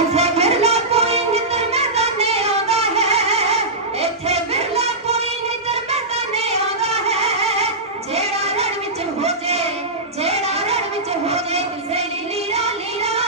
इत्थे बिरला कोई नितर मैदाने आंदा है, इत्थे बिरला कोई नितर मैदाने आंदा है। जेड़ा रण विच हो जे, जेड़ा रण विच हो जे दिसे लीरा लीरा।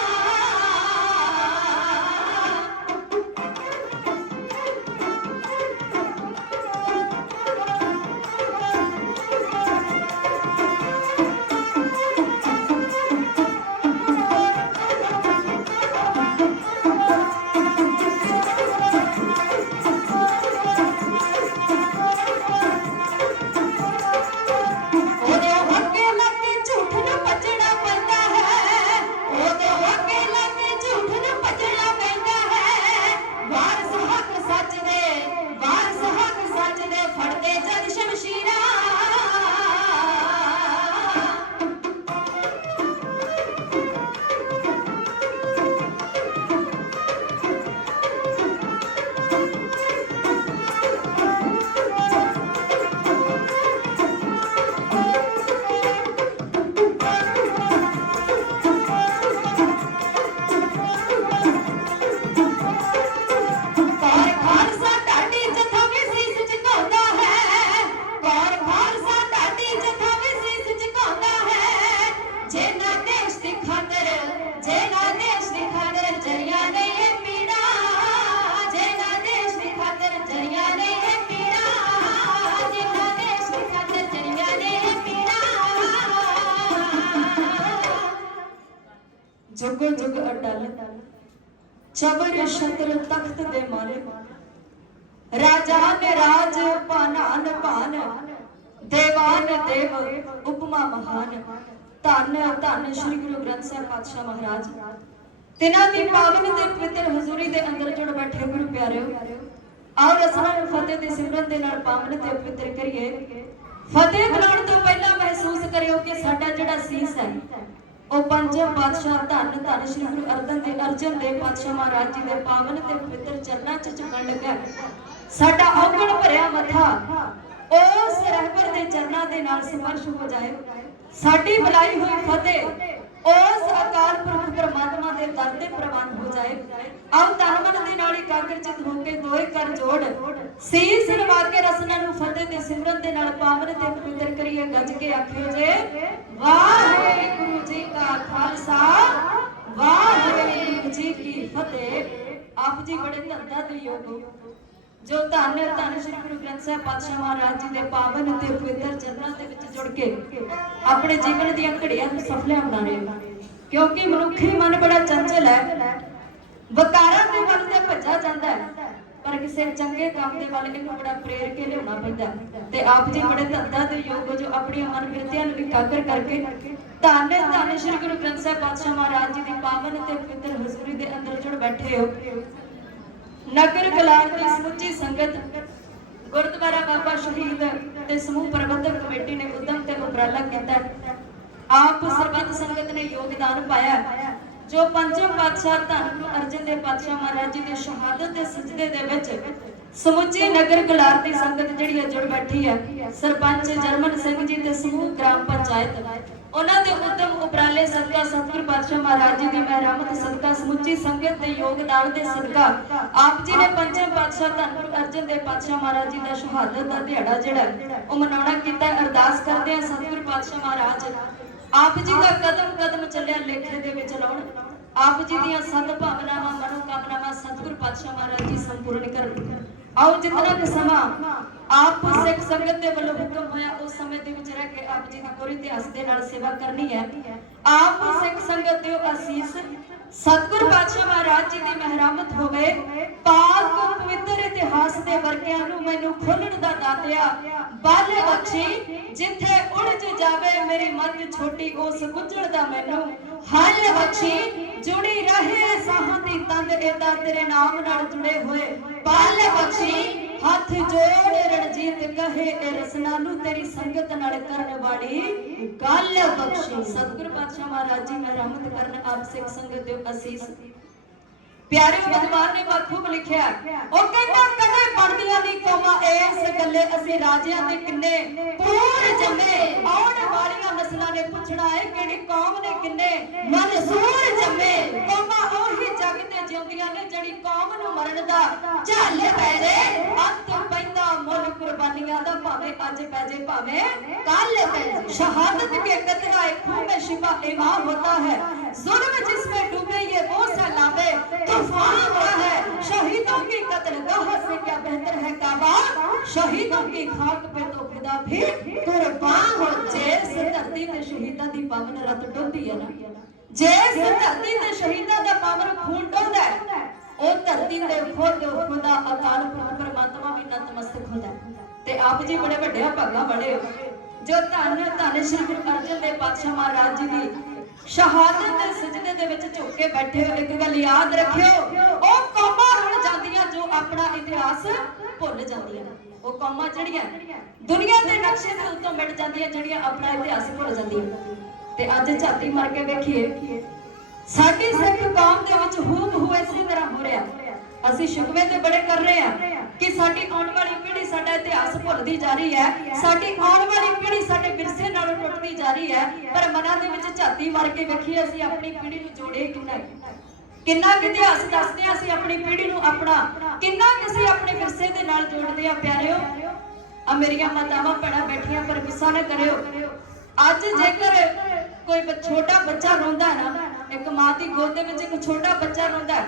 जुग जुग अटल चबर छत्र तख्त दे मालिक, राजान राज पानान पान, देवान देव उपमा महान। धन धन श्री गुरु ग्रंथ साहिब पातशाह महाराज तिन्हां दी पावन ते पवित्र हजूरी दे अंदर जुड़ बैठे गुरु प्यारे। आओ रसना फतेह दे सिमरन दे नाल पावन ते पवित्र करिए। फतेह बुलाउण तो पहला महसूस करियो कि साडा जिहड़ा सीस है ਉਹ ਪੰਜਮ ਪਾਤਸ਼ਾਹ ਧੰਨ ਧੰਨ श्री गुरु अर्जन देव पातशाह महाराज जी के पावन ते पवित्र चरणों च झुकण लगा। साडा औगण भरिया मथा उस रहबर के चरणों के नाल स्पर्श हो जाए। साडी बुलाई हुई फतेह उस अकाल पुरख परमात्मा के दर ते प्रवान हो जाए। आओ तन मन दे नाल एकाग्रचित होकर दोए कर जोड़ सीस नवा के रसना नूं फतेह दे सिमरन दे नाल पावन ते पवित्र करिए। गज के आखियो जे वाहिगुरू जी का खालसा वाहिगुरू जी की फतेह। आप जी बड़े धन्धा दे योग जो धन धन श्री गुरु ग्रंथ साहिब पातशाह महाराज जी के पावन ते पवित्र चरणों के विच जुड़ के अपने जीवन दी घड़ियां नूं सफल बना रहे। क्योंकि मनुखी मन बड़ा चंचल है, वकारां दे वल ते भज्जा जांदा है, पर किसी चंगे काम के वाल इन्हूं बड़ा प्रेर के लियाउणा पैंदा ते आप जी बड़े धन्धा दे योग जो अपनी मन बिरतियां नूं एकागर करके धन धन श्री गुरु ग्रंथ साहिब पातशाह महाराज जी की पावन ते पवित्र हजूरी दे अंदर जुड़ बैठे हो। नगर गलार की समुची संगत गुरुद्वारा बाबा शहीद ते समूह प्रबंधक कमेटी ने उद्यम ते उपराला किया। आप सरबत संगत ने योगदान पाया जो पंचम पातशाह धन गुरु अर्जन देव पातशाह महाराज जी के शहादत के सजदे दे विच समुची नगर गलार की संगत जिहड़ी जुड़ बैठी है। सरपंच जरमन सिंह जी ते समूह ग्राम पंचायत उन्हां दे उद्यम उपराले सदका सतगुरु पातशाह महाराज जी की मेहरमत सदका समुची संगत के योगदान के सदका आप जी ने पंचम पातशाह धन गुरु अर्जन देव पातशाह महाराज जी का शहादत का दिहाड़ा जिहड़ा ओह मनाउणा कीता। अरदास करदे हां सतगुरु पातशाह महाराज आप जी का कदम कदम चलिया लेखे दे विच लाउण, आप जी दीयां सत भावनावां मनोकामनावां सतगुरु पातशाह महाराज जी संपूर्ण करन। आओ जितना कि समा आप सिख संगत के वल्लों हुक्म होया उस समय दे विच रह के आप जी दी पूरी इतिहास दे नाल सेवा करनी है। आप सिख संगत दिओ आसीस सतगुरु पातशाह महाराज जी की मेहरमत होवे। पाक पवित्र इतिहास के वर्कियां नूं मैनूं खोलण दा दातिया बल बख्शी जिथे उलझ जावे मेरी मत छोटी उस गुजर दा मैनूं हल बख्शी जुड़ी रहे साहां दी तंद एदा तेरे नाम नाल जुड़े होए बल बख्शी हाथ जोड़ रणजीत कहे ए रसना नूं तेरी संगत नाल करन वाली गल बख्शी। सतगुरु पातशाह महाराज जी मेहरमत करन आप सिख संगत दे आसीस। प्यारे विद्वान ने खूब लिखिया ओ कहंदा कदे पढ़दियां नी कौमां इस गल्ले असि राजियां दे किन्ने पूर जम्मे आउण वालियां नस्लां ने पुछड़ा है किहड़ी कौम ने किन्ने मंसूर जम्मे कौमां ओही जग ते जिउंदी ਬਣਦਾ ਝੱਲ ਪੈ ਜੇ ਅੰਤ ਪੈਂਦਾ ਮੁੱਲ ਕੁਰਬਾਨੀਆਂ ਦਾ ਭਾਵੇਂ ਅੱਜ ਪੈ ਜੇ ਭਾਵੇਂ ਕੱਲ ਪੈ जे शहादत के कतरा खून में शिफा इमाम होता है जुल्म जिसमें डूबे ये वो सैलाबे तूफान हुआ है शहीदों की कत्लगाह से क्या बेहतर है काबा शहीदों की खाक पे तो खुदा भी कुर्बान हो जिस धरती ते शहीदां दी पावन रत डोलदी है ना जिस धरती ते शहीदां दा पावन खून डोलदा है ਉਹ ਧਰਤੀ ਤੇ ਖੁਦ ਖੁਦਾ ਅਕਾਲ ਪੁਰਖ ਪਰਮਾਤਮਾ ਵੀ ਨਤਮਸਤਕ ਹੁੰਦਾ ਤੇ ਆਪ ਜੀ ਬੜੇ ਵੱਡੇ ਭਾਗਾਂ ਵਾਲੇ ਜੋ ਧੰਨ ਧੰਨ ਸ੍ਰੀ ਗੁਰੂ ਅਰਜਨ ਦੇਵ ਪਾਤਸ਼ਾਹ ਮਹਾਰਾਜ ਜੀ ਦੀ ਸ਼ਹਾਦਤ ਦੇ ਸਜਦੇ ਦੇ ਵਿੱਚ ਝੁੱਕ ਕੇ ਬੈਠੇ ਹੋ। ਇੱਕ ਗੱਲ ਯਾਦ ਰੱਖਿਓ, ਉਹ ਕੌਮਾਂ ਰੁਲ ਜਾਂਦੀਆਂ ਜੋ ਆਪਣਾ ਇਤਿਹਾਸ ਭੁੱਲ ਜਾਂਦੀਆਂ। ਉਹ ਕੌਮਾਂ ਜਿਹੜੀਆਂ ਦੁਨੀਆ ਦੇ ਨਕਸ਼ੇ ਦੇ ਉੱਤੋਂ ਮਿਟ ਜਾਂਦੀਆਂ, ਜਿਹੜੀਆਂ ਆਪਣਾ ਇਤਿਹਾਸ ਭੁੱਲ ਜਾਂਦੀਆਂ। ਤੇ ਅੱਜ ਝਾਤੀ ਮਾਰ ਕੇ ਵੇਖੀਏ ਸਾਡੀ ਸਿੱਖ ਕੌਮ ਦੇ ਵਿੱਚ ਹੂਬਹੂ ਇਸੇ ਤਰ੍ਹਾਂ ਹੋ ਰਿਹਾ। ਅਸੀਂ ਸ਼ਿਕਵੇ ਤੇ ਬੜੇ ਕਰ ਰਹੇ ਹਾਂ ਕਿ ਸਾਡੀ ਆਉਣ ਵਾਲੀ ਪੀੜ੍ਹੀ ਸਾਡਾ ਇਤਿਹਾਸ ਭੁੱਲਦੀ ਜਾ ਰਹੀ ਹੈ, ਸਾਡੀ ਆਉਣ ਵਾਲੀ ਪੀੜ੍ਹੀ ਸਾਡੇ ਵਿਰਸੇ ਨਾਲੋਂ ਟੁੱਟਦੀ ਜਾ ਰਹੀ ਹੈ। ਪਰ ਮਨਾਂ ਦੇ ਵਿੱਚ ਝਾਤੀ ਮਾਰ ਕੇ ਵੇਖੀਏ ਅਸੀਂ ਆਪਣੀ ਪੀੜ੍ਹੀ ਨੂੰ ਜੋੜੇ ਕਿੰਨਾ ਇਤਿਹਾਸ ਦੱਸਦੇ ਹਾਂ, ਅਸੀਂ ਆਪਣੀ ਪੀੜ੍ਹੀ ਨੂੰ ਆਪਣਾ ਕਿੰਨਾ ਅਸੀਂ ਆਪਣੇ ਵਿਰਸੇ ਦੇ ਨਾਲ ਜੋੜਦੇ ਆ। ਪਿਆਰਿਓ, ਆ ਮੇਰੀਆਂ ਮਾਤਾਵਾਂ ਭੈਣਾਂ ਬੈਠੀਆਂ, ਪਰ ਗੁੱਸਾ ਨਾ ਕਰਿਓ। ਅੱਜ ਜੇਕਰ ਕੋਈ ਛੋਟਾ ਬੱਚਾ ਰੋਂਦਾ ਹੈ ਨਾ, ਇੱਕ ਮਾਂ ਦੀ ਗੋਦ ਦੇ ਵਿੱਚ ਇੱਕ ਛੋਟਾ ਬੱਚਾ ਰੋਂਦਾ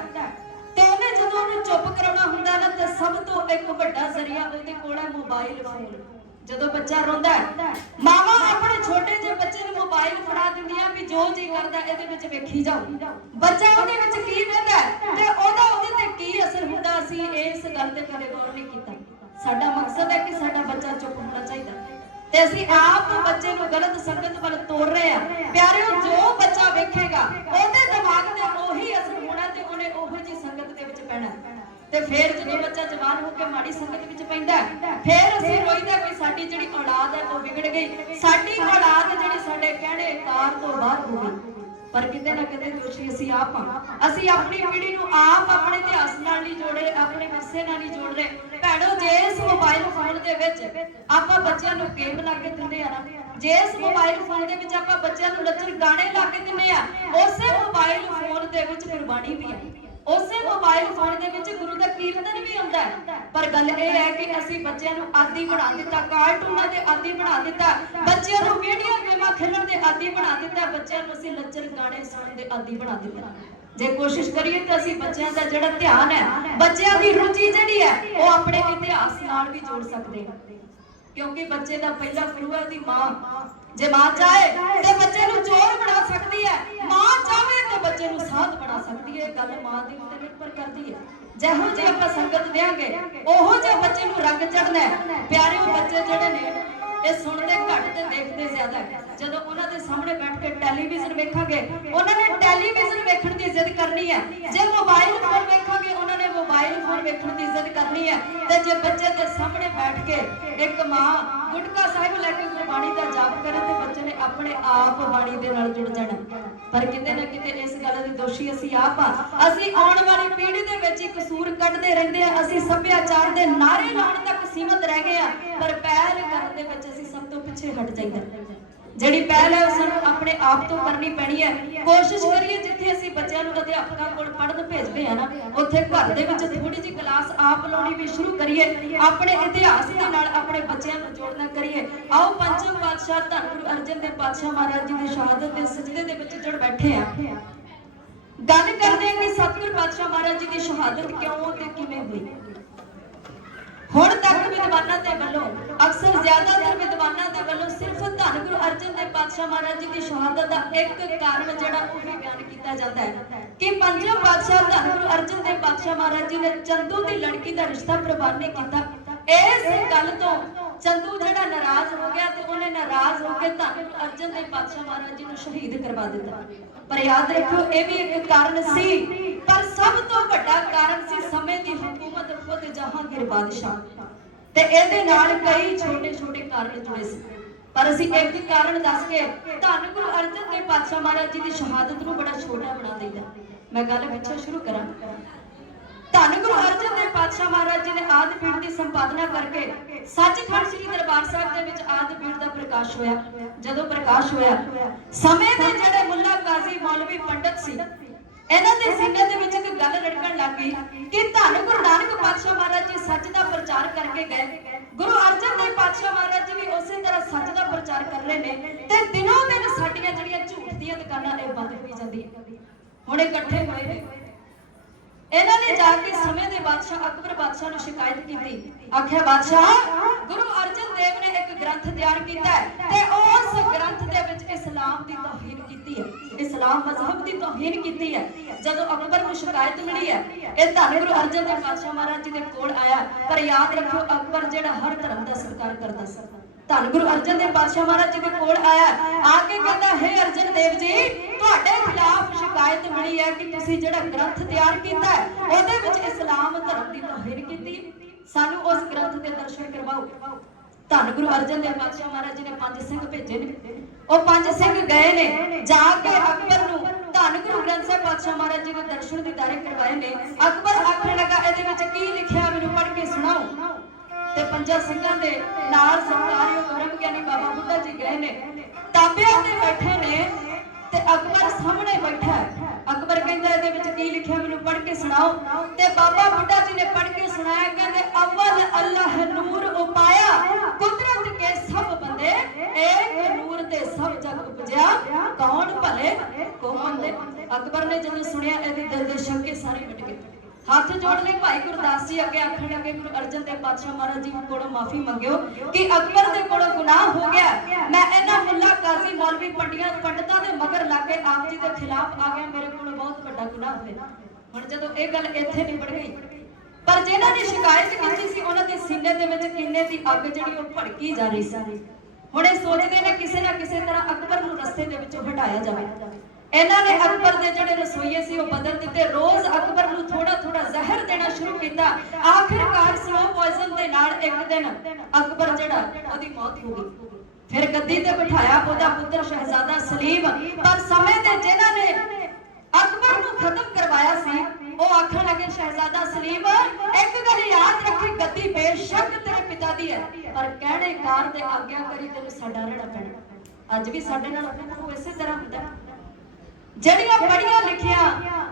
ਤੇ ਉਹਨੇ ਜਦੋਂ ਉਹਨੂੰ ਚੁੱਪ ਕਰਾਉਣਾ ਹੁੰਦਾ ਨਾ, ਤਾਂ ਸਭ ਤੋਂ ਇੱਕ ਵੱਡਾ ਜ਼ਰੀਆ ਉਹਦੇ ਕੋਲ ਹੈ ਮੋਬਾਈਲ ਫੋਨ। ਜਦੋਂ ਬੱਚਾ ਰੋਂਦਾ ਮਾਵਾਂ ਆਪਣੇ ਛੋਟੇ ਜਿਹੇ ਬੱਚੇ ਨੂੰ ਮੋਬਾਈਲ ਫੜਾ ਦਿੰਦੀਆਂ ਵੀ ਜੋ ਜੀ ਕਰਦਾ ਇਹਦੇ ਵਿੱਚ ਵੇਖੀ ਜਾਓ। ਬੱਚਾ ਉਹਦੇ ਵਿੱਚ ਕੀ ਵੇਖਦਾ ਤੇ ਉਹਦੇ ਤੇ ਕੀ ਅਸਰ ਹੁੰਦਾ, ਅਸੀਂ ਇਸ ਗੱਲ ਤੇ ਕਦੇ ਗੌਰ ਨਹੀਂ ਕੀਤਾ। ਸਾਡਾ ਮਕਸਦ ਹੈ ਕਿ ਸਾਡਾ ਬੱਚਾ ਚੁੱਪ ਹੋਣਾ ਚਾਹੀਦਾ ਤੇ ਅਸੀਂ ਆਪ ਬੱਚੇ ਨੂੰ ਗਲਤ ਸੰਗਤ ਵੱਲ ਤੋਰ ਰਹੇ ਆ। ਪਿਆਰਿਓ, ਜੋ ਬੱਚਾ ਵੇਖੇਗਾ ਉਹਦੇ ਦਿਮਾਗ ਤੇ ਉਹੀ ਅਸਰ ਹੋਣਾ ਤੇ ਉਹਨੇ ਉਹੋ ਜਿਹੀ ਸੰਗਤ ਦੇ ਵਿੱਚ ਪੈਣਾ। ਤੇ ਫਿਰ ਜਦੋਂ ਬੱਚਾ ਜਵਾਨ ਹੋ ਕੇ ਮਾੜੀ ਸੰਗਤ ਵਿੱਚ ਪੈਂਦਾ, ਫਿਰ ਅਸੀਂ ਰੋਈਦਾ ਕਿ ਸਾਡੀ ਜਿਹੜੀ ਔਲਾਦ ਹੈ ਉਹ ਵਿਗੜ ਗਈ, ਸਾਡੀ ਔਲਾਦ ਜਿਹੜੀ ਸਾਡੇ ਕਹਿਣੇ ਕਾਰ ਤੋਂ ਬਾਹਰ ਹੋ ਗਈ। ਪਰ ਕਿਤੇ ਨਾ ਕਿਤੇ ਦੋਸ਼ੀ ਅਸੀਂ ਆਪ ਹਾਂ। ਅਸੀਂ ਆਪਣੀ ਪੀੜ੍ਹੀ ਨੂੰ ਆਪ ਆਪਣੇ ਇਤਿਹਾਸ ਨਾਲ ਨਹੀਂ ਜੋੜੇ, ਆਪਣੇ ਵਿਰਸੇ ਨਾਲ ਨਹੀਂ ਜੋੜ ਰਹੇ। ਭੈਣੋ, ਜੇ ਇਸ ਮੋਬਾਈਲ ਫੋਨ ਦੇ ਵਿੱਚ ਆਪਾਂ ਬੱਚਿਆਂ ਨੂੰ ਗੇਮ ਲਾ ਕੇ ਦਿੰਦੇ ਆ ਨਾ, ਜੇ ਇਸ ਮੋਬਾਈਲ ਫੋਨ ਦੇ ਵਿੱਚ ਆਪਾਂ ਬੱਚਿਆਂ ਨੂੰ ਨੱਚਣ ਗਾਣੇ ਲਾ ਕੇ ਦਿੰਦੇ ਆ, ਉਸੇ ਮੋਬਾਈਲ ਫੋਨ ਦੇ ਵਿੱਚ ਗੁਰਬਾਣੀ ਵੀ ਹੈ, ਉਸੇ ਮੋਬਾਈਲ ਫੋਨ ਦੇ ਵਿੱਚ ਗੁਰੂ ਦਾ ਕੀਰਤਨ ਵੀ ਹੁੰਦਾ ਹੈ। ਪਰ ਗੱਲ ਇਹ ਹੈ ਕਿ ਅਸੀਂ ਬੱਚਿਆਂ ਨੂੰ ਆਦੀ ਬਣਾ ਦਿੱਤਾ, ਕਾਰਟੂਨਾਂ ਦੇ ਆਦੀ ਬਣਾ ਦਿੱਤਾ, ਬੱਚਿਆਂ ਨੂੰ ਵੀਡੀਓ ਗੇਮਾਂ ਖੇਡਣ ਦੇ ਆਦੀ ਬਣਾ ਦਿੱਤਾ, ਬੱਚਿਆਂ ਨੂੰ ਅਸੀਂ ਲੱਚਰ ਗਾਣੇ ਸੁਣਨ ਦੇ ਆਦੀ ਬਣਾ ਦਿੱਤਾ। ਜੇ ਕੋਸ਼ਿਸ਼ ਕਰੀਏ ਤਾਂ ਅਸੀਂ ਬੱਚਿਆਂ ਦਾ ਜਿਹੜਾ ਧਿਆਨ ਹੈ, ਬੱਚਿਆਂ ਦੀ ਰੁਚੀ ਜਿਹੜੀ ਹੈ, ਉਹ ਆਪਣੇ ਇਤਿਹਾਸ ਨਾਲ ਵੀ ਜੋੜ ਸਕਦੇ ਹਾਂ। ਕਿਉਂਕਿ ਬੱਚੇ ਦਾ ਪਹਿਲਾ ਗੁਰੂ ਹੈ ਉਹਦੀ ਮਾਂ। ਜੇ ਮਾਂ ਚਾਹੇ ਤੇ ਬੱਚੇ ਨੂੰ ਚੋਰ ਬਣਾ ਸਕਦੀ ਹੈ, ਮਾਂ ਚਾਹੇ ਤੇ ਬੱਚੇ ਨੂੰ ਸਾਧ ਬਣਾ ਸਕਦੀ ਹੈ। ਗੱਲ ਮਾਂ ਦੇ ਉੱਤੇ ਨਿਰਭਰ ਕਰਦੀ ਹੈ। ਜਿਹੋ ਜਿਹੀ ਆਪਾਂ ਸੰਗਤ ਦੇਾਂਗੇ ਉਹੋ ਜਿਹੇ ਬੱਚੇ ਨੂੰ ਰੰਗ ਚੜ੍ਹਨਾ ਹੈ। ਪਿਆਰਿਓ, ਬੱਚੇ ਜਿਹੜੇ ਨੇ ਇਹ ਸੁਣਦੇ ਘੱਟ ਤੇ ਦੇਖਦੇ ਜ਼ਿਆਦਾ ਹੈ। ਜਦੋਂ ਉਹਨਾਂ ਦੇ ਸਾਹਮਣੇ ਬੈਠ ਕੇ ਟੈਲੀਵਿਜ਼ਨ ਵੇਖਾਂਗੇ, ਉਹਨਾਂ ਨੇ ਟੈਲੀਵਿਜ਼ਨ ਵੇਖਣ ਦੀ ਜ਼ਿੱਦ ਕਰਨੀ ਹੈ। ਜੇ ਮੋਬਾਈਲ ਫੋਨ ਵੇਖਾਂਗੇ, ਉਹਨਾਂ ਨੇ ਮੋਬਾਈਲ ਫੋਨ ਵੇਖਣ ਦੀ ਜ਼ਿੱਦ ਕਰਨੀ ਹੈ। ਤੇ ਜੇ ਬੱਚੇ ਦੇ ਸਾਹਮਣੇ ਬੈਠ ਕੇ ਇੱਕ ਮਾਂ ਗੁਟਕਾ ਸਾਹਿਬ ਲੈ ਕੇ ਗੁਰਬਾਣੀ ਦਾ ਜਾਪ ਕਰੇ ਤੇ ਬੱਚੇ ਨੇ ਆਪਣੇ ਆਪ ਬਾਣੀ ਦੇ ਨਾਲ ਜੁੜ ਜਾਣਾ। ਪਰ ਕਿਤੇ ਨਾ ਕਿਤੇ ਇਸ ਗੱਲ ਦੇ ਦੋਸ਼ੀ ਅਸੀਂ ਆਪ ਆ। ਅਸੀਂ ਆਉਣ ਵਾਲੀ ਪੀੜ੍ਹੀ ਦੇ ਵਿੱਚ ਹੀ ਕਸੂਰ ਕੱਢਦੇ ਰਹਿੰਦੇ ਆ। ਅਸੀਂ ਸੱਭਿਆਚਾਰ ਦੇ ਨਾਰੇ ਲਾਉਣ ਤੱਕ ਸੀਮਤ ਰਹਿ ਗਏ ਆ, ਪਰ ਪਹਿਲ ਕਰਨ ਦੇ ਵਿੱਚ ਅਸੀਂ ਸਭ ਤੋਂ ਪਿੱਛੇ ਹਟ ਜਾਈਦਾ। ਜਿਹੜੀ ਪਹਿਲ ਹੈ ਉਹ ਸਾਨੂੰ ਆਪਣੇ ਆਪ ਤੋਂ ਕਰਨੀ ਪੈਣੀ ਹੈ। ਕੋਸ਼ਿਸ਼ ਕਰੀਏ ਜਿੱਥੇ ਅਸੀਂ ਬੱਚਿਆਂ ਨੂੰ ਅਧਿਆਪਕਾਂ ਕੋਲ ਪੜ੍ਹਨ ਭੇਜਦੇ ਆ ਨਾ, ਉੱਥੇ ਘਰ ਦੇ ਵਿੱਚ ਥੋੜੀ ਜਿਹੀ ਕਲਾਸ ਆਪ ਲਾਉਣੀ ਵੀ ਸ਼ੁਰੂ ਕਰੀਏ। ਆਪਣੇ ਇਤਿਹਾਸ ਦੇ ਨਾਲ ਆਪਣੇ ਬੱਚਿਆਂ ਨੂੰ ਜੋੜਨਾ ਕਰੀਏ। ਆਓ ਪੰਚਮ ਪਾਤਸ਼ਾਹ ਧੰਨ ਗੁਰੂ ਅਰਜਨ ਦੇਵ ਪਾਤਸ਼ਾਹ ਮਹਾਰਾਜ ਜੀ ਦੀ ਸ਼ਹਾਦਤ ਦੇ ਸਜਦੇ ਦੇ ਵਿੱਚ ਜੁੜ ਬੈਠੇ ਆ। ਗੱਲ ਕਰਦੇ ਹਾਂ ਕਿ ਸਤਿਗੁਰੂ ਪਾਤਸ਼ਾਹ ਮਹਾਰਾਜ ਜੀ ਦੀ ਸ਼ਹਾਦਤ ਕਿਉਂ ਤੇ ਕਿਵੇਂ ਹੋਈ। ਹੁਣ ਤੱਕ ਵਿਦਵਾਨਾਂ ਦੇ ਵੱਲੋਂ, ਅਕਸਰ ਜ਼ਿਆਦਾਤਰ ਵਿਦਵਾਨਾਂ ਦੇ ਵੱਲੋਂ ਸਿਰਫ ਧੰਨ ਗੁਰੂ ਅਰਜਨ ਦੇਵ ਪਾਤਸ਼ਾਹ ਮਹਾਰਾਜ ਜੀ ਦੀ ਸ਼ਹਾਦਤ ਦਾ ਇੱਕ ਕਾਰਨ ਜਿਹੜਾ ਉਹ ਵੀ ਬਿਆਨ ਕੀਤਾ ਜਾਂਦਾ ਹੈ ਕਿ ਪੰਜਵੇਂ ਪਾਤਸ਼ਾਹ ਧੰਨ ਗੁਰੂ ਅਰਜਨ ਦੇਵ ਪਾਤਸ਼ਾਹ ਮਹਾਰਾਜ ਜੀ ਨੇ ਚੰਦੂ ਦੀ ਲੜਕੀ ਦਾ ਰਿਸ਼ਤਾ ਪ੍ਰਵਾਨ ਨਹੀਂ ਕੀਤਾ। ਇਸ ਗੱਲ ਤੋਂ ਚੰਦੂ ਜਿਹੜਾ ਨਾਰਾਜ਼ ਹੋ ਗਿਆ ਤੇ ਉਹਨੇ ਨਾਰਾਜ਼ ਹੋ ਕੇ ਧੰਨ ਗੁਰੂ ਅਰਜਨ ਦੇਵ ਪਾਤਸ਼ਾਹ ਮਹਾਰਾਜ ਜੀ ਨੂੰ ਸ਼ਹੀਦ ਕਰਵਾ ਦਿੱਤਾ। ਪਰ ਯਾਦ ਰੱਖੋ, ਇਹ ਵੀ ਇੱਕ ਕਾਰਨ ਸੀ, ਪਰ ਸਭ ਤੋਂ ਵੱਡਾ ਕਾਰਨ ਸੀ ਸਮੇਂ ਦੀ ਹਕੂਮਤ ਖੁਦ ਜਹਾਂਗੀਰ ਬਾਦਸ਼ਾਹ। ਤੇ ਇਹਦੇ ਨਾਲ ਕਈ ਛੋਟੇ ਛੋਟੇ ਕਾਰਨ ਜੁੜੇ ਸੀ, ਪਰ ਅਸੀਂ ਇੱਕ ਕਾਰਨ ਦੱਸ ਕੇ ਧੰਨ ਗੁਰੂ ਅਰਜਨ ਦੇਵ ਪਾਤਸ਼ਾਹ ਮਹਾਰਾਜ ਜੀ ਦੀ ਸ਼ਹਾਦਤ ਨੂੰ ਬੜਾ ਛੋਟਾ ਬਣਾ ਦਿੰਦਾ। ਮੈਂ ਗੱਲ ਪਿੱਛੋਂ ਸ਼ੁਰੂ ਕਰਾਂ। ਧੰਨ ਗੁਰੂ ਅਰਜਨ ਦੇਵ ਪਾਤਸ਼ਾਹ ਮਹਾਰਾਜ ਜੀ ਨੇ ਆਦਿ ਪੀੜ ਦੀ ਸੰਪਾਦਨਾ ਕਰਕੇ ਸੱਚਖੰਡ ਸ੍ਰੀ ਦਰਬਾਰ ਸਾਹਿਬ ਦੇ ਵਿੱਚ ਆਦਿ ਪੀੜ ਦਾ ਪ੍ਰਕਾਸ਼ ਹੋਇਆ। ਜਦੋਂ ਪ੍ਰਕਾਸ਼ ਹੋਇਆ, ਸਮੇਂ ਦੇ ਜਿਹੜੇ ਮੁੱਲਾ ਕਾਜ਼ੀ ਮੌਲਵੀ ਪੰਡਤ ਸੀ, ਇਹਨਾਂ ਦੇ ਸੀਨੇ ਦੇ ਵਿੱਚ ਇੱਕ ਗੱਲ लड़कन लग गई कि धन गुरु नानक पातशाह महाराज जी सच का प्रचार करके गए, गुरु अर्जन देव पातशाह महाराज जी भी उसी तरह सच का प्रचार कर रहे हैं ते दिनों दिन साडियां जिहड़ियां झूठ दी दुकानां ये बंद होई जांदी। हुण इकट्ठे होए इन्हां ने जाके समय दे बादशाह अकबर बादशाह नूं शिकायत कीती, आख्या बादशाह गुरु अर्जन देव ने एक ग्रंथ तैयार कीता है ते उस ग्रंथ दे विच इस्लाम दी तौहीन कीती है, इस्लाम मजहब दी तौहीन कीती है। जदों अकबर नूं शिकायत मिली है ये धन गुरु अर्जन देव पातशाह महाराज जी दे कोल आया, पर याद रखियो अकबर जिहड़ा हर धर्म दा सत्कार करदा सी, धन गुरु अर्जन देव पातशाह महाराज जी दे कोल आया, आके कहंदा हे अर्जन देव जी तुहाडे खिलाफ शिकायत मिली है कि तुसीं जिहड़ा ग्रंथ तैयार कीता है ओहदे विच इस्लाम धर्म दी तौहीन कीती, सानू उस ग्रंथ दे दर्शन करवाओ। धन गुरु अर्जन देव पातशाह महाराज जी ने 5 सिंह भेजे ने, ਉਹ 5 ਸਿੰਘ गए ने जाके अकबर नूं धन गुरु ग्रंथ साहिब पातशाह महाराज जी दे दर्शन दीदारे करवाए ने। अकबर आखण लगा इहदे विच की लिखिआ मैनूं पढ़ के सुणाओ ते 5 ਸਿੰਘਾਂ ਦੇ ਨਾਲ ਸਰਕਾਰਯੋਗ ਬ੍ਰਹਮ ਗਿਆਨੀ ਬਾਬਾ ਬੁੱਢਾ ਜੀ गए ने, ਤਾਬਿਆਂ ਤੇ ਬੈਠੇ ਨੇ ਤੇ ਅਕਬਰ ਸਾਹਮਣੇ ਬੈਠਾ ਹੈ। ਅਕਬਰ ਕਹਿੰਦਾ ਇਹਦੇ ਵਿੱਚ ਕੀ ਲਿਖਿਆ ਮੈਨੂੰ ਪੜ੍ਹ ਕੇ ਸੁਣਾਓ ਤੇ ਬਾਬਾ ਬੁੱਢਾ ਜੀ ਨੇ ਪੜ੍ਹ ਕੇ ਸੁਣਾਇਆ, ਕਹਿੰਦੇ ਅਵਲ ਅੱਲਾਹ ਨੂਰ ਉਪਾਇਆ ਕੁਦਰਤ ਕੇ ਸਭ ਬੰਦੇ ਇੱਕ ਨੂਰ ਤੇ ਸਭ ਜਗ ਉਪਜਿਆ ਕੌਣ ਭਲੇ ਕੋ ਮੰਦੇ। ਅਕਬਰ ਨੇ ਜਦੋਂ ਸੁਣਿਆ ਇਹਦੇ ਦਿਲ ਦੇ ਸ਼ੰਕੇ ਸਾਰੇ ਮਿਟ ਗਏ, हथ जोड़ने भाई गुरदास जी अगे आखण लगे गुरु अर्जन देव पातशाह महाराज जी कोलों माफी मंगियो कि अकबर दे कोलों गुनाह हो गया, मैं इन्हां मुल्ला काजी मौलवी पंडितां दे मगर लग के आप जी दे खिलाफ आ गया, मेरे कोलों बहुत बड़ा गुनाह होया। हुण जदों इह गल इत्थे निबड़ गई, पर जिन्हां ने शिकायत कीती सी उन्हां दे सीने दे विच कीने दी अग जिहड़ी ओह भड़की जा रही सी। हुण इह सोचदे ने किसी ना किसी तरह अकबर नूं रस्ते दे विचों हटाया जावे। इन्हां ने अकबर दे जिहड़े रसोईए सी ओह बदल दिते, रोज अकबर नूं थोड़ा थोड़ा जहर देना शुरू कीता, आखिरकार स्लो पॉइजन दे नाल एक दिन अकबर जिहड़ा ओहदी मौत हो गई। फिर गद्दी ते बिठाया ओहदा पुत्र शहजादा सलीम, पर समय दे जिन्हां ने अकबर नूं खत्म करवाया सी ओह आखण लगे शहजादा सलीम एक गल याद रखी, गद्दी बेशक तेरे पिता दी है पर कहणे कार दे आग्याकारी तैनूं साडा रहना पैना। अज भी साडे नाल इसे तरह हुंदा, ਜਿਹੜੀਆਂ ਪੜ੍ਹੀਆਂ ਲਿਖੀਆਂ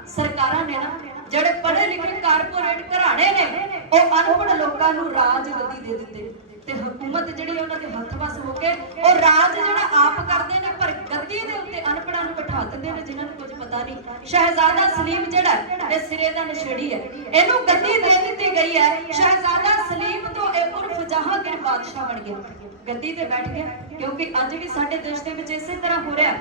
ਸਰਕਾਰਾਂ ਨੇ ਨਾ, ਜਿਹੜੇ ਪੜ੍ਹੇ ਲਿਖੇ ਕਾਰਪੋਰੇਟ ਘਰਾਣੇ ਨੇ ਉਹ ਅਨਪੜ੍ਹ ਲੋਕਾਂ ਨੂੰ ਰਾਜ ਗੱਦੀ ਦੇ ਦਿੰਦੇ ਤੇ ਹਕੂਮਤ ਜਿਹੜੀ ਉਹਨਾਂ ਦੇ ਹੱਥ ਵੱਸ ਹੋ ਕੇ ਉਹ ਰਾਜ ਜਿਹੜਾ ਆਪ ਕਰਦੇ ਨੇ, ਪਰ ਗੱਦੀ ਦੇ ਉੱਤੇ ਅਨਪੜ੍ਹਾਂ ਨੂੰ ਬਿਠਾ ਦਿੰਦੇ ਨੇ ਜਿਨ੍ਹਾਂ ਨੂੰ ਕੁਝ ਪਤਾ ਨਹੀਂ। ਸ਼ਹਿਜ਼ਾਦਾ ਸਲੀਮ ਜਿਹੜਾ ਇਹ ਸਿਰੇ ਦਾ ਨਸ਼ੇੜੀ ਹੈ, ਇਹਨੂੰ ਗੱਦੀ ਦੇ ਦਿੱਤੀ ਗਈ ਹੈ। ਸ਼ਹਿਜ਼ਾਦਾ ਸਲੀਮ ਤੋਂ ਇਹ ਉਰਫ ਜਹਾਂਗੀਰ ਬਾਦਸ਼ਾਹ ਬਣ ਗਿਆ, ਗੱਦੀ ਤੇ ਬੈਠ ਗਿਆ। ਕਿਉਂਕਿ ਅੱਜ ਵੀ ਸਾਡੇ ਦੇਸ਼ ਦੇ ਵਿੱਚ ਇਸੇ ਤਰ੍ਹਾਂ ਹੋ ਰਿਹਾ,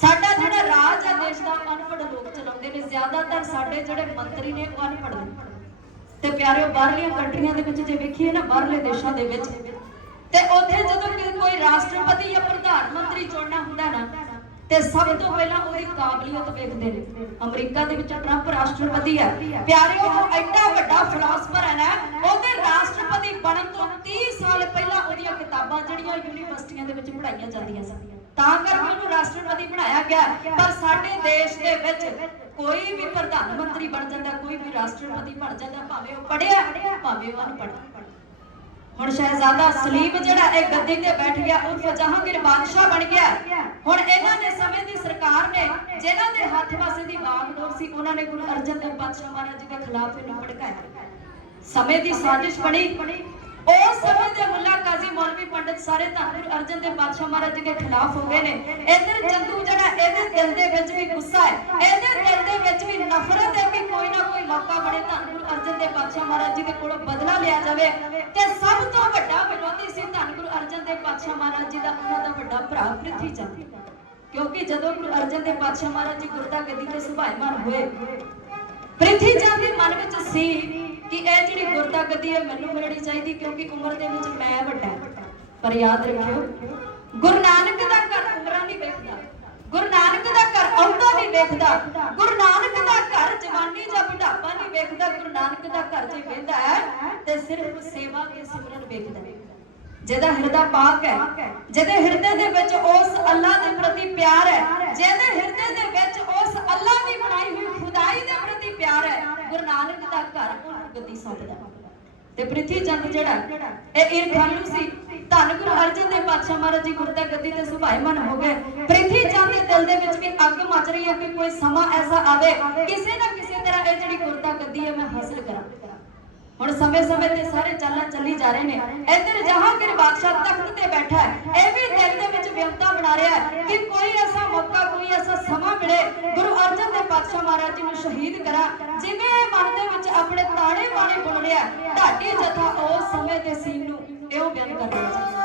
ਸਾਡਾ ਜਿਹੜਾ ਰਾਜ ਹੈ ਦੇਸ਼ ਦਾ ਅਨਪੜ੍ਹ ਲੋਕ ਚਲਾਉਂਦੇ ਨੇ, ਜ਼ਿਆਦਾਤਰ ਸਾਡੇ ਜਿਹੜੇ ਮੰਤਰੀ ਨੇ ਉਹ ਅਨਪੜ੍ਹ ਨੇ। ਤੇ ਪਿਆਰਿਓ ਬਾਹਰਲੀਆਂ ਕੰਟਰੀਆਂ ਦੇ ਵਿੱਚ ਜੇ ਵੇਖੀਏ ਨਾ, ਬਾਹਰਲੇ ਦੇਸ਼ਾਂ ਦੇ ਵਿੱਚ ਤੇ ਉੱਥੇ ਜਦੋਂ ਕੋਈ ਰਾਸ਼ਟਰਪਤੀ ਜਾਂ ਪ੍ਰਧਾਨ ਮੰਤਰੀ ਚੁਣਨਾ ਹੁੰਦਾ ਨਾ ਤੇ ਸਭ ਤੋਂ ਪਹਿਲਾਂ ਉਹਦੀ ਕਾਬਲੀਅਤ ਵੇਖਦੇ ਨੇ। ਅਮਰੀਕਾ ਦੇ ਵਿੱਚ ਟਰੰਪ ਰਾਸ਼ਟਰਪਤੀ ਹੈ, ਪਿਆਰਿਓ ਉਹ ਐਡਾ ਵੱਡਾ ਫਿਲਾਸਫਰ ਹੈ ਨਾ, ਉਹਦੇ ਰਾਸ਼ਟਰਪਤੀ ਬਣਨ ਤੋਂ 30 ਸਾਲ ਪਹਿਲਾਂ ਉਹਦੀਆਂ ਕਿਤਾਬਾਂ ਜਿਹੜੀਆਂ ਯੂਨੀਵਰਸਿਟੀਆਂ ਦੇ ਵਿੱਚ ਪੜ੍ਹਾਈਆਂ ਜਾਂਦੀਆਂ ਸਨ, ਤਾਂ ਕਰਕੇ ਉਹਨੂੰ ਰਾਸ਼ਟਰਪਤੀ ਬਣਾਇਆ ਗਿਆ। ਪਰ ਸਾਡੇ ਦੇਸ਼ ਦੇ ਵਿੱਚ ਕੋਈ ਵੀ ਪ੍ਰਧਾਨ ਮੰਤਰੀ ਬਣ ਜਾਂਦਾ, ਕੋਈ ਵੀ ਰਾਸ਼ਟਰਪਤੀ ਬਣ ਜਾਂਦਾ, ਭਾਵੇਂ ਉਹ ਪੜ੍ਹਿਆ ਭਾਵੇਂ ਉਹ ਅਨਪੜ੍ਹ। ਹੁਣ ਸ਼ਹਿਜ਼ਾਦਾ ਸਲੀਮ ਜਿਹੜਾ ਇਹ ਗੱਦੀ ਤੇ ਬੈਠ ਗਿਆ, ਉਰਫ ਜਹਾਂਗੀਰ ਬਾਦਸ਼ਾਹ ਬਣ ਗਿਆ। ਹੁਣ ਇਹਨਾਂ ਨੇ ਸਮੇਂ ਦੀ ਸਰਕਾਰ ਨੇ ਜਿਨ੍ਹਾਂ ਦੇ ਹੱਥ ਵਾਸੇ ਦੀ ਬਾਗਡੋਰ ਸੀ, ਉਹਨਾਂ ਨੇ ਗੁਰੂ ਅਰਜਨ ਦੇਵ ਪਾਤਸ਼ਾਹ ਮਹਾਰਾਜ ਜੀ ਦੇ ਖਿਲਾਫ ਇਹਨੂੰ ਭੜਕਾਇਆ। ਸਮੇਂ ਦੀ ਸਾਜ਼ਿਸ਼ ਬਣੀ। उस समय दे मुल्ला काजी मौलवी पंडित सारे धन गुरु अर्जन देव पातशाह महाराज जी के खिलाफ हो गए ने। इधर जंदू जड़ा इहदे दिल दे विच भी गुस्सा है, इहदे दिल दे विच भी नफरत है कि कोई ना कोई मौका बने धन गुरु अर्जन देव पातशाह महाराज जी दे कोलों बदला लिया जावे। ते सब तो वड्डा विरोधी सी धन गुरु अर्जन देव पातशाह महाराज जी दा उन्हां दा वड्डा भरा पृथ्वी चंद, क्योंकि जदों गुरु अर्जन देव पातशाह महाराज जी गुरदा गद्दी ते सुभाईमान होए, पृथ्वी चंद दे मन विच सी कि ਇਹ ਜਿਹੜੀ ਗੁਰਤਾ ਗੱਦੀ ਹੈ ਮੈਨੂੰ ਮਿਲਣੀ ਚਾਹੀਦੀ, ਕਿਉਂਕਿ ਉਮਰ ਦੇ ਵਿੱਚ ਮੈਂ ਵੱਡਾ। ਪਰ ਯਾਦ ਰੱਖਿਓ ਗੁਰੂ ਨਾਨਕ ਦਾ ਘਰ ਉਮਰਾਂ ਨਹੀਂ ਵੇਖਦਾ, ਗੁਰੂ ਨਾਨਕ ਦਾ ਘਰ ਅਹੁਦਾ ਨਹੀਂ ਵੇਖਦਾ, ਗੁਰੂ ਨਾਨਕ ਦਾ ਘਰ ਜਵਾਨੀ ਜਾਂ ਬੁਢਾਪਾ ਨਹੀਂ ਵੇਖਦਾ। ਗੁਰੂ ਨਾਨਕ ਦਾ ਘਰ ਜੇ ਵੇਖਦਾ ਹੈ ਤੇ ਸਿਰਫ ਸੇਵਾ ਤੇ ਸਿਮਰਨ ਵੇਖਦਾ ਹੈ। ਜਿਹਦਾ ਹਿਰਦਾ ਪਾਕ ਹੈ, ਜਿਹਦੇ ਹਿਰਦੇ ਦੇ ਵਿੱਚ ਉਸ ਅੱਲਾਹ ਦੇ ਪ੍ਰਤੀ ਪਿਆਰ ਹੈ, ਜਿਹਦੇ ਹਿਰਦੇ ਦੇ ਵਿੱਚ ਉਸ ਅੱਲਾਹ ਦੀ ਬਣਾਈ ਹੋਈ ਖੁਦਾਈ ਦੇ ਪ੍ਰਤੀ ਪਿਆਰ ਹੈ, ਗੁਰੂ ਨਾਨਕ ਦਾ ਘਰ ਉਹਨੂੰ ਗੱਦੀ ਸੌਂਪਦਾ। ਤੇ ਪ੍ਰਿਥੀ ਚੰਦ ਜਿਹੜਾ ਇਹ ਈਰਖਾਲੂ ਸੀ, ਧੰਨ ਗੁਰੂ ਅਰਜਨ ਦੇਵ ਪਾਤਸ਼ਾਹ ਮਹਾਰਾਜ ਜੀ ਗੁਰਦਾ ਗੱਦੀ ਤੇ ਸੁਭਾਈਮਾਨ ਹੋ ਗਏ। ਪ੍ਰਿਥੀ ਚੰਦ ਦੇ ਦਿਲ ਦੇ ਵਿੱਚ ਵੀ ਅੱਗ ਮੱਚ ਰਹੀ ਹੈ ਕਿ ਕੋਈ ਸਮਾਂ ਐਸਾ ਆਵੇ ਕਿਸੇ ਨਾ ਕਿਸੇ ਤਰ੍ਹਾਂ ਇਹ ਜਿਹੜੀ ਗੁਰਦਾ ਗੱਦੀ ਹੈ ਮੈਂ ਹਾਸਲ ਕਰਾਂ। ਹੁਣ ਸਮੇਂ ਸਮੇਂ ਤੇ ਸਾਰੇ ਚਾਲਾਂ ਚੱਲੀ ਜਾ ਰਹੇ ਨੇ। ਇੱਧਰ ਜਹਾਂਗੀਰ ਬਾਦਸ਼ਾਹ ਤਖਤ ਤੇ ਬੈਠਾ ਹੈ, ਇਹ ਵੀ ਦਿਲ ਦੇ ਵਿੱਚ ਵਿਉਂਤਾ ਬਣਾ ਰਿਹਾ ਹੈ ਕਿ ਕੋਈ ਐਸਾ ਮੌਕਾ, ਕੋਈ ਐਸਾ ਸਮਾਂ ਮਿਲੇ ਗੁਰੂ ਅਰਜਨ ਦੇਵ ਪਾਤਸ਼ਾਹ ਮਹਾਰਾਜ ਜੀ ਨੂੰ ਸ਼ਹੀਦ ਕਰਾਂ। ਜਿਵੇਂ ਇਹ ਮਨ ਦੇ ਵਿੱਚ ਆਪਣੇ ਤਾਣੇ ਬਾਣੇ ਬੁਣ ਰਿਹਾ, ਢਾਡੀ ਜਥਾ ਉਸ ਸਮੇਂ ਤੇ ਸੀਨ ਨੂੰ ਇਉਂ ਬਿਆਨ ਕਰ ਰਿਹਾ ਹੈ।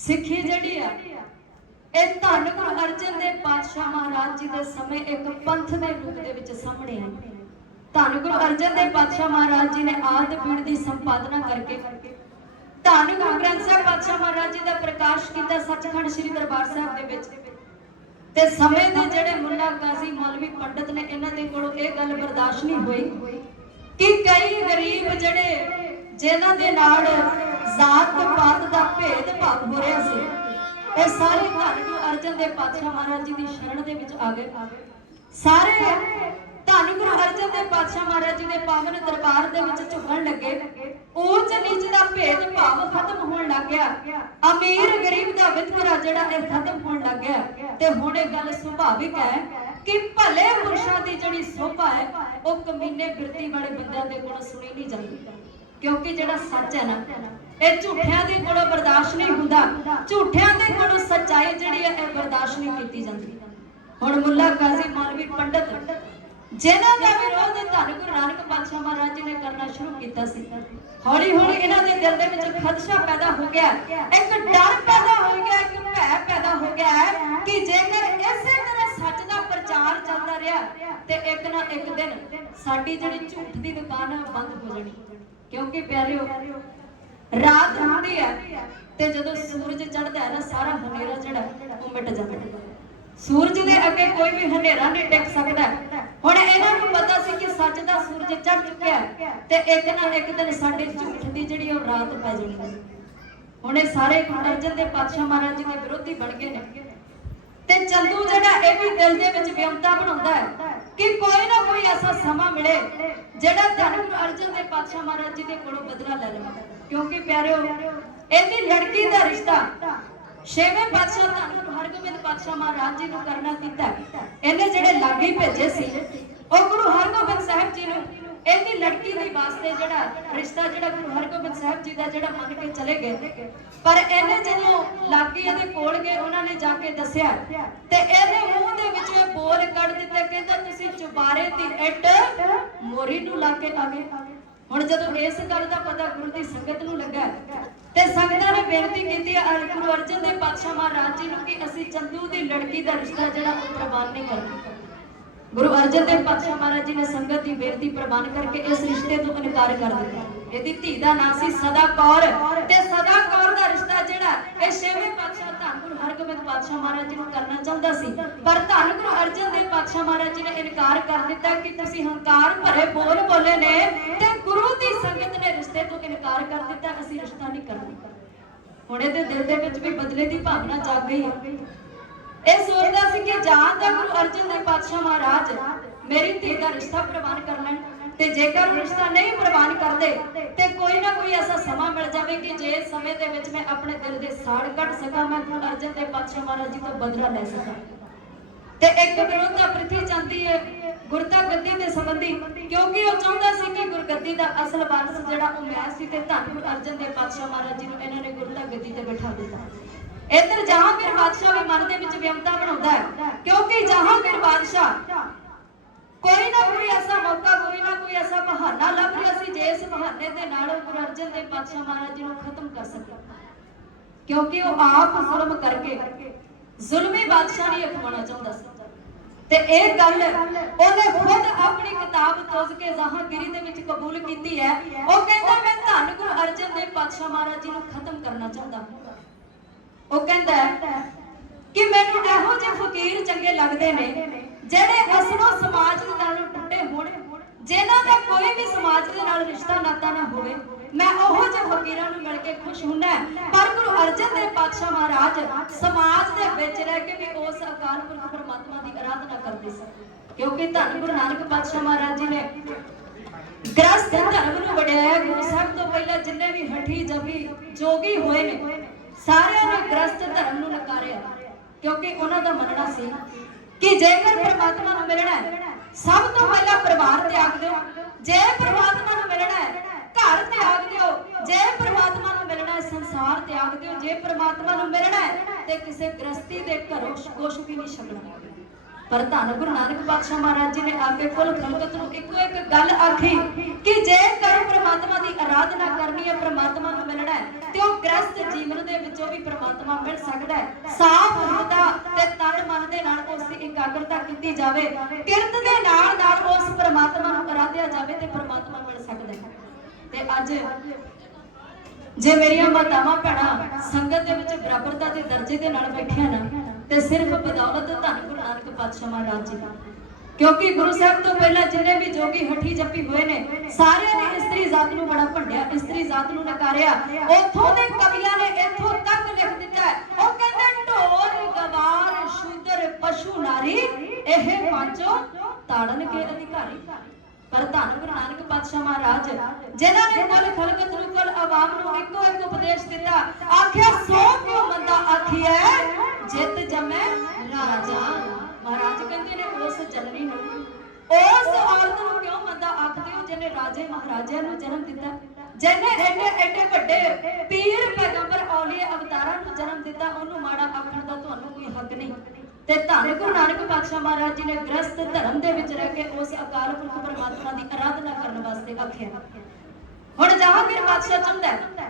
ਸਿੱਖੀ ਜਿਹੜੀ ਆ ਇਹ ਧੰਨ ਗੁਰੂ ਅਰਜਨ ਦੇਵ ਪਾਤਸ਼ਾਹ ਮਹਾਰਾਜ ਜੀ ਦੇ ਸਮੇਂ ਇੱਕ ਪੰਥ ਦੇ ਰੂਪ ਦੇ ਵਿੱਚ ਸਾਹਮਣੇ ਆਈ। ਧੰਨ ਗੁਰੂ ਅਰਜਨ ਦੇਵ ਪਾਤਸ਼ਾਹ ਮਹਾਰਾਜ ਜੀ ਨੇ ਆਦਿ ਪੀੜ ਦੀ ਸੰਪਾਦਨਾ ਕਰਕੇ ਧੰਨ ਗੁਰੂ ਗ੍ਰੰਥ ਸਾਹਿਬ ਪਾਤਸ਼ਾਹ ਮਹਾਰਾਜ ਜੀ ਦਾ ਪ੍ਰਕਾਸ਼ ਕੀਤਾ ਸੱਚਖੰਡ ਸ੍ਰੀ ਦਰਬਾਰ ਸਾਹਿਬ ਦੇ ਵਿੱਚ। ਤੇ ਸਮੇਂ ਦੇ ਜਿਹੜੇ ਮੁੱਲਾ ਕਾਜ਼ੀ ਮੌਲਵੀ ਪੰਡਤ ਨੇ ਇਹਨਾਂ ਦੇ ਕੋਲੋਂ ਇਹ ਗੱਲ ਬਰਦਾਸ਼ਤ ਨਹੀਂ ਹੋਈ ਕਿ ਕਈ ਗਰੀਬ ਜਿਹੜੇ ਜਿਨ੍ਹਾਂ ਦੇ ਨਾਲ ਜ਼ਾਤ ਪਾਤ ਦਾ ਭੇਦ ਭਾਵ ਹੋ ਰਿਹਾ ਸੀ, ਇਹ ਸਾਰੇ ਧੰਨ ਗੁਰੂ ਅਰਜਨ ਦੇਵ ਪਾਤਸ਼ਾਹ ਮਹਾਰਾਜ ਜੀ ਦੀ ਸ਼ਰਨ ਦੇ ਵਿੱਚ ਆ ਗਏ। ਸਾਰੇ ਧੰਨ ਗੁਰੂ ਅਰਜਨ ਦੇਵ ਪਾਤਸ਼ਾਹ ਮਹਾਰਾਜ ਜੀ ਦੇ ਪਾਵਨ ਦਰਬਾਰ ਦੇ ਵਿੱਚ ਝੁਕਣ ਲੱਗੇ। ਊਚ ਨੀਚ ਦਾ ਭੇਦ ਭਾਵ ਖਤਮ ਹੋਣ ਲੱਗ ਗਿਆ। ਅਮੀਰ ਗਰੀਬ ਦਾ ਵਿਤਕਰਾ ਜਿਹੜਾ ਇਹ ਖਤਮ ਹੋਣ ਲੱਗ ਗਿਆ। ਤੇ ਹੁਣ ਇਹ ਗੱਲ ਸੁਭਾਵਿਕ ਹੈ ਕਿ ਭਲੇ ਪੁਰਸ਼ਾਂ ਦੀ ਜਿਹੜੀ ਸੋਭਾ ਹੈ ਉਹ ਕਮੀਨੇ ਬਿਰਤੀ ਵਾਲੇ ਬੰਦਿਆਂ ਦੇ ਕੋਲੋਂ ਸੁਣੀ ਨਹੀਂ ਜਾਂਦੀ, ਕਿਉਂਕਿ ਜਿਹੜਾ ਸੱਚ ਹੈ ਨਾ ਇਹ ਝੂਠਿਆਂ ਦੇ ਕੋਲੋਂ ਬਰਦਾਸ਼ਤ ਨਹੀਂ ਹੁੰਦਾ। ਝੂਠਿਆਂ ਦੇ ਕੋਲੋਂ ਸੱਚਾਈ ਜਿਹੜੀ ਹੈ ਇਹ ਬਰਦਾਸ਼ਤ ਨਹੀਂ ਕੀਤੀ ਜਾਂਦੀ। ਹੁਣ ਮੁੱਲਾ ਕਾਜ਼ੀ ਮੌਲਵੀ ਪੰਡਤ ਜਿਨ੍ਹਾਂ ਦਾ ਵਿਰੋਧ ਧੰਨ ਗੁਰੂ ਨਾਨਕ ਪਾਤਸ਼ਾਹ ਮਹਾਰਾਜ ਜੀ ਨੇ ਕਰਨਾ ਸ਼ੁਰੂ ਕੀਤਾ ਸੀ, ਹੌਲੀ ਹੌਲੀ ਇਹਨਾਂ ਦੇ ਦਿਲ ਦੇ ਵਿੱਚ ਖਦਸ਼ਾ ਪੈਦਾ ਹੋ ਗਿਆ, ਇੱਕ ਡਰ ਪੈਦਾ ਹੋ ਗਿਆ, ਇੱਕ ਭੈ ਪੈਦਾ ਹੋ ਗਿਆ ਕਿ ਜੇਕਰ ਇਸੇ ਤਰ੍ਹਾਂ ਸੱਚ ਦਾ ਪ੍ਰਚਾਰ ਚੱਲਦਾ ਰਿਹਾ ਤੇ ਇੱਕ ਨਾ ਇੱਕ ਦਿਨ ਸਾਡੀ ਜਿਹੜੀ ਝੂਠ ਦੀ ਦੁਕਾਨ ਹੈ ਬੰਦ ਹੋ ਜਾਣੀ। ਕਿਉਂਕਿ ਪਿਆਰਿਓ ਰਾਤ ਹੁੰਦੀ ਹੈ ਤੇ ਜਦੋਂ ਸੂਰਜ ਚੜ੍ਹਦਾ ਹੈ ਨਾ ਸਾਰਾ ਹਨੇਰਾ ਜਿਹੜਾ ਉਹ ਮਿਟ ਜਾਂਦਾ ਹੈ। ਸੂਰਜ ਦੇ ਅੱਗੇ ਕੋਈ ਵੀ ਹਨੇਰਾ ਨਹੀਂ ਟਿਕ ਸਕਦਾ। ਹੁਣ ਇਹਨਾਂ ਨੂੰ ਪਤਾ ਸੀ ਕਿ ਸੱਚ ਦਾ ਸੂਰਜ ਚੜ੍ਹ ਚੁੱਕਿਆ ਤੇ ਇੱਕ ਨਾ ਇੱਕ ਦਿਨ ਸਾਡੇ ਝੂਠ ਦੀ ਜਿਹੜੀ ਉਹ ਰਾਤ ਪੈ ਜਾਣੀ ਹੈ। ਹੁਣ ਇਹ ਸਾਰੇ ਗੁਰੂ ਅਰਜਨ ਦੇਵ ਪਾਤਸ਼ਾਹ ਮਹਾਰਾਜ ਜੀ ਦੇ ਵਿਰੋਧੀ ਬਣ ਗਏ ਨੇ। ਤੇ ਚੰਦੂ ਜਿਹੜਾ ਇਹ ਵੀ ਦਿਲ ਦੇ ਵਿੱਚ ਵਿਅੰਤਾ ਬਣਾਉਂਦਾ ਹੈ ਕਿ ਕੋਈ ਨਾ ਕੋਈ ਐਸਾ ਸਮਾਂ ਮਿਲੇ ਜਿਹੜਾ ਧੰਨ ਗੁਰੂ ਅਰਜਨ ਦੇਵ ਪਾਤਸ਼ਾਹ ਮਹਾਰਾਜ ਜੀ ਦੇ ਕੋਲੋਂ ਬਦਲਾ ਲੈ ਲਵੇ। ਕਿਉਂਕਿ ਪਿਆਰਿਓ ਇਹਦੀ ਲੜਕੀ ਦਾ ਰਿਸ਼ਤਾ ਛੇਵੇਂ ਪਾਤਸ਼ਾਹ ਧੰਨ ਗੁਰੂ ਹਰਗੋਬਿੰਦ ਪਾਤਸ਼ਾਹ ਮਹਾਰਾਜ ਜੀ ਨੂੰ ਕਰਨਾ ਕੀਤਾ। ਇਹਨੇ ਜਿਹੜੇ ਲਾਗੇ ਭੇਜੇ ਸੀ ਉਹ ਗੁਰੂ ਹਰਗੋਬਿੰਦ ਸਾਹਿਬ ਜੀ ਨੂੰ ਇਹਦੀ ਲੜਕੀ ਦੇ ਵਾਸਤੇ ਜਿਹੜਾ ਰਿਸ਼ਤਾ ਜਿਹੜਾ ਗੁਰੂ ਹਰਗੋਬਿੰਦ ਸਾਹਿਬ ਜੀ ਦਾ ਜਿਹੜਾ ਮੰਨ ਕੇ ਚਲੇ ਗਏ। ਪਰ ਇਹਨੇ ਜਦੋਂ ਲਾਗੇ ਇਹਦੇ ਕੋਲ ਗਏ ਉਹਨਾਂ ਨੇ ਜਾ ਕੇ ਦੱਸਿਆ ਤੇ ਇਹਦੇ ਮੂੰਹ ਦੇ ਵਿੱਚੋਂ ਇਹ ਬੋਲ ਕੱਢ ਦਿੱਤੇ, ਕਹਿੰਦਾ ਤੁਸੀਂ ਚੁਬਾਰੇ ਦੀ ਇੱਟ ਮੋਰੀ ਨੂੰ ਲਾ ਕੇ ਆ ਗਏ। ਹੁਣ ਜਦੋਂ ਇਸ ਗੱਲ ਦਾ ਪਤਾ ਗੁਰੂ ਦੀ ਸੰਗਤ ਨੂੰ ਲੱਗਾ ਤੇ ਸੰਗਤਾਂ ਨੇ ਬੇਨਤੀ ਕੀਤੀ ਗੁਰੂ ਅਰਜਨ ਦੇਵ ਪਾਤਸ਼ਾਹ ਮਹਾਰਾਜ ਜੀ ਨੂੰ ਕਿ ਅਸੀਂ ਚੰਦੂ ਦੀ ਲੜਕੀ ਦਾ ਰਿਸ਼ਤਾ ਜਿਹੜਾ ਉਹ ਪ੍ਰਵਾਨ ਨਹੀਂ ਕਰਦੇ। ਗੁਰੂ ਅਰਜਨ ਦੇਵ ਪਾਤਸ਼ਾਹ ਮਹਾਰਾਜ ਜੀ ਨੇ ਸੰਗਤ ਦੀ ਬੇਨਤੀ ਪ੍ਰਵਾਨ ਕਰਕੇ ਇਸ ਰਿਸ਼ਤੇ ਤੋਂ ਇਨਕਾਰ ਕਰ ਦਿੱਤਾ। ਇਹਦੀ ਧੀ ਦਾ ਨਾਮ ਸੀ ਸਦਾ ਕੌਰ ਤੇ ਸਦਾ ਕੌਰ ਦਾ ਰਿਸ਼ਤਾ ਜਿਹੜਾ ਇਹ ਛੇਵੇਂ ਪਾਤਸ਼ਾਹ ਧੰਨ ਗੁਰੂ ਹਰਗੋਬਿੰਦ ਪਾਤਸ਼ਾਹ ਮਹਾਰਾਜ ਜੀ ਨੂੰ ਕਰਨਾ ਚਾਹੁੰਦਾ ਸੀ, ਪਰ ਧੰਨ ਗੁਰੂ ਅਰਜਨ ਦੇਵ ਪਾਤਸ਼ਾਹ ਮਹਾਰਾਜ ਜੀ ਨੇ ਇਨਕਾਰ ਕਰ ਦਿੱਤਾ ਕਿ ਤੁਸੀਂ ਹੰਕਾਰ ਭਰੇ ਬੋਲ ਬੋਲੇ ਨੇ ਤੇ ਗੁਰੂ ਦੀ ਸੰਗਤ ਨੇ ਰਿਸ਼ਤੇ ਤੋਂ ਇਨਕਾਰ ਕਰ ਦਿੱਤਾ, ਅਸੀਂ ਰਿਸ਼ਤਾ ਨਹੀਂ ਕਰਨਾ। ਹੁਣ ਇਹਦੇ ਦਿਲ ਦੇ ਵਿੱਚ ਵੀ ਬਦਲੇ ਦੀ ਭਾਵਨਾ ਜਾਗ ਗਈ ਹੈ। ਇਹ ਸੋਚਦਾ ਸੀ ਕਿ ਜਾਂ ਤਾਂ ਗੁਰੂ ਅਰਜਨ ਦੇਵ ਪਾਤਸ਼ਾਹ ਮਹਾਰਾਜ ਮੇਰੀ ਧੀ ਦਾ ਰਿਸ਼ਤਾ ਪ੍ਰਵਾਨ ਕਰ ਲੈਣ ਤੇ ਜੇਕਰ ਰਿਸ਼ਤਾ ਨਹੀਂ ਪ੍ਰਵਾਨ ਕਰਦੇ ਤੇ ਕੋਈ ਨਾ ਕੋਈ ਐਸਾ ਸਮਾਂ ਮਿਲ ਜਾਵੇ ਕਿ ਜੇ ਇਸ ਸਮੇਂ ਦੇ ਵਿੱਚ ਮੈਂ ਆਪਣੇ ਦਿਲ ਦੇ ਸਾੜ ਕੱਢ ਸਕਾਂ, ਮੈਂ ਗੁਰੂ ਅਰਜਨ ਦੇਵ ਪਾਤਸ਼ਾਹ ਮਹਾਰਾਜ ਜੀ ਤੋਂ ਬਦਲਾ ਲੈ ਸਕਾਂ। ਤੇ ਇੱਕ ਵਿਰੋਧਤਾ ਪ੍ਰੀਤੀ ਚਾਹੁੰਦੀ ਹੈ ਗੁਰਤਾ ਗੱਦੀ ਦੇ ਸੰਬੰਧੀ, ਕਿਉਂਕਿ ਉਹ ਚਾਹੁੰਦਾ ਸੀ ਕਿ ਗੁਰਗੱਦੀ ਦਾ ਅਸਲ ਵਾਰਸ ਜਿਹੜਾ ਉਹ ਮੈਂ ਸੀ ਤੇ ਧੰਨ ਗੁਰੂ ਅਰਜਨ ਦੇਵ ਪਾਤਸ਼ਾਹ ਮਹਾਰਾਜ ਜੀ ਨੂੰ ਇਹਨਾਂ ਨੇ ਗੁਰਤਾ ਗੱਦੀ ਤੇ ਬਿਠਾ ਦਿੱਤਾ। ਇੱਧਰ ਜਹਾਂਗੀਰ ਬਾਦਸ਼ਾਹ ਵੀ ਮਨ ਦੇ ਵਿੱਚ ਵਿਅੰਤਾ ਬਣਾਉਂਦਾ ਹੈ, ਕਿਉਂਕਿ ਜਹਾਂਗੀਰ ਬਾਦਸ਼ਾਹ ਕੋਈ ਨਾ ਕੋਈ ਐਸਾ ਮੌਕਾ ਕੋਈ ਨਾ ਕੋਈ ਐਸਾ ਬਹਾਨਾ ਲੱਭ ਰਿਹਾ ਸੀ ਜਿਸ ਬਹਾਨੇ ਦੇ ਨਾਲ ਗੁਰੂ ਅਰਜਨ ਦੇਵ ਪਾਤਸ਼ਾਹ ਮਹਾਰਾਜ ਜੀ ਨੂੰ ਖਤਮ ਕਰ ਸਕੇ। ਕਿਉਂਕਿ ਉਹ ਆਪ ਜ਼ੁਲਮ ਕਰਕੇ ਜ਼ੁਲਮੀ ਬਾਦਸ਼ਾਹ ਨਹੀਂ ਅਖਵਾਉਣਾ ਚਾਹੁੰਦਾ ਸੀ ਤੇ ਇਹ ਗੱਲ ਉਹਨੇ ਖੁਦ ਆਪਣੀ ਕਿਤਾਬ ਤੋਜ਼ ਕੇ ਜਹਾਂਗੀਰੀ ਦੇ ਵਿੱਚ ਕਬੂਲ ਕੀਤੀ ਹੈ। ਉਹ ਕਹਿੰਦਾ ਮੈਂ ਧੰਨ ਗੁਰੂ ਅਰਜਨ ਦੇਵ ਪਾਤਸ਼ਾਹ ਮਹਾਰਾਜ ਜੀ ਨੂੰ ਖਤਮ ਕਰਨਾ ਚਾਹੁੰਦਾ ਹਾਂ। ਉਹ ਕਹਿੰਦਾ ਕਿ ਮੈਨੂੰ ਇਹੋ ਜਿਹੇ ਫਕੀਰ ਚੰਗੇ ਲੱਗਦੇ ਨੇ ਜਿਹੜੇ ਅਸਲੋਂ ਸਮਾਜ ਦੇ ਨਾਲ ਟੁੱਟੇ ਹੋਣ, ਜਿਨ੍ਹਾਂ ਦਾ ਕੋਈ ਵੀ ਸਮਾਜ ਦੇ ਨਾਲ ਰਿਸ਼ਤਾ ਨਾਤਾ ਨਾ ਹੋਵੇ। ਮੈਂ ਉਹੋ ਜਿਹੇ ਫਕੀਰਾਂ ਨੂੰ ਮਿਲ ਕੇ ਖੁਸ਼ ਹੁੰਦਾ। ਪਰ ਗੁਰੂ ਅਰਜਨ ਦੇਵ ਪਾਤਸ਼ਾਹ ਮਹਾਰਾਜ ਸਮਾਜ ਦੇ ਵਿੱਚ ਰਹਿ ਕੇ ਵੀ ਉਸ ਅਕਾਲ ਪੁਰਖ ਪਰਮਾਤਮਾ ਦੀ ਆਰਾਧਨਾ ਕਰਦੇ ਸਨ, ਕਿਉਂਕਿ ਧੰਨ ਗੁਰੂ ਨਾਨਕ ਪਾਤਸ਼ਾਹ ਮਹਾਰਾਜ ਜੀ ਨੇ ਗ੍ਰਸਥ ਧਰਮ ਨੂੰ ਵਡਿਆਇਆ। ਗੁਰੂ ਸਾਹਿਬ ਤੋਂ ਪਹਿਲਾਂ ਜਿੰਨੇ ਵੀ ਹਠੀ ਜਪੀ ਜੋਗੀ ਹੋਏ ਨੇ ਸਾਰਿਆਂ ਨੇ ਗ੍ਰਸਥ ਧਰਮ ਨੂੰ ਨਕਾਰਿਆ, ਕਿਉਂਕਿ ਉਹਨਾਂ ਦਾ ਮੰਨਣਾ ਸੀ ਕਿ ਜੇਕਰ ਪਰਮਾਤਮਾ ਨੂੰ ਮਿਲਣਾ ਹੈ ਸਭ ਤੋਂ ਪਹਿਲਾਂ ਪਰਿਵਾਰ ਤਿਆਗ ਦਿਓ, ਜੇ ਪਰਮਾਤਮਾ ਨੂੰ ਮਿਲਣਾ ਹੈ ਘਰ ਤਿਆਗ ਦਿਓ, ਜੇ ਪਰਮਾਤਮਾ ਨੂੰ ਮਿਲਣਾ ਹੈ ਸੰਸਾਰ ਤਿਆਗ ਦਿਓ, ਜੇ ਪਰਮਾਤਮਾ ਨੂੰ ਮਿਲਣਾ ਹੈ ਤੇ ਕਿਸੇ ਗ੍ਰਸਤੀ ਦੇ ਘਰੋਂ ਕੁਛ ਵੀ ਨਹੀਂ ਛੱਡਣਾ। पर धन गुरु नानक पातशाह महाराज जी ने आके कुल खलकत नूं इक्को एक गल आखी कि जे कर परमात्मा की आराधना करनी है, परमात्मा नूं मिलना है, ते ओह गृहस्थ जीवन दे विचों भी परमात्मा मिल सकदा है। साफ ਹਿਰਦਾ ते तन मन दे नाल उस दी एकाग्रता कीती जावे, किरत दे नाल नाल उस परमात्मा नूं आराधिया जावे ते परमात्मा मिल सकदा है। ते अज जे मेरियां मातावां भैणां संगत दे विच बराबरता दे दर्जे दे नाल बैठियां ना ते सिर्फ बदौलत धन गुरु नानक पातशाह महाराज जी दा, क्योंकि गुरु साहब तो पहला जिन्ने भी जोगी हठी जप्पी हुए ने सारे ने इस्त्री जात नूं बड़ा भंडिया, इस्त्री जात नूं नकारिया। उथों दे कवियां ने इथों तक लिख दिता है, ओ कहंदे ढोर गवार शूदर पशु नारी एह पांचों ताड़न के अधिकारी। पर धन गुरु नानक पातशाह महाराज जिन्हां ने कुल खलकत नूं कुल आवाम नूं इक्को एक उपदेश दिता, आख्या सो क्यों मंदा आखिए जित जमै राजा। महाराज कहंदे ने उस जननी नूं उस औरत नूं क्यों मंदा आखदे हो जिन्हें राजे महाराजिਆਂ ਨੂੰ जन्म दिता, जिन्हें एडे एडे ਵੱਡੇ पीर पैगंबर औलिए अवतारां ਨੂੰ जन्म दिता, ਉਹਨੂੰ ਮਾੜਾ ਆਖਣ ਦਾ ਤੁਹਾਨੂੰ ਕੋਈ ਹੱਕ ਨਹੀਂ। ਤੇ ਧੰਨ ਗੁਰੂ ਨਾਨਕ ਪਾਤਸ਼ਾਹ ਮਹਾਰਾਜ ਜੀ ਨੇ ਗ੍ਰਸਥ ਧਰਮ ਦੇ ਵਿੱਚ ਰਹਿ ਕੇ ਉਸ ਅਕਾਲ ਪੁਰਖ ਪਰਮਾਤਮਾ ਦੀ ਆਰਾਧਨਾ ਕਰਨ ਵਾਸਤੇ ਆਖਿਆ। ਹੁਣ ਜਹਾਂਗੀਰ ਬਾਦਸ਼ਾਹ ਚਾਹੁੰਦਾ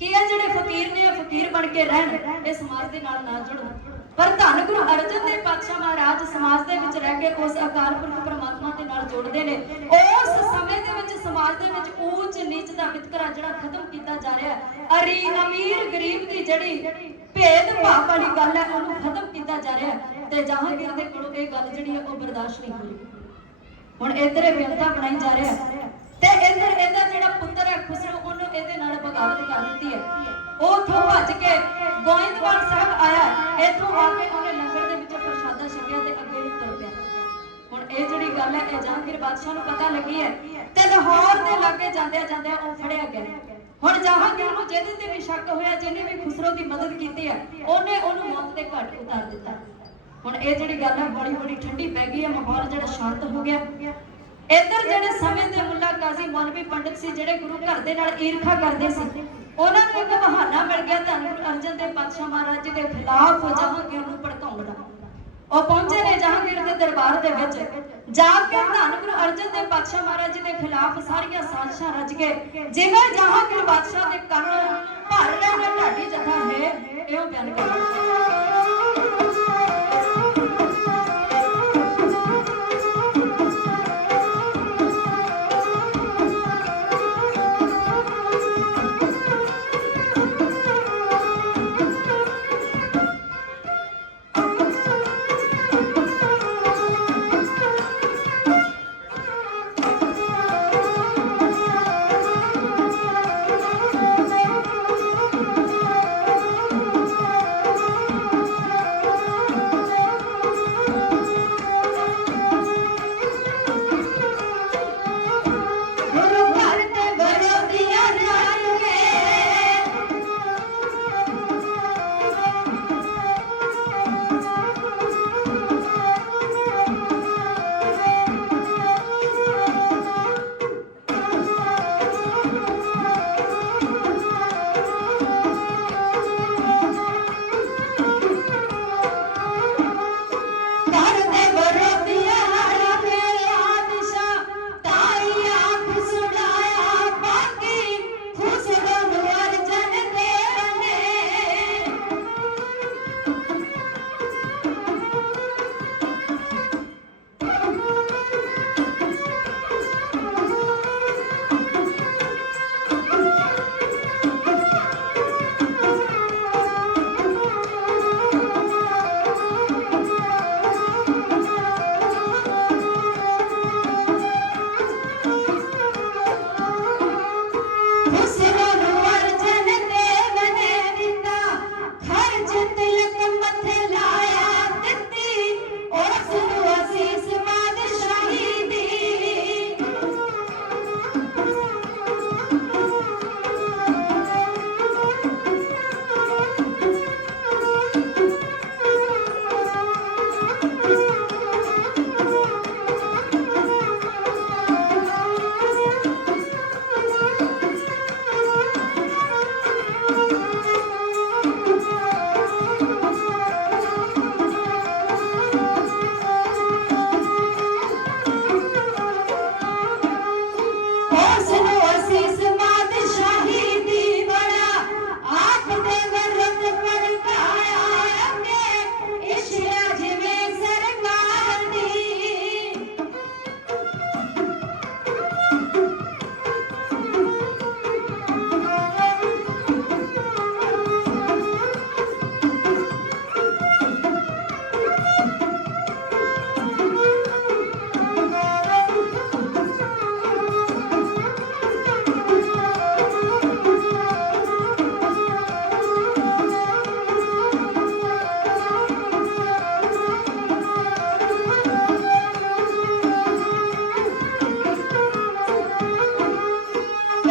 ਕਿ ਇਹ ਜਿਹੜੇ ਫਕੀਰ ਨੇ ਫਕੀਰ ਬਣ ਕੇ ਰਹਿਣ, ਇਹ ਸਮਾਜ ਦੇ ਨਾਲ ਨਾ ਜੁੜਨ, ਪਰ ਧੰਨ ਗੁਰੂ ਅਰਜਨ ਦੇਵ ਪਾਤਸ਼ਾਹ ਮਹਾਰਾਜ ਸਮਾਜ ਦੇ ਵਿੱਚ ਰਹਿ ਕੇ ਉਸ ਅਕਾਲ ਪੁਰਖ ਪਰਮਾਤਮਾ ਦੇ ਨਾਲ ਜੁੜਦੇ ਨੇ। ਉਸ ਸਮੇਂ ਦੇ ਵਿੱਚ ਸਮਾਜ ਦੇ ਵਿੱਚ ਊਚ ਨੀਚ ਦਾ ਵਿਤਕਰਾ ਜਿਹੜਾ ਖਤਮ ਕੀਤਾ ਜਾ ਰਿਹਾ ਹੈ, ਅਮੀਰ ਗਰੀਬ ਦੀ ਜਿਹੜੀ ਭੇਦ ਭਾਵ ਵਾਲੀ ਗੱਲ ਹੈ ਉਹਨੂੰ ਖਤਮ ਕੀਤਾ ਜਾ ਰਿਹਾ ਹੈ। ਤੇ ਜਹਾਂਗੀਰ ਦੇ ਕੋਲੋਂ ਇਹ ਗੱਲ ਜਿਹੜੀ ਹੈ ਉਹ ਬਰਦਾਸ਼ਤ ਨਹੀਂ ਹੋ ਰਹੀ। ਹੁਣ ਇਧਰ ਇਹ ਵਿਅੰਤਾ ਬਣਾਈ ਜਾ ਰਿਹਾ ਤੇ ਇਧਰ ਇਹਦਾ ਜਿਹੜਾ ਪੁੱਤਰ ਹੈ ਖੁਸਰੋ, ਉਹਨੂੰ ਇਹਦੇ ਨਾਲ ਬਗਾਵਤ ਕਰ ਦਿੱਤੀ ਹੈ। ਉਹ ਉੱਥੋਂ ਭੱਜ ਕੇ ਗੋਇੰਦਵਾਲ ਸਾਹਿਬ ਆਇਆ, ਇੱਥੋਂ ਆ ਕੇ ਉਹਨੇ ਲੰਗਰ ਦੇ ਵਿੱਚੋਂ ਪ੍ਰਸ਼ਾਦਾ ਛਕਿਆ ਤੇ ਅੱਗੇ ਨੂੰ ਤੁਰ ਪਿਆ। ਹੁਣ ਇਹ ਜਿਹੜੀ ਗੱਲ ਹੈ ਇਹ ਜਹਾਂਗੀਰ ਬਾਦਸ਼ਾਹ ਨੂੰ ਪਤਾ ਲੱਗੀ ਹੈ ਤੇ ਲਾਹੌਰ ਦੇ ਲਾਗੇ ਜਾਂਦਿਆਂ ਜਾਂਦਿਆਂ ਉਹ ਫੜਿਆ ਗਿਆ। ਹੁਣ ਜਹਾਂਗੀਰ ਨੂੰ ਜਿਹਦੇ ਤੇ ਵੀ ਸ਼ੱਕ ਹੋਇਆ, ਜਿਹਨੇ ਵੀ ਖੁਸਰੋ ਦੀ ਮਦਦ ਕੀਤੀ ਹੈ, ਉਹਨੇ ਉਹਨੂੰ ਮੌਤ ਦੇ ਘਾਟ ਉਤਾਰ ਦਿੱਤਾ। ਹੁਣ ਇਹ ਜਿਹੜੀ ਗੱਲ ਹੈ ਬੜੀ ਬੜੀ ਠੰਡੀ ਪੈ ਗਈ ਹੈ, ਮਾਹੌਲ ਜਿਹੜਾ ਸ਼ਾਂਤ ਹੋ ਗਿਆ। ਇੱਧਰ ਜਿਹੜੇ ਸਮੇਂ ਦੇ ਮੁੱਲਾ ਕਾਜ਼ੀ ਮੌਲਵੀ ਪੰਡਿਤ ਸੀ ਜਿਹੜੇ ਗੁਰੂ ਘਰ ਦੇ ਨਾਲ ਈਰਖਾ ਕਰਦੇ ਸੀ, ਉਹਨਾਂ ਨੂੰ ਇੱਕ ਬਹਾਨਾ ਮਿਲ ਗਿਆ ਧੰਨ ਗੁਰੂ ਅਰਜਨ ਦੇਵ ਪਾਤਸ਼ਾਹ ਮਹਾਰਾਜ ਜੀ ਦੇ ਖਿਲਾਫ ਜਹਾਂਗੀਰ ਨੂੰ ਭੜਕਾਉਣ ਦਾ। ਉਹ ਪਹੁੰਚੇ ਨੇ ਜਹਾਂਗੀਰ ਦੇ ਦਰਬਾਰ ਦੇ ਵਿੱਚ, ਜਾ ਕੇ ਧੰਨ ਗੁਰੂ ਅਰਜਨ ਦੇਵ ਪਾਤਸ਼ਾਹ ਮਹਾਰਾਜ ਜੀ ਦੇ ਖਿਲਾਫ ਸਾਰੀਆਂ ਸਾਜ਼ਿਸ਼ਾਂ ਰਚ ਕੇ ਜਿਵੇਂ ਜਹਾਂਗੀਰ ਬਾਦਸ਼ਾਹ ਦੇ ਕੰਨ ਭਰ ਰਹੇ ਨੇ ਢਾਡੀ ਜਥਾ ਹੈ, ਇਹੋ ਬਿਆਨ ਕਰ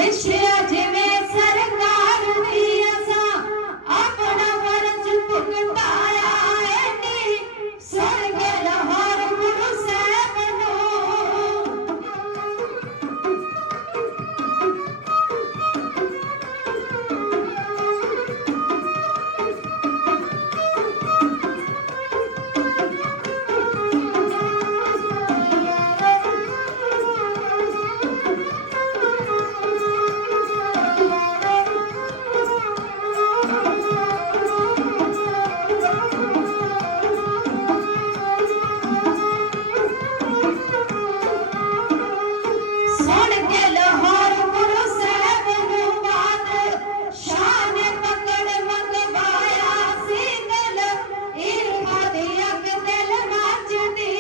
विछड़िया जिवें सरकार दी असां अपना फर्ज भुगताया नी सुन के लाहौर गुरु साहब नूं सुन के लाहौर गुरु साहब नूं बादशाह ने पकड़ मंगवाया सी दिल ईर्खा दी अग दिल नाचदी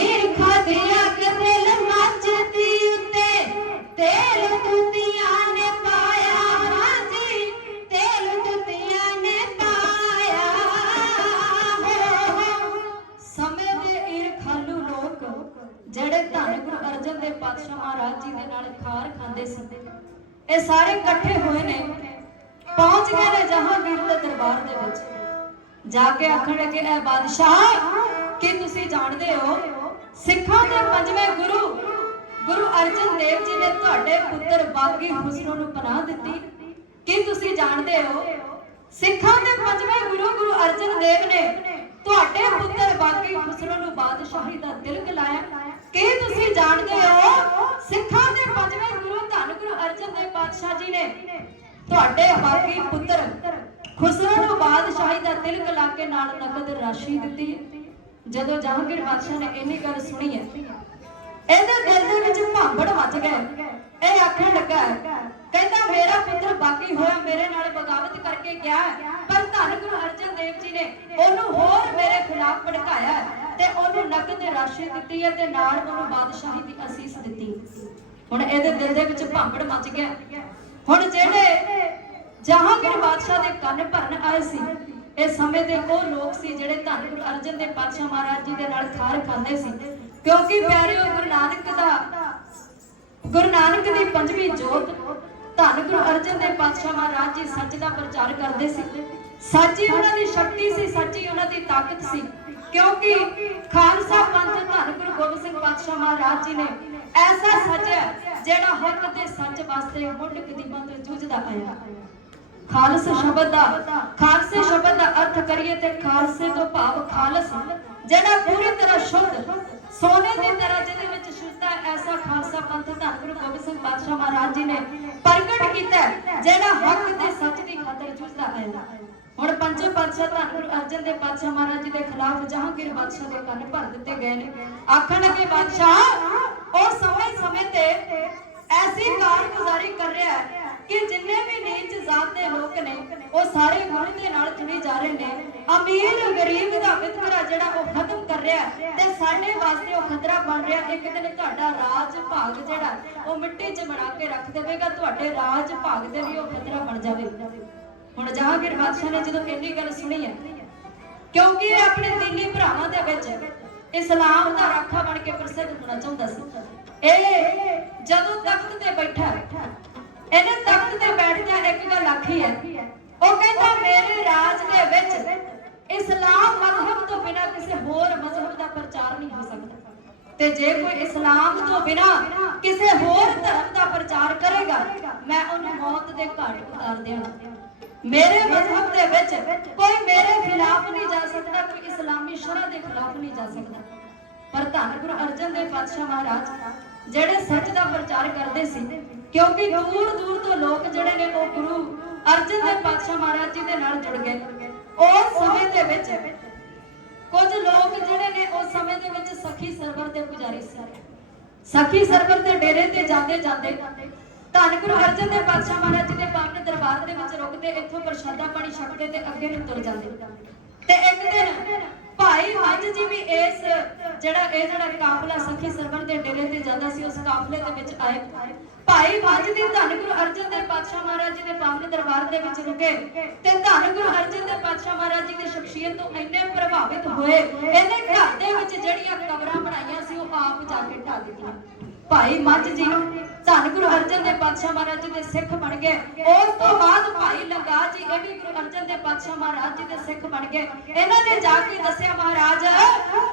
ईर्खा दी अग दिल नाचदी उत्ते तेल तुतियां ने पाया हां जी तेल तुतियां ने पाया समय दे ईरखालू लोक ਜਿਹੜੇ ਧੰਨ ਗੁਰੂ ਅਰਜਨ ਦੇਵ ਪਾਤਸ਼ਾਹ ਮਹਾਰਾਜ ਜੀ ਦੇ ਨਾਲ ਖਾਰ ਖਾਂਦੇ ਸੀ ਇਹ ਸਾਰੇ ਇਕੱਠੇ ਹੋਏ ਨੇ ਪਹੁੰਚ ਗਏ ਨੇ ਜਹਾਂਗੀਰ ਦੇ ਦਰਬਾਰ ਦੇ ਵਿੱਚ ਜਾ ਕੇ ਆਖਣ ਲੱਗੇ ਐ ਬਾਦਸ਼ਾਹ ਕੀ ਤੁਸੀਂ ਜਾਣਦੇ ਹੋ ਸਿੱਖਾਂ ਦੇ ਪੰਜਵੇਂ ਗੁਰੂ ਗੁਰੂ ਅਰਜਨ ਦੇਵ ਜੀ ਨੇ ਤੁਹਾਡੇ ਪੁੱਤਰ ਬਾਗੀ ਹੁਸਨ ਨੂੰ ਪਨਾਹ ਦਿੱਤੀ ਕੀ ਤੁਸੀਂ ਜਾਣਦੇ ਹੋ ਸਿੱਖਾਂ ਦੇ ਪੰਜਵੇਂ ਗੁਰੂ ਗੁਰੂ ਅਰਜਨ ਦੇਵ ਨੇ ਤੁਹਾਡੇ ਪੁੱਤਰ ਬਾਗੀ ਹੁਸਨ ਨੂੰ ਬਾਦਸ਼ਾਹੀ ਦਾ ਤਿਲਕ ਲਾਇਆ ਕੀ ਤੁਸੀਂ ਜਾਣਦੇ ਹੋ ਸਿੱਖਾਂ ਦੇ ਪੰਜਵੇਂ ਗੁਰੂ ਧੰਨ ਗੁਰੂ ਅਰਜਨ ਦੇਵ ਪਾਤਸ਼ਾਹ ਜੀ ਨੇ ਤੁਹਾਡੇ ਬਾਗੀ ਪੁੱਤਰ ਖੁਸਰੋ ਨੂੰ ਬਾਦਸ਼ਾਹੀ ਦਾ ਤਿਲਕ ਲਾ ਕੇ ਨਾਲ ਨਕਦ ਰਾਸ਼ੀ ਦਿੱਤੀ ਜਦੋਂ ਜਹਾਂਗੀਰ ਬਾਦਸ਼ਾਹ ਨੇ ਇੰਨੀ ਗੱਲ ਸੁਣੀ ਹੈ ਇਹਦੇ ਦਿਲ ਦੇ ਵਿੱਚ ਭਾਂਬੜ ਮੱਚ ਗਏ ਇਹ ਆਖਣ ਲੱਗਾ ਕਹਿੰਦਾ ਮੇਰਾ ਪੁੱਤਰ ਬਾਗੀ ਹੋਇਆ ਮੇਰੇ ਨਾਲ ਬਗਾਵਤ ਕਰਕੇ ਗਿਆ ਪਰ ਧੰਨ ਗੁਰੂ ਅਰਜਨ ਦੇਵ ਜੀ ਨੇ ਉਹਨੂੰ ਹੋਰ ਮੇਰੇ ਖਿਲਾਫ ਭੜਕਾਇਆ ਤੇ ਉਹਨੂੰ ਨਕਦ ਰਾਸ਼ੀ ਦਿੱਤੀ ਹੈ ਤੇ ਨਾਲ ਉਹਨੂੰ ਬਾਦਸ਼ਾਹੀ ਦੀ ਅਸੀਸ ਦਿੱਤੀ ਹੁਣ ਇਹਦੇ ਦਿਲ ਦੇ ਵਿੱਚ ਭਾਂਬੜ ਮੱਚ ਗਿਆ ਹੁਣ ਜਿਹੜੇ ਜਹਾਂਗੀਰ ਬਾਦਸ਼ਾਹ ਦੇ ਕੰਨ ਭਰਨ ਆਏ ਸੀ ਇਹ ਸਮੇਂ ਦੇ ਉਹ ਲੋਕ ਸੀ ਜਿਹੜੇ ਧੰਨ ਗੁਰੂ ਅਰਜਨ ਦੇਵ ਪਾਤਸ਼ਾਹ ਮਹਾਰਾਜ ਜੀ ਦੇ ਨਾਲ ਖਾਰ ਖਾਂਦੇ ਸੀ ਕਿਉਂਕਿ ਪਿਆਰਿਓ ਗੁਰੂ ਨਾਨਕ ਦੀ ਪੰਜਵੀਂ ਜੋਤ ਧੰਨ ਗੁਰੂ ਅਰਜਨ ਦੇਵ ਪਾਤਸ਼ਾਹ ਮਹਾਰਾਜ ਜੀ ਸੱਚ ਦਾ ਪ੍ਰਚਾਰ ਕਰਦੇ ਸੀ ਸੱਚੀ ਉਹਨਾਂ ਦੀ ਸ਼ਕਤੀ ਸੀ ਸੱਚੀ ਉਹਨਾਂ ਦੀ ਤਾਕਤ ਸੀ ਕਿਉਂਕਿ ਖਾਲਸਾ ਪੰਥ ਧੰਨ ਗੁਰੂ ਗੋਬਿੰਦ ਸਿੰਘ ਪਾਤਸ਼ਾਹ ਮਹਾਰਾਜ ਜੀ ਨੇ ਐਸਾ ਸੱਜਿਆ ਜਿਹੜਾ ਹੱਕ ਤੇ ਸੱਚ ਵਾਸਤੇ ਮੁੱਢ ਕਦੀਮਾਂ ਤੋਂ ਜੂਝਦਾ ਆਇਆ ਖਾਲਸੇ ਸ਼ਬਦ ਦਾ ਅਰਥ ਕਰੀਏ ਤੇ ਖਾਲਸੇ ਤੋਂ ਭਾਵ ਖਾਲਸ ਜਿਹੜਾ ਪੂਰੀ ਤਰ੍ਹਾਂ ਸ਼ੁੱਧ ਸੋਨੇ ਦੀ ਤਰ੍ਹਾਂ ਜਿਹਦੇ ਵਿੱਚ ਸ਼ੁੱਧਤਾ ਐਸਾ ਖਾਲਸਾ ਪੰਥ ਧੰਨ ਗੁਰੂ ਗੋਬਿੰਦ ਸਿੰਘ ਪਾਤਸ਼ਾਹ ਮਹਾਰਾਜ ਜੀ ਨੇ ਪ੍ਰਗਟ ਕੀਤਾ ਜਿਹੜਾ ਹੱਕ ਤੇ ਸੱਚ ਦੀ ਖਾਤਰ ਜੂਝਦਾ ਆਇਆ ਹੁਣ ਪੰਜੇ ਪਾਤਸ਼ਾਹ ਧੰਨ ਗੁਰੂ ਅਰਜਨ ਦੇਵ ਪਾਤਸ਼ਾਹ ਮਹਾਰਾਜ ਜੀ ਦੇ ਖਿਲਾਫ ਜਹਾਂਗੀਰ ਬਾਦਸ਼ਾਹ ਦੇ ਕੰਨ ਭਰ ਦਿੱਤੇ ਗਏ ਨੇ ਆਖਣ ਲੱਗੇ ਬਾਦਸ਼ਾਹ ਉਹ ਸਮੇਂ ਤੇ ਐਸੀ ਕਾਰਗੁਜ਼ਾਰੀ ਕਰ ਰਿਹਾ ਹੈ ਕਿ ਜਿੰਨੇ ਵੀ ਨੀਚ ਜ਼ਾਤ ਦੇ ਲੋਕ ਨੇ ਉਹ ਸਾਰੇ ਗੁਰੂ ਦੇ ਨਾਲ ਜੁੜੇ ਜਾ ਰਹੇ ਨੇ ਅਮੀਰ ਗਰੀਬ ਦਾ ਵਿਤਕਰਾ ਜਿਹੜਾ ਉਹ ਖਤਮ ਕਰ ਰਿਹਾ ਤੇ ਸਾਡੇ ਵਾਸਤੇ ਉਹ ਖਤਰਾ ਬਣ ਰਿਹਾ ਇੱਕ ਦਿਨ ਤੁਹਾਡਾ ਰਾਜ ਭਾਗ ਜਿਹੜਾ ਉਹ ਮਿੱਟੀ 'ਚ ਬਣਾ ਕੇ ਰੱਖ ਦੇਵੇਗਾ ਤੁਹਾਡੇ ਰਾਜ ਭਾਗ ਦੇ ਲਈ ਉਹ ਖਤਰਾ ਬਣ ਜਾਵੇ ਹੁਣ ਜਹਾਂਗੀਰ ਬਾਦਸ਼ਾਹ ਨੇ ਜਦੋਂ ਇੰਨੀ ਗੱਲ ਸੁਣੀ ਹੈ ਕਿਉਂਕਿ ਇਹ ਆਪਣੇ ਦਿੱਲੀ ਭਰਾਵਾਂ ਦੇ ਵਿੱਚ ਇਸਲਾਮ ਦਾ ਰਾਖਾ ਬਣ ਕੇ ਪ੍ਰਸਿੱਧ ਹੋਣਾ ਚਾਹੁੰਦਾ ਸੀ ਇਹ ਜਦੋਂ ਤਖਤ ਤੇ ਬੈਠਾ ਇਹਨੇ ਤਖਤ ਤੇ ਬੈਠ ਕੇ ਇੱਕ ਗੱਲ ਆਖੀ ਹੈ ਉਹ ਕਹਿੰਦਾ ਮੇਰੇ ਰਾਜ ਦੇ ਵਿੱਚ ਇਸਲਾਮ ਮਜ਼ਹਬ ਤੋਂ ਬਿਨਾਂ ਕਿਸੇ ਹੋਰ ਮਜ਼ਹਬ ਦਾ ਪ੍ਰਚਾਰ ਨਹੀਂ ਹੋ ਸਕਦਾ ਤੇ ਜੇ ਕੋਈ ਇਸਲਾਮ ਤੋਂ ਬਿਨਾਂ ਕਿਸੇ ਹੋਰ ਧਰਮ ਦਾ ਪ੍ਰਚਾਰ ਕਰੇਗਾ ਮੈਂ ਉਹਨੂੰ ਮੌਤ ਦੇ ਘਾਟ ਉਤਾਰ ਦੇਵਾਂ ਮੇਰੇ ਮਜ਼ਹਬ ਦੇ ਵਿੱਚ ਕੋਈ ਮੇਰੇ ਖਿਲਾਫ ਨਹੀਂ ਜਾ ਸਕਦਾ ਕੋਈ ਇਸਲਾਮੀ ਸ਼ਰਅ ਦੇ ਖਿਲਾਫ ਨਹੀਂ ਜਾ ਸਕਦਾ ਪਰ ਧੰਨ ਗੁਰੂ ਅਰਜਨ ਦੇਵ ਪਾਤਸ਼ਾਹ ਮਹਾਰਾਜ ਜਿਹੜੇ ਸੱਚ ਦਾ ਪ੍ਰਚਾਰ ਕਰਦੇ ਸੀ ਕਿਉਂਕਿ ਦੂਰ ਦੂਰ ਤੋਂ ਲੋਕ ਜਿਹੜੇ ਨੇ ਉਹ ਗੁਰੂ ਅਰਜਨ ਦੇਵ ਪਾਤਸ਼ਾਹ ਮਹਾਰਾਜ ਜੀ ਦੇ ਨਾਲ ਜੁੜ ਗਏ ਉਸ ਸਮੇਂ ਦੇ ਵਿੱਚ ਕੁਝ ਲੋਕ ਜਿਹੜੇ ਨੇ ਉਸ ਸਮੇਂ ਦੇ ਵਿੱਚ ਸਖੀ ਸਰਵਰ ਦੇ ਪੁਜਾਰੀ ਸੀ ਸਖੀ ਸਰਵਰ ਦੇ ਡੇਰੇ ਤੇ ਜਾਂਦੇ ਧੰਨ ਗੁਰੂ ਅਰਜਨ ਦੇਵ ਪਾਤਸ਼ਾਹ ਮਹਾਰਾਜ ਜੀ ਦੇ ਪਾਵਨ ਦਰਬਾਰ ਦੇ ਵਿੱਚ ਰੁਕਦੇ, ਇੱਥੋਂ ਪ੍ਰਸ਼ਾਦਾ ਪਾਣੀ ਛਕਦੇ ਤੇ ਅੱਗੇ ਨੂੰ ਤੁਰ ਜਾਂਦੇ। ਤੇ ਇੱਕ ਦਿਨ ਭਾਈ ਮੰਝ ਜੀ ਵੀ ਇਸ ਜਿਹੜਾ ਕਾਫਲਾ ਸਖੀ ਸਰਵਰ ਦੇ ਡੇਰੇ ਤੇ ਜਾਂਦਾ ਸੀ, ਉਸ ਕਾਫਲੇ ਦੇ ਵਿੱਚ ਆਏ। ਭਾਈ ਮੰਝ ਦੀ ਧੰਨ ਗੁਰੂ ਅਰਜਨ ਦੇਵ ਪਾਤਸ਼ਾਹ ਮਹਾਰਾਜ ਜੀ ਦੇ ਪਾਵਨ ਦਰਬਾਰ ਦੇ ਵਿੱਚ ਰੁਕੇ ਤੇ ਧੰਨ ਗੁਰੂ ਅਰਜਨ ਦੇਵ ਪਾਤਸ਼ਾਹ ਮਹਾਰਾਜ ਜੀ ਦੀ ਸ਼ਖਸੀਅਤ ਤੋਂ ਇੰਨੇ ਪ੍ਰਭਾਵਿਤ ਹੋਏ, ਇਹਨੇ ਘਰ ਦੇ ਵਿੱਚ ਜਿਹੜੀਆਂ ਕਬਰਾਂ ਬਣਾਈਆਂ ਸੀ ਉਹ ਆਪ ਜਾ ਕੇ ਢਾ ਦਿੱਤੀਆਂ। ਭਾਈ ਮੰਝ ਜੀ ਧੰਨ ਗੁਰੂ ਅਰਜਨ ਦੇਵ ਪਾਤਸ਼ਾਹ ਮਹਾਰਾਜ ਜੀ ਦੇ ਸਿੱਖ ਬਣ ਗਏ। ਉਸ ਤੋਂ ਬਾਅਦ ਭਾਈ ਲੰਗਾ ਜੀ ਇਹ ਵੀ ਗੁਰੂ ਅਰਜਨ ਦੇਵ ਪਾਤਸ਼ਾਹ ਮਹਾਰਾਜ ਜੀ ਦੇ ਸਿੱਖ ਬਣ ਗਏ। ਇਹਨਾਂ ਨੇ ਜਾ ਕੇ ਦੱਸਿਆ, ਮਹਾਰਾਜ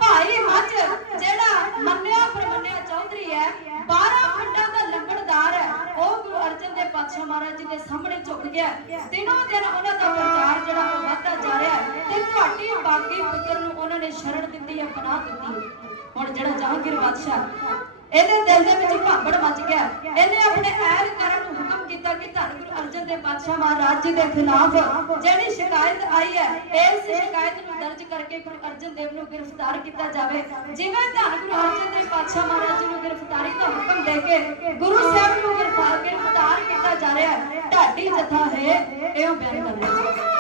ਭਾਈ ਮੰਝ ਜਿਹੜਾ ਮੰਨਿਆ ਪਰਮੰਨਿਆ ਚੌਧਰੀ ਹੈ, 12 ਖੰਡਾਂ ਦਾ ਲੰਬੜਦਾਰ ਹੈ, ਉਹ ਗੁਰੂ ਅਰਜਨ ਦੇਵ ਪਾਤਸ਼ਾਹ ਮਹਾਰਾਜ ਜੀ ਦੇ ਸਾਹਮਣੇ ਝੁਕ ਗਿਆ। ਦਿਨੋਂ ਦਿਨ ਉਹਨਾਂ ਦਾ ਪ੍ਰਚਾਰ ਜਿਹੜਾ ਉਹ ਵੱਧਦਾ ਜਾ ਰਿਹਾ ਹੈ ਤੇ ਤੁਹਾਡੀ ਬਾਗੀ ਫਿਕਰ ਨੂੰ ਉਹਨਾਂ ਨੇ ਸ਼ਰਨ ਦਿੱਤੀ, ਅਪਣਾ ਦਿੱਤੀ। ਹੁਣ ਜਿਹੜਾ ਜਹਾਂਗੀਰ ਬਾਦਸ਼ਾਹ, ਇਹਦੇ ਦਿਲ ਦੇ ਵਿੱਚ ਭਾਂਬੜ ਮਚ ਗਿਆ। ਇਹਨੇ ਆਪਣੇ ਐਲਕਾਰਾਂ ਨੂੰ ਹੁਕਮ ਕੀਤਾ ਕਿ ਧੰਨ ਗੁਰੂ ਅਰਜਨ ਦੇਵ ਪਾਤਸ਼ਾਹ ਮਹਾਰਾਜ ਜੀ ਦੇ ਖਿਲਾਫ ਜਿਹੜੀ ਸ਼ਿਕਾਇਤ ਆਈ ਹੈ, ਇਸ ਸ਼ਿਕਾਇਤ ਨੂੰ ਦਰਜ ਕਰਕੇ ਗੁਰੂ ਅਰਜਨ ਦੇਵ ਨੂੰ ਗ੍ਰਿਫਤਾਰ ਕੀਤਾ ਜਾਵੇ। ਜਿਵੇਂ ਧੰਨ ਗੁਰੂ ਅਰਜਨ ਦੇਵ ਪਾਤਸ਼ਾਹ ਮਹਾਰਾਜ ਜੀ ਨੂੰ ਗ੍ਰਿਫਤਾਰੀ ਦਾ ਹੁਕਮ ਦੇ ਕੇ ਗੁਰੂ ਸਾਹਿਬ ਨੂੰ ਗ੍ਰਿਫਤਾਰ ਕੀਤਾ ਜਾ ਰਿਹਾ ਹੈ, ਢਾਡੀ ਜਥਾ ਹੈ ਇਹੋ ਬਿਆਨ ਕਰ ਰਿਹਾ ਹੈ।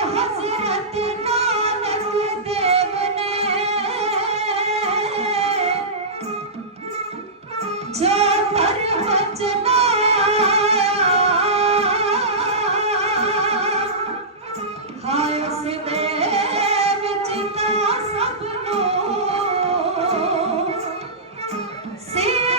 हजरत नानक देव ने जो धर्म चलाया हाय उस दे विच तां सबनूं सीख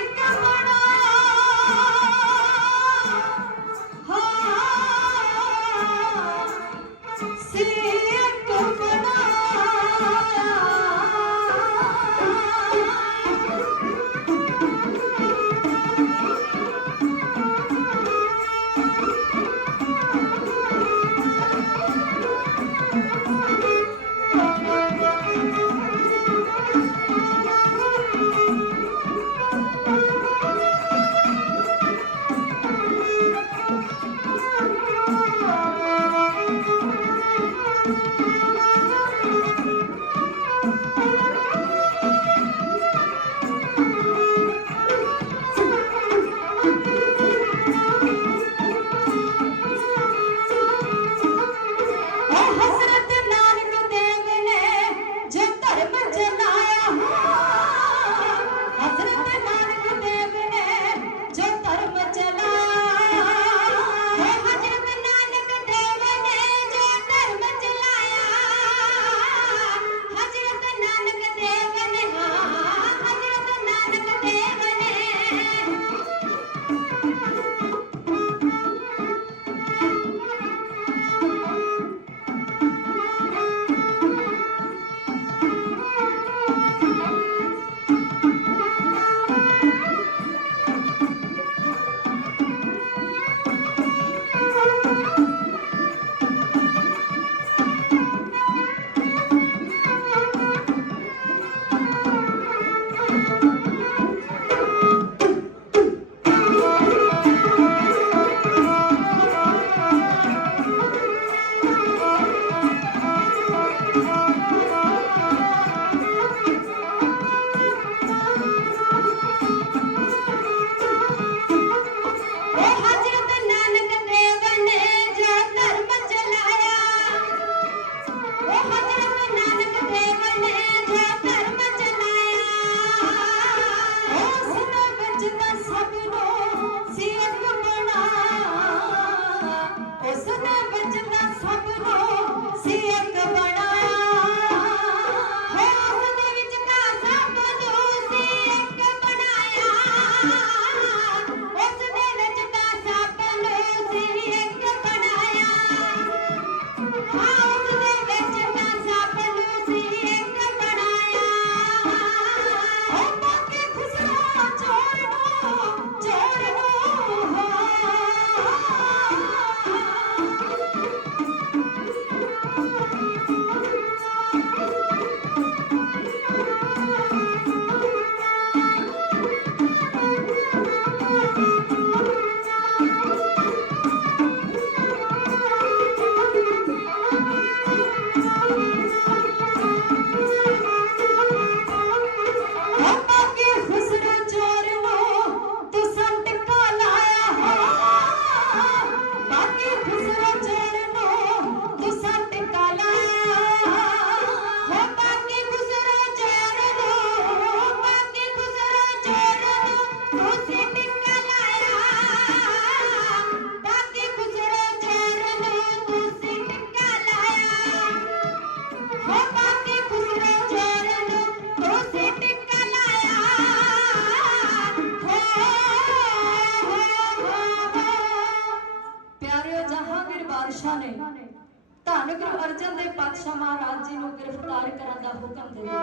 ਧੰਨ ਗੁਰੂ ਅਰਜਨ ਦੇਵ ਪਾਤਸ਼ਾਹ ਮਹਾਰਾਜ ਜੀ ਨੂੰ ਗ੍ਰਿਫਤਾਰ ਕਰਨ ਦਾ ਹੁਕਮ ਦੇ ਦਿੱਤਾ।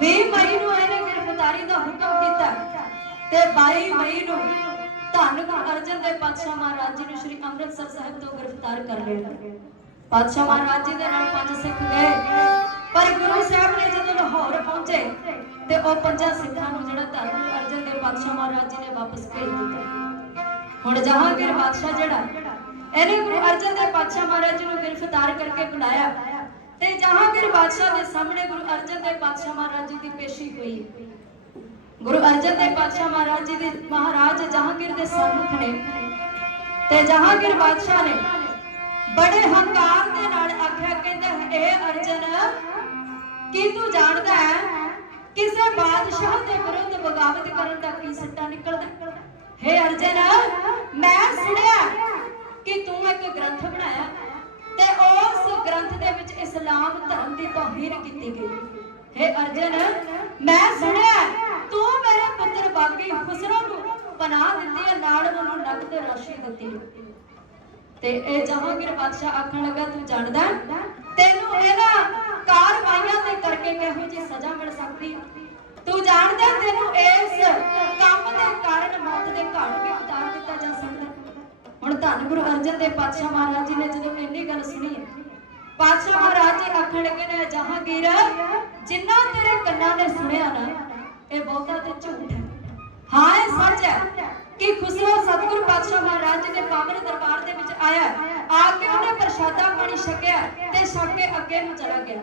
20 ਮਈ ਨੂੰ ਇਹਨੇ ਗ੍ਰਿਫਤਾਰੀ ਦਾ ਹੁਕਮ ਕੀਤਾ ਤੇ 22 ਮਈ ਨੂੰ ਧੰਨ ਗੁਰੂ ਅਰਜਨ ਦੇਵ ਪਾਤਸ਼ਾਹ ਮਹਾਰਾਜ ਜੀ ਨੂੰ ਸ੍ਰੀ ਅੰਮ੍ਰਿਤਸਰ ਸਾਹਿਬ ਤੋਂ ਗ੍ਰਿਫਤਾਰ ਕਰ ਲਿਆ। ਪਾਤਸ਼ਾਹ ਮਹਾਰਾਜ ਜੀ ਦੇ ਨਾਲ 5 ਸਿੱਖ ਗਏ, ਪਰ ਗੁਰੂ ਸਾਹਿਬ ਨੇ ਜਦੋਂ ਲਾਹੌਰ ਪਹੁੰਚੇ ਤੇ ਉਹ 5 ਸਿੱਖਾਂ ਨੂੰ ਜਿਹੜਾ ਧੰਨ ਗੁਰੂ ਅਰਜਨ ਦੇਵ ਪਾਤਸ਼ਾਹ ਮਹਾਰਾਜ ਜੀ ਨੇ ਵਾਪਸ ਭੇਜ ਦਿੱਤਾ। ਹੁਣ ਜਹਾਂਗੀਰ ਬਾਦਸ਼ਾਹ ਜਿਹੜਾ ਇਹਨੇ ਗੁਰੂ ਅਰਜਨ ਦੇਵ ਪਾਤਸ਼ਾਹ ਮਹਾਰਾਜ ਜੀ ਨੂੰ ਗ੍ਰਿਫਤਾਰ ਕਰਕੇ ਬੁਲਾਇਆ ਤੇ ਜਹਾਂਗੀਰ ਬਾਦਸ਼ਾਹ ਦੇ ਸਾਹਮਣੇ ਗੁਰੂ ਅਰਜਨ ਦੇਵ ਪਾਤਸ਼ਾਹ ਮਹਾਰਾਜ ਜੀ ਦੀ ਪੇਸ਼ੀ ਹੋਈ। ਗੁਰੂ ਅਰਜਨ ਦੇਵ ਪਾਤਸ਼ਾਹ ਮਹਾਰਾਜ ਜੀ ਦੇ ਮਹਾਰਾਜ ਜਹਾਂਗੀਰ ਦੇ ਸਨਮੁਖ ਨੇ ਤੇ ਜਹਾਂਗੀਰ ਬਾਦਸ਼ਾਹ ਨੇ बड़े हंकार दे नाल आख्या, कहंदा ए अर्जन की तू जानदा है किसे बादशाह दे विरुद्ध बगावत करन दा की सट्टा निकलदा। हे अर्जन, मैं सुनिया कि तू एक ग्रंथ बनाया ते उस ग्रंथ दे विच इस्लाम धर्म दी तौहीन कीती गई। हे अर्जन, मैं सुनिया तू मेरे पुत्र बागी खुसरो नूं पनाह दित्ती है, नाल उहनूं नगद राशि दित्ती है। ते ए जहांगीर बादशाह आखण लगा, तू जानदा तैनूं इहनां कारवाइयां ते करके किहो जी सजा मिल सकदी है। तू जानदा तैनूं इस काम दे कारण मौत दे घाट भी उतार दिता जा सकदा। हुण धन गुरु अर्जन देव पातशाह महाराज जी ने जदों इन्नी गल सुनी है, पातशाह महाराज जी आखण लगे ने, जहांगीर जिन्ना तेरे कन्नां ने सुनिया ना, ये बहुता ते झूठ है। हाँ ये सच है कि खुसरो सतगुरु पातशाह महाराज जी दे पावन दरबार दे विच आया, आके उन्हें प्रसादा पानी छकिया ते छक के अगे नूं चला गया।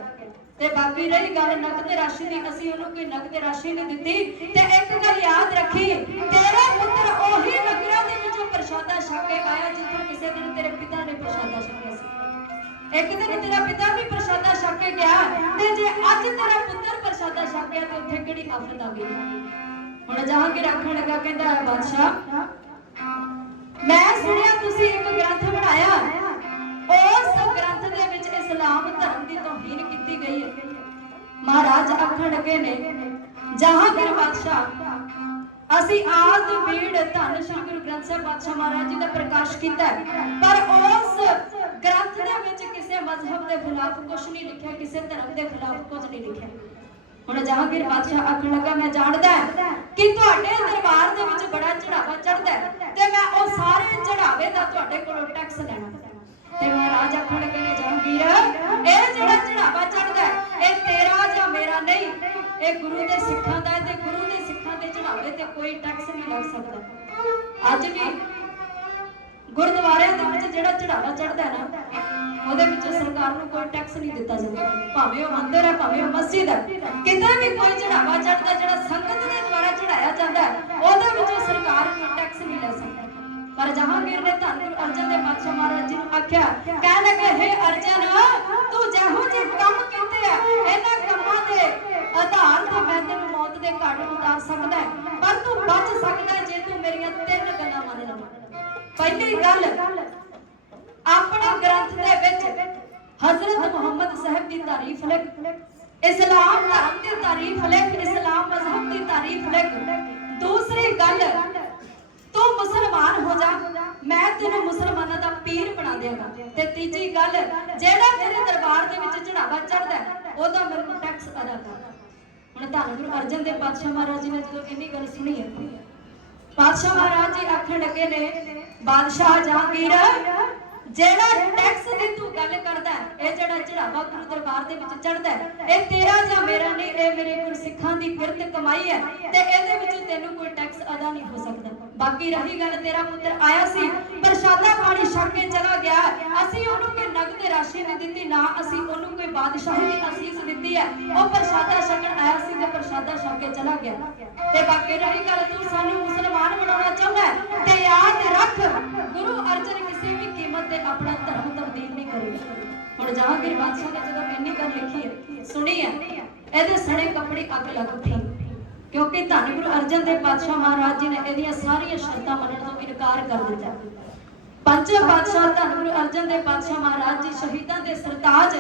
ते बाकी रही गल नगद राशि दी, असीं उहनूं कोई नगद राशि नहीं दित्ती। ते एक गल याद रखी, तेरा पुत्र ओही नगरां दे विचों प्रसादा छक के आया जिੱਥੋਂ किसी दिन तेरे पिता ने प्रसादा छकिया सी। एक दिन तेरा पिता भी प्रसादा छक के गया, ते जे अज तेरा पुत्र प्रसादा छक गया ते उत्थे किहड़ी आफत आ गई। हुण जहांगीर आखण लगा, कहंदा है बादशाह, मैं सुनिया तुसी एक ग्रंथ बनाया, उस ग्रंथ दे विच इस्लाम धर्म दी तौहीन कीती गई है। महाराज आखण लगे ने, जहांगीर बादशाह असी आद बीड़ धन श्री गुरु ग्रंथ साहिब पातशाह महाराज जी दा प्रकाश कीता, पर उस ग्रंथ दे विच किसी मजहब दे खिलाफ कुछ नहीं लिखिया, किसी धर्म दे खिलाफ कुछ नहीं लिखिया। हुण जहांगीर बादशाह आखण लगा, मैं जानदा कि तुहाडे दरबार दे विच बड़ा चढ़ावा चढ़दा है ते मैं ओ सारे चढ़ावे दा तुहाडे कोलों टैक्स लैणा। ते महाराज आखण लगे ने, जहांगीर ए जिहड़ा चढ़ावा चढ़दा है ए तेरा जां मेरा नहीं, ए गुरु दे सिखां दा है ते गुरु दे सिखां दे चढ़ावे ते कोई टैक्स नहीं लग सकदा। अज भी गुरुद्वारिਆਂ ਦੇ ਵਿੱਚ ਜਿਹੜਾ ਚੜਾਵਾ ਚੜਦਾ ਹੈ ਨਾ, ਉਹਦੇ ਵਿੱਚ ਸਰਕਾਰ ਨੂੰ ਕੋਈ ਟੈਕਸ ਨਹੀਂ ਦਿੱਤਾ ਜਾਂਦਾ, ਭਾਵੇਂ ਉਹ ਮੰਦਿਰ ਹੈ ਭਾਵੇਂ ਉਹ ਮਸਜਿਦ ਹੈ, ਕਿਤੇ ਵੀ ਕੋਈ ਚੜਾਵਾ ਚੜਦਾ ਜਿਹੜਾ ਸੰਗਤ ਦੇ ਦੁਆਰਾ ਚੜਾਇਆ ਜਾਂਦਾ ਉਹਦੇ ਵਿੱਚ ਸਰਕਾਰ ਕੋਈ ਟੈਕਸ ਨਹੀਂ ਲੈ ਸਕਦੀ। ਪਰ ਜਹਾਂਗੀਰ ਨੇ ਧੰਨ ਗੁਰੂ ਅਰਜਨ ਦੇਵ ਪਾਤਸ਼ਾਹ ਮਹਾਰਾਜ ਜੀ ਨੂੰ ਆਖਿਆ, ਕਹਿਣ ਲੱਗੇ, हे ਅਰਜਨ ਤੂੰ ਜਿਹੋ ਜਿਹੇ ਕੰਮ ਕੀਤੇ ਆ ਇਹਨਾਂ ਕੰਮਾਂ ਦੇ ਆਧਾਰ ਤੇ ਮੈਂ ਤੈਨੂੰ ਮੌਤ ਦੇ ਘਾਟ ਉਤਾਰ ਸਕਦਾ, ਪਰ ਤੂੰ ਬਚ ਸਕਦਾ ਜੇ ਤੂੰ ਮੇਰੀਆਂ ਤਿੰਨ ਗੱਲਾਂ ਮੰਨ ਲਵੇਂ। पहली गल, अपने ग्रंथ दे विच हजरत मुहम्मद साहब दी तारीफ लिख, इस्लाम धर्म दी तारीफ लिख, इस्लाम मजहब दी तारीफ लिख। दूसरी गल, तू मुसलमान हो जा, मैं तेनू मुसलमानां दा पीर बना देंगा। ते तीजी गल, जेड़ा तेरे दरबार दे विच चढ़ावा चढ़दा ओदा मैनूं टैक्स अदा कर। हुण धन गुरु अर्जन देव पातशाह महाराज जी ने जदों इन्नी गल सुनी है, पातशाह महाराज जी आखण लगे ने, बादशाह जहांगीर जेड़ा टैक्स दी तू गल करदा है, ए जेड़ा चढ़ावा गुरु दरबार दे विच चढ़दा है, ए तेरा जां मेरा नहीं, ए मेरे गुरसिखां दी किरत कमाई है ते इहदे विच तैनूं कोई टैक्स अदा नहीं हो सकदा। बाकी रही गल, तेरा पुत्र आया सी, प्रसादा पानी छक के चला गया, असीं ओनूं कोई नगद राशि नहीं दित्ती, ना असीं ओनूं कोई बादशाही दी असीस दित्ती है, ओ प्रसादा छकण आया सी ते प्रसादा छक के चला गया। ते बाकी रही गल, तू सानूं मुसलमान बनाउणा चाहुंदा है ते याद रख, गुरु अर्जन किसी भी कीमत ते अपना धर्म तब्दील नहीं करेगा। हुण जहांगीर बादशाह ने जदों इन्नी गल लिखी है, सुनी है, इहदे सड़े कपड़े अग लग उठी, क्योंकि धन गुरु अर्जन देव पातशाह महाराज जी ने इहदियां सारियां शर्तां मनण तों इनकार कर दिता। पंच पातशाह धन गुरु अर्जन देव पातशाह महाराज जी शहीदां दे सरताज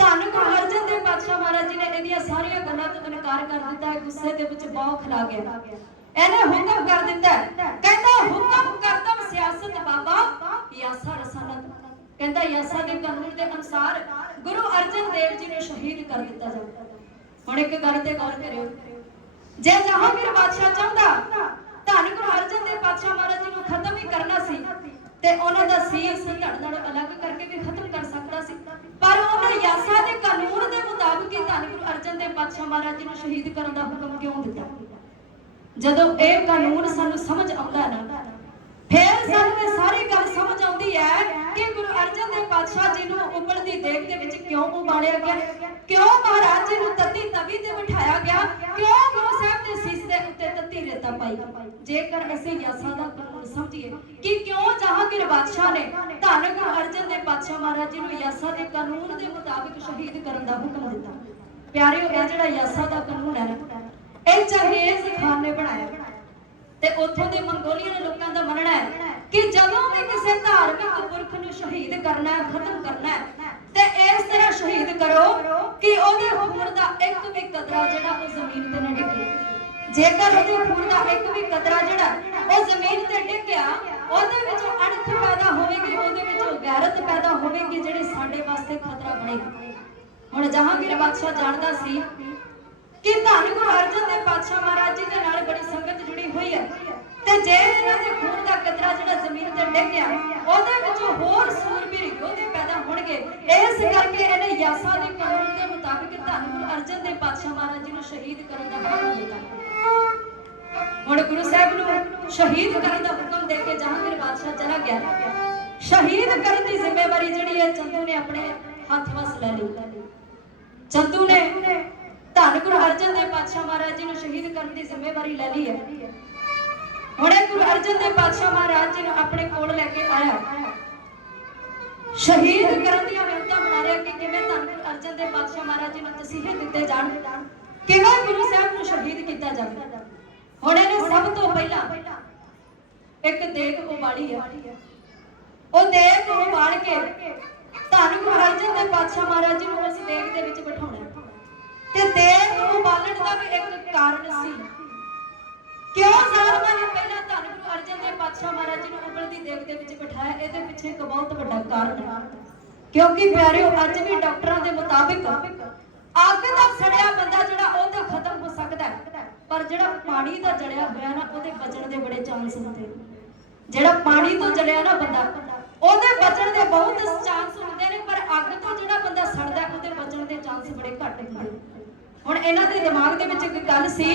धन गुरु अर्जन देव पातशाह महाराज जी ने इहदियां सारियां गल्लां तों इनकार कर दिता। गुस्से दे विच बौख खला गया, इहने हुक्म कर दिता, कहंदा हुक्म करदम सियासत बाबा यासा रसानत, कहंदा यासा दे कानून दे अनुसार गुरु अर्जन देव जी ने शहीद कर दिता जाए। हुण एक गल ते गौर करियो, जे जहांगीर बादशाह चाहता धन गुरु अर्जन देव पातशाह महाराज जी नूं खत्म ही करना सी ते उन्हां दा सीस धड़ धड़ अलग करके भी खत्म कर सकदा सी, पर उन्हां यासा दे कानून दे मुताबिक ही धन गुरु अर्जन देव पातशाह महाराज जी नूं शहीद करन दा हुक्म क्यों दिता? जदों ਇਹ ਕਾਨੂੰਨ ਸਾਨੂੰ ਸਮਝ ਆਉਂਦਾ ਨਾ, ਫਿਰ ਸਾਨੂੰ ਇਹ ਸਾਰੀ ਗੱਲ ਸਮਝ ਆਉਂਦੀ ਹੈ ਕਿ ਗੁਰੂ ਅਰਜਨ ਦੇਵ ਪਾਤਸ਼ਾਹ ਜੀ ਨੂੰ ਉਬਲਦੀ ਦੇਗ ਦੇ ਵਿੱਚ ਕਿਉਂ ਉਬਾਲਿਆ ਗਿਆ, ਕਿਉਂ ਮਹਾਰਾਜ ਜੀ ਨੂੰ ਤੱਤੀ ਤਵੀ ਤੇ ਬਿਠਾਇਆ ਗਿਆ, ਕਿਉਂ ਗੁਰੂ ਸਾਹਿਬ ਦੇ ਸੀਸ ਦੇ ਉੱਤੇ ਤੱਤੀ ਦਿੱਤਾ ਭਾਈ। ਜੇਕਰ ਅਸੀਂ ਯਾਸਾ ਦਾ ਕਾਨੂੰਨ ਸਮਝੀਏ ਕਿ ਕਿਉਂ ਜਹਾਂਗੀਰ ਬਾਦਸ਼ਾਹ ਨੇ ਧੰਨ ਗੁਰੂ ਅਰਜਨ ਦੇਵ ਪਾਤਸ਼ਾਹ ਮਹਾਰਾਜ ਜੀ ਨੂੰ ਯਾਸਾ ਦੇ ਕਾਨੂੰਨ ਦੇ ਮੁਤਾਬਿਕ ਸ਼ਹੀਦ ਕਰਨ ਦਾ ਹੁਕਮ ਦਿੱਤਾ। ਪਿਆਰਿਓ, ਇਹ ਜਿਹੜਾ ਯਾਸਾ ਦਾ ਕਾਨੂੰਨ ਹੈ ਨਾ, ਇਹ ਚੰਗੇਜ਼ ਖਾਨ ਨੇ ਬਣਾਇਆ ਤੇ ਉੱਥੋਂ ਦੇ ਮੰਗੋਲੀਅਨ ਲੋਕਾਂ ਦਾ ਮੰਨਣਾ ਹੈ ਕਿ ਜਦੋਂ ਵੀ ਕਿਸੇ ਧਾਰਮਿਕ ਪੁਰਖ ਨੂੰ ਸ਼ਹੀਦ ਕਰਨਾ ਹੈ, ਖਤਮ ਕਰਨਾ ਹੈ, ਤੇ ਇਸ ਤਰ੍ਹਾਂ ਸ਼ਹੀਦ ਕਰੋ ਕਿ ਉਹਦੇ ਖੂਨ ਦਾ ਇੱਕ ਵੀ ਕਤਰਾ ਜਿਹੜਾ ਉਹ ਜ਼ਮੀਨ ਤੇ ਨਾ ਡਿੱਗੇ। ਜੇਕਰ ਉਹਦੇ ਖੂਨ ਦਾ ਇੱਕ ਵੀ ਕਤਰਾ ਜਿਹੜਾ ਉਹ ਜ਼ਮੀਨ ਤੇ ਡਿੱਗਿਆ, ਉਹਦੇ ਵਿੱਚੋਂ ਅਣਖ ਪੈਦਾ ਹੋਵੇਗੀ, ਉਹਦੇ ਵਿੱਚੋਂ ਗੈਰਤ ਪੈਦਾ ਹੋਵੇਗੀ, ਜਿਹੜੀ ਸਾਡੇ ਵਾਸਤੇ ਖਤਰਾ ਬਣੇਗੀ। ਹੁਣ ਜਹਾਂਗੀਰ ਬਾਦਸ਼ਾਹ ਜਾਣਦਾ ਸੀ ਕਿ ਧੰਨ ਗੁਰੂ ਅਰਜਨ ਦੇਵ ਪਾਤਸ਼ਾਹ ਮਹਾਰਾਜ ਜੀ ਦੇ ਨਾਲ ਬੜੀ ਸੰਗਤ ਜੁੜੀ ਹੋਈ ਹੈ, ਤੇ ਜੇ ਇਹਨਾਂ ਦੇ ਖੂਨ ਦਾ ਕਤਰਾ ਜਿਹੜਾ ਜ਼ਮੀਨ ਤੇ ਡਿੱਗਿਆ, ਉਹਦੇ ਵਿੱਚੋਂ ਹੋਰ ਸੂਰਬੀਰ ਯੋਧੇ ਪੈਦਾ ਹੋਣਗੇ। ਇਸ ਕਰਕੇ ਇਹਨੇ ਯਾਸਾ ਦੇ ਕਾਨੂੰਨ ਦੇ ਮੁਤਾਬਿਕ ਧੰਨ ਗੁਰੂ ਅਰਜਨ ਦੇਵ ਪਾਤਸ਼ਾਹ ਮਹਾਰਾਜ ਜੀ ਨੂੰ ਸ਼ਹੀਦ ਕਰਨ ਦਾ ਹੁਕਮ ਦਿੱਤਾ। ਹੁਣ ਗੁਰੂ ਸਾਹਿਬ ਨੂੰ ਸ਼ਹੀਦ ਕਰਨ ਦਾ ਹੁਕਮ ਦੇ ਕੇ ਜਹਾਂਗੀਰ ਬਾਦਸ਼ਾਹ ਚਲਾ ਗਿਆ। ਸ਼ਹੀਦ ਕਰਨ ਦੀ ਜ਼ਿੰਮੇਵਾਰੀ ਜਿਹੜੀ ਹੈ ਚੰਦੂ ਨੇ ਆਪਣੇ ਹੱਥ ਵਸ ਲੈ ਲਈ। ਚੰਦੂ ਨੇ ਧੰਨ ਗੁਰੂ ਅਰਜਨ ਦੇਵ ਪਾਤਸ਼ਾਹ ਮਹਾਰਾਜ ਜੀ ਨੂੰ ਸ਼ਹੀਦ ਕਰਨ ਦੀ ਜ਼ਿੰਮੇਵਾਰੀ ਲੈ ਲਈ ਹੈ। ਹੁਣ ਗੁਰੂ ਅਰਜਨ ਦੇਵ ਪਾਤਸ਼ਾਹ ਮਹਾਰਾਜ ਜੀ ਨੂੰ ਆਪਣੇ ਕੋਲ ਲੈ ਕੇ ਆਇਆ, ਸ਼ਹੀਦ ਕਰਨ ਦੀਆਂ ਵਿਉਂਤਾਂ ਬਣਾ ਰਿਹਾ ਕਿ ਕਿਵੇਂ ਧੰਨ ਗੁਰੂ ਅਰਜਨ ਦੇਵ ਪਾਤਸ਼ਾਹ ਮਹਾਰਾਜ ਜੀ ਨੂੰ ਤਸੀਹੇ ਦਿੱਤੇ ਜਾਣ, ਕਿਵੇਂ ਗੁਰੂ ਸਾਹਿਬ ਨੂੰ ਸ਼ਹੀਦ ਕੀਤਾ ਜਾਵੇ। ਹੁਣ ਇਹਨੇ ਸਭ ਤੋਂ ਪਹਿਲਾਂ ਇੱਕ ਦੇਗ ਉਬਾਲੀ ਹੈ। ਉਹ ਦੇਗ ਉਬਾਲ ਕੇ ਧੰਨ ਗੁਰੂ ਅਰਜਨ ਦੇਵ ਪਾਤਸ਼ਾਹ ਮਹਾਰਾਜ ਜੀ ਨੂੰ ਉਸ ਦੇਗ ਦੇ ਵਿੱਚ ਬਿਠਾਉਣਾ। ਤੇ ਦੇਗ ਉਬਾਲਣ ਦਾ ਵੀ ਇੱਕ ਕਾਰਨ ਸੀ। ਕਿਉਂ ਜ਼ਾਲਮਾਂ ਨੇ ਪਹਿਲਾਂ ਧੰਨ ਗੁਰੂ ਅਰਜਨ ਦੇਵ ਪਾਤਸ਼ਾਹ ਮਹਾਰਾਜ ਜੀ ਨੂੰ ਉਬਲਦੀ ਦੇਗ ਦੇ ਵਿੱਚ ਬਿਠਾਇਆ? ਇਹਦੇ ਪਿੱਛੇ ਇੱਕ ਬਹੁਤ ਵੱਡਾ ਕਾਰਨ ਹੈ। ਕਿਉਂਕਿ ਪਿਆਰਿਓ, ਅੱਜ ਵੀ ਡਾਕਟਰਾਂ ਦੇ ਮੁਤਾਬਿਕ ਅੱਗ ਦਾ ਸੜਿਆ ਬੰਦਾ ਜਿਹੜਾ ਉਹ ਤਾਂ ਖਤਮ ਹੋ ਸਕਦਾ ਹੈ, ਪਰ ਜਿਹੜਾ ਪਾਣੀ ਦਾ ਜਲਿਆ ਹੋਇਆ ਨਾ, ਉਹਦੇ ਬਚਣ ਦੇ ਬੜੇ ਚਾਂਸ ਹੁੰਦੇ। ਜਿਹੜਾ ਪਾਣੀ ਤੋਂ ਜਲਿਆ ਨਾ ਬੰਦਾ, ਉਹਦੇ ਬਚਣ ਦੇ ਬਹੁਤ ਚਾਂਸ ਹੁੰਦੇ ਨੇ, ਪਰ ਅੱਗ ਤੋਂ ਜਿਹੜਾ ਬੰਦਾ ਸੜਦਾ, ਉਹਦੇ ਬਚਣ ਦੇ ਚਾਂਸ ਬੜੇ ਘੱਟ ਹੁੰਦੇ। ਹੁਣ ਇਹਨਾਂ ਦੇ ਦਿਮਾਗ ਦੇ ਵਿੱਚ ਇੱਕ ਗੱਲ ਸੀ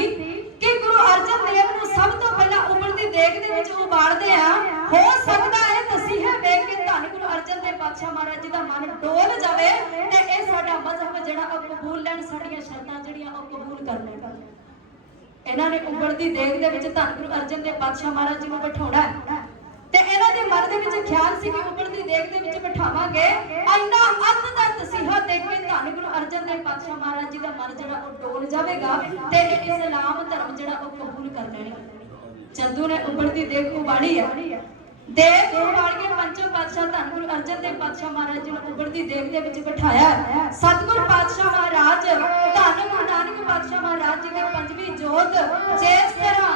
ਕਿ ਗੁਰੂ ਅਰਜਨ ਦੇਵ ਨੂੰ ਸਭ ਤੋਂ ਪਹਿਲਾਂ ਉਬਲਦੀ ਦੇਗ ਦੇ ਵਿੱਚ ਉਬਾਲਦੇ ਆ, ਹੋ ਸਕਦਾ ਹੈ ਤਸੀਹੇ ਵੇਖ ਕੇ ਧੰਨ ਗੁਰੂ ਅਰਜਨ ਦੇਵ ਪਾਤਸ਼ਾਹ ਮਹਾਰਾਜ ਜੀ ਦਾ ਮਨ ਡੋਲ ਜਾਵੇ ਤੇ ਇਹ ਸਾਡਾ ਮਜ਼ਹਬ ਜਿਹੜਾ ਉਹ ਕਬੂਲ ਲੈਣ, ਸਾਡੀਆਂ ਸ਼ਰਤਾਂ ਜਿਹੜੀਆਂ ਉਹ ਕਬੂਲ ਕਰ ਲੈਣ। ਇਹਨਾਂ ਨੇ ਉਬਲਦੀ ਦੇਗ ਦੇ ਵਿੱਚ ਧੰਨ ਗੁਰੂ ਅਰਜਨ ਦੇਵ ਪਾਤਸ਼ਾਹ ਮਹਾਰਾਜ ਜੀ ਨੂੰ ਬਿਠਾਉਣਾ ਤੇ ਇਹਨਾਂ ਦੇ ਮਨ ਦੇ ਵਿੱਚ ਖਿਆਲ ਸੀ ਕਿ ਉਬਲਦੀ ਦੇਗ ਦੇ ਵਿੱਚ ਬਿਠਾਵਾਂਗੇ, ਇੰਨਾ ਅੱਤ ਦਾ ਤਸੀਹਾ ਦੇ ਕੇ ਧੰਨ ਗੁਰੂ ਅਰਜਨ ਦੇਵ ਪਾਤਸ਼ਾਹ ਮਹਾਰਾਜ ਜੀ ਦਾ ਮਨ ਜਿਹੜਾ ਉਹ ਡੋਲ ਜਾਵੇਗਾ ਤੇ ਇਸਲਾਮ ਧਰਮ ਜਿਹੜਾ ਉਹ ਕਬੂਲ ਕਰ ਲੈਣਗੇ। ਚੰਦੂ ਨੇ ਉਬਲਦੀ ਦੇਗ ਉਬਾਲੀ ਹੈ। ਦੇਗ ਉਬਾਲ ਕੇ ਪੰਚੋ ਪਾਤਸ਼ਾਹ ਧੰਨ ਗੁਰੂ ਅਰਜਨ ਦੇਵ ਪਾਤਸ਼ਾਹ ਮਹਾਰਾਜ ਜੀ ਨੂੰ ਉਬਲਦੀ ਦੇਗ ਦੇ ਵਿੱਚ ਬਿਠਾਇਆ। ਸਤਿਗੁਰ ਪਾਤਸ਼ਾਹ ਮਹਾਰਾਜ ਧੰਨ ਗੁਰੂ ਨਾਨਕ ਪਾਤਸ਼ਾਹ ਮਹਾਰਾਜ ਜੀ ਦੀ ਪੰਜਵੀਂ ਜੋਤ ਜਿਸ ਤਰ੍ਹਾਂ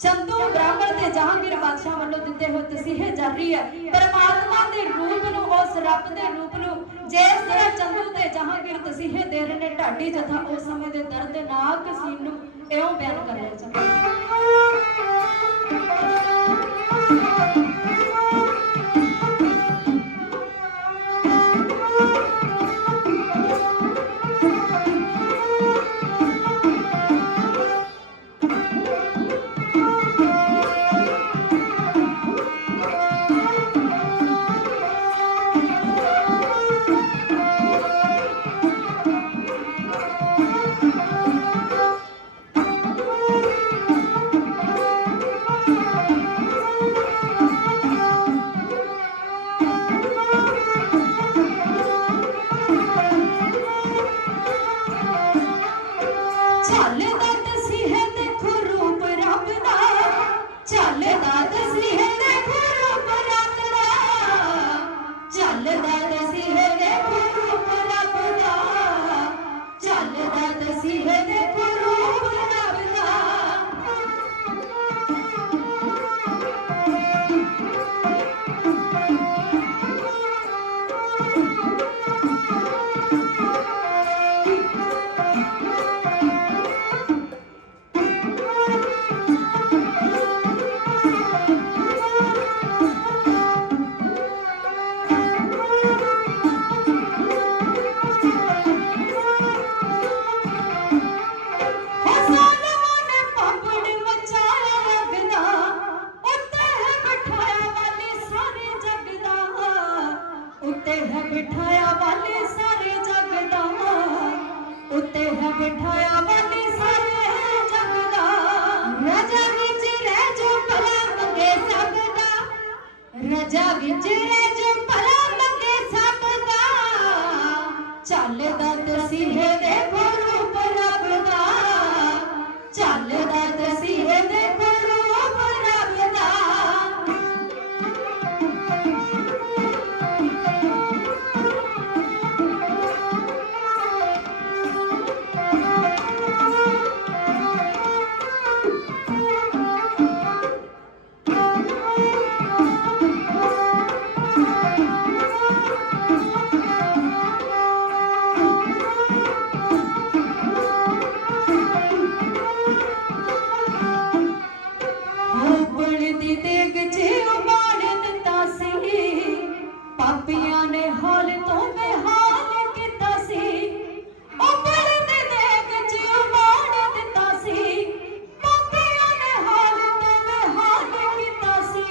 ਚੰਦੂ ਬ੍ਰਾਹਮਣ ਤੇ ਜਹਾਂਗੀਰ ਬਾਦਸ਼ਾਹ ਵੱਲੋਂ ਦਿੱਤੇ ਹੋਏ ਤਸੀਹੇ ਜਾਰੀ ਹੈ, ਪਰਮਾਤਮਾ ਦੇ ਰੂਪ ਨੂੰ, ਉਸ ਰੱਬ ਦੇ ਰੂਪ ਨੂੰ ਜਿਸ ਤਰ੍ਹਾਂ ਚੰਦੂ ਤੇ ਜਹਾਂਗੀਰ ਤਸੀਹੇ ਦੇ ਰਹੇ ਨੇ, ਢਾਡੀ ਜਥਾ ਉਸ ਸਮੇਂ ਦੇ ਦਰਦਨਾਕ ਸੀਨ ਨੂੰ ਇਉਂ ਬਿਆਨ ਕਰ ਰਿਹਾ ਹੈ। ਉੱਤੇ ਹੈ ਬਿਠਾਇਆ ਵਾਲੀ ਸਾਰੇ ਜਗ ਦਾ ਰਾਜਾ प्रजा विचरे जो भला मंगे सब दा चलदा तसीहे देखो रूप रब दा चलदा तसीहे देखो रूप रब दा उबलदी देग च उबाल दिता सी पापियां ने हाल तो बेहाल कीता सी उबलदी देग च उबाल दिता सी पापियां ने हाल तो बेहाल कीता सी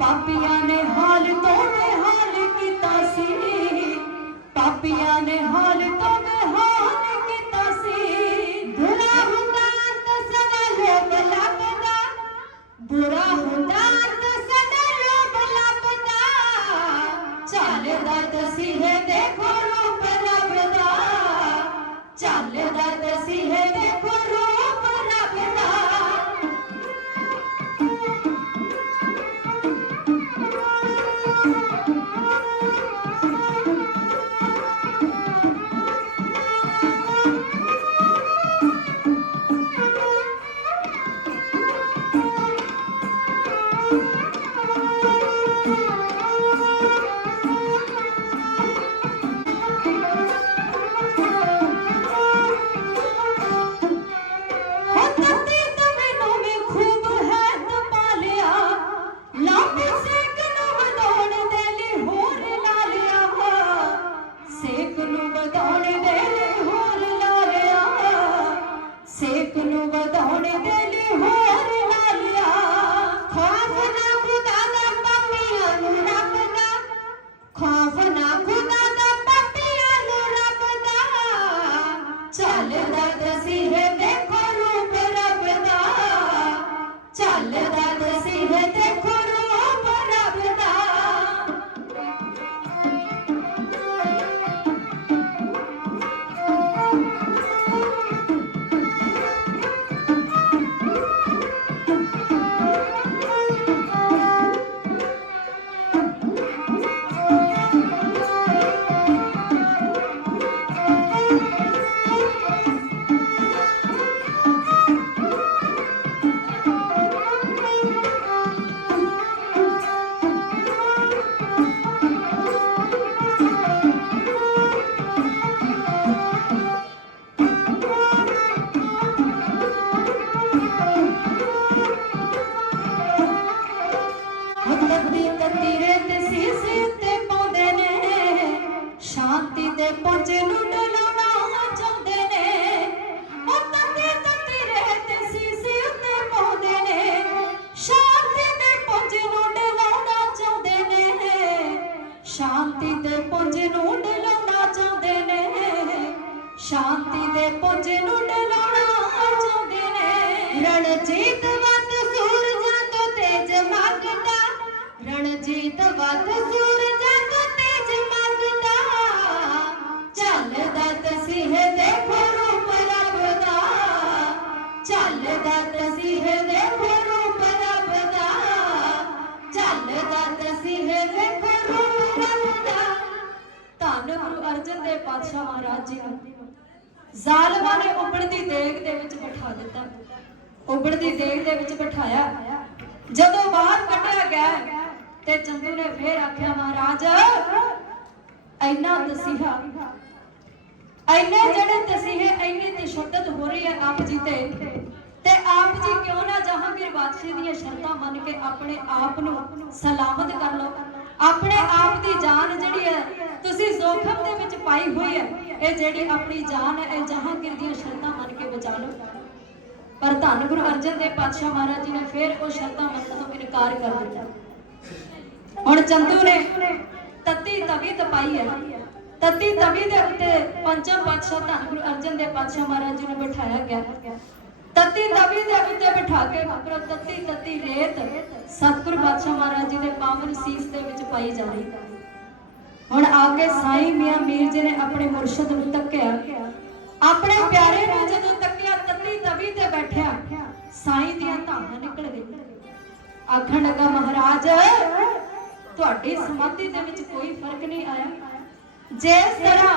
पापियां ने हाल तो बेहाल कीता सी पापियां ने हाल तो बेहाल कीता सी बुरा हुंदा तो सदा लोभ लगदा बुरा हुंदा तो सदा लोभ लगदा चलदा तसीहे देखो रूप रब दा चलदा तसीहे देखो रूप रब दा शांति दे पुंज नूं डलाउणा चाहुंदे ने ओ तत्ती तत्ती रहत सीसे उत्ते पाउंदे ने शांति दे पुंज नूं डलाउणा चाहुंदे ने शांति दे पुंज नूं डलाउणा चाहुंदे ने शांति दे पुंज नूं डलाउणा चाहुंदे ने रणजीत वत सूरजां तो तेज मंगदा रणजीत वत सूरजां तो तेज मंगदा चलदा तसीहे देखो रूप रब दा चलदा तसीहे देखो रूप रब दा चलदा तसीहे देखो रूप रब दा धन गुरु अर्जन देव पातशाह महाराज जी नूं ਜ਼ਾਲਮਾਂ ਨੇ ਉਬੜਦੀ ਦੇਗ ਦੇ ਵਿੱਚ ਬਿਠਾ ਦਿੱਤਾ ਉਬੜਦੀ ਦੇਗ ਦੇ ਵਿੱਚ ਬਿਠਾਇਆ ਜਦੋਂ ਬਾਹਰ ਕੱਢਿਆ ਗਿਆ ਤੇ ਚੰਦੂ ਨੇ ਫੇਰ ਆਖਿਆ ਮਹਾਰਾਜ ਇੰਨਾ ਤਸੀਹਾ ਇੰਨੇ ਜਿਹੜੇ ਤਸੀਹੇ ਇੰਨੀ ਤਸ਼ੱਦਦ ਹੋ ਰਹੀ ਹੈ ਆਪ ਜੀ ਤੇ ਆਪ ਜੀ ਕਿਉਂ ਨਾ ਜਹਾਂਗੀਰ ਬਾਦਸ਼ਾਹ ਦੀਆਂ ਸ਼ਰਤਾਂ ਮੰਨ ਕੇ ਆਪਣੇ ਆਪ ਨੂੰ ਸਲਾਮਤ ਕਰ ਲਓ ਆਪਣੇ ਆਪ ਦੀ ਜਾਨ ਜਿਹੜੀ ਹੈ ਤੁਸੀਂ ਜ਼ੋਖਮ ਦੇ ਵਿੱਚ ਪਾਈ ਹੋਈ ਹੈ ਇਹ ਜਿਹੜੀ ਆਪਣੀ ਜਾਨ ਹੈ ਇਹ ਜਹਾਂਗੀਰ ਦੀਆਂ ਸ਼ਰਤਾਂ ਮੰਨ ਕੇ ਬਚਾ ਲਓ ਪਰ ਧੰਨ ਗੁਰੂ ਅਰਜਨ ਦੇਵ ਪਾਤਸ਼ਾਹ ਮਹਾਰਾਜ ਜੀ ਨੇ ਫਿਰ ਉਹ ਸ਼ਰਤਾਂ ਮੰਨਣ ਤੋਂ ਇਨਕਾਰ ਕਰ ਦਿੱਤਾ ਹੁਣ ਚੰਦੂ ਨੇ ਤੱਤੀ ਤਵੀ ਤਪਾਈ ਹੈ ਤੱਤੀ ਤਵੀ ਦੇ ਉੱਤੇ ਪੰਚਮ ਪਾਤਸ਼ਾਹ ਧੰਨ ਗੁਰੂ ਅਰਜਨ ਦੇਵ ਪਾਤਸ਼ਾਹ ਮਹਾਰਾਜ ਜੀ ਨੂੰ ਬਿਠਾਇਆ ਗਿਆ ਤਤੀ ਤਵੀ ਦੇ ਉੱਤੇ ਬਿਠਾ ਕੇ ਉੱਪਰੋਂ ਤਤੀ ਤਤੀ ਰੇਤ ਸਤਿਗੁਰੂ ਪਾਤਸ਼ਾਹ ਮਹਾਰਾਜ ਜੀ ਦੇ ਪਾਵਨ ਸੀਸ ਦੇ ਵਿੱਚ ਪਾਈ ਜਾ ਰਹੀ। ਹੁਣ ਆ ਕੇ ਸਾਈਂ ਮੀਆਂ ਮੀਰ ਜੀ ਨੇ ਆਪਣੇ ਮੁਰਸ਼ਿਦ ਨੂੰ ਤੱਕਿਆ, ਆਪਣੇ ਪਿਆਰੇ ਨੂੰ ਜਦੋਂ ਤੱਕਿਆ ਤਤੀ ਤਵੀ ਤੇ ਬੈਠਿਆ, ਸਾਈਂ ਦੀਆਂ ਧਾਰਾਂ ਨਿਕਲ ਗਈਆਂ। ਆਖਣ ਲੱਗਾ ਮਹਾਰਾਜ ਤੁਹਾਡੀ ਸਮਾਧੀ ਦੇ ਵਿੱਚ ਕੋਈ ਫਰਕ ਨਹੀਂ ਆਇਆ। ਜਿਸ ਤਰ੍ਹਾਂ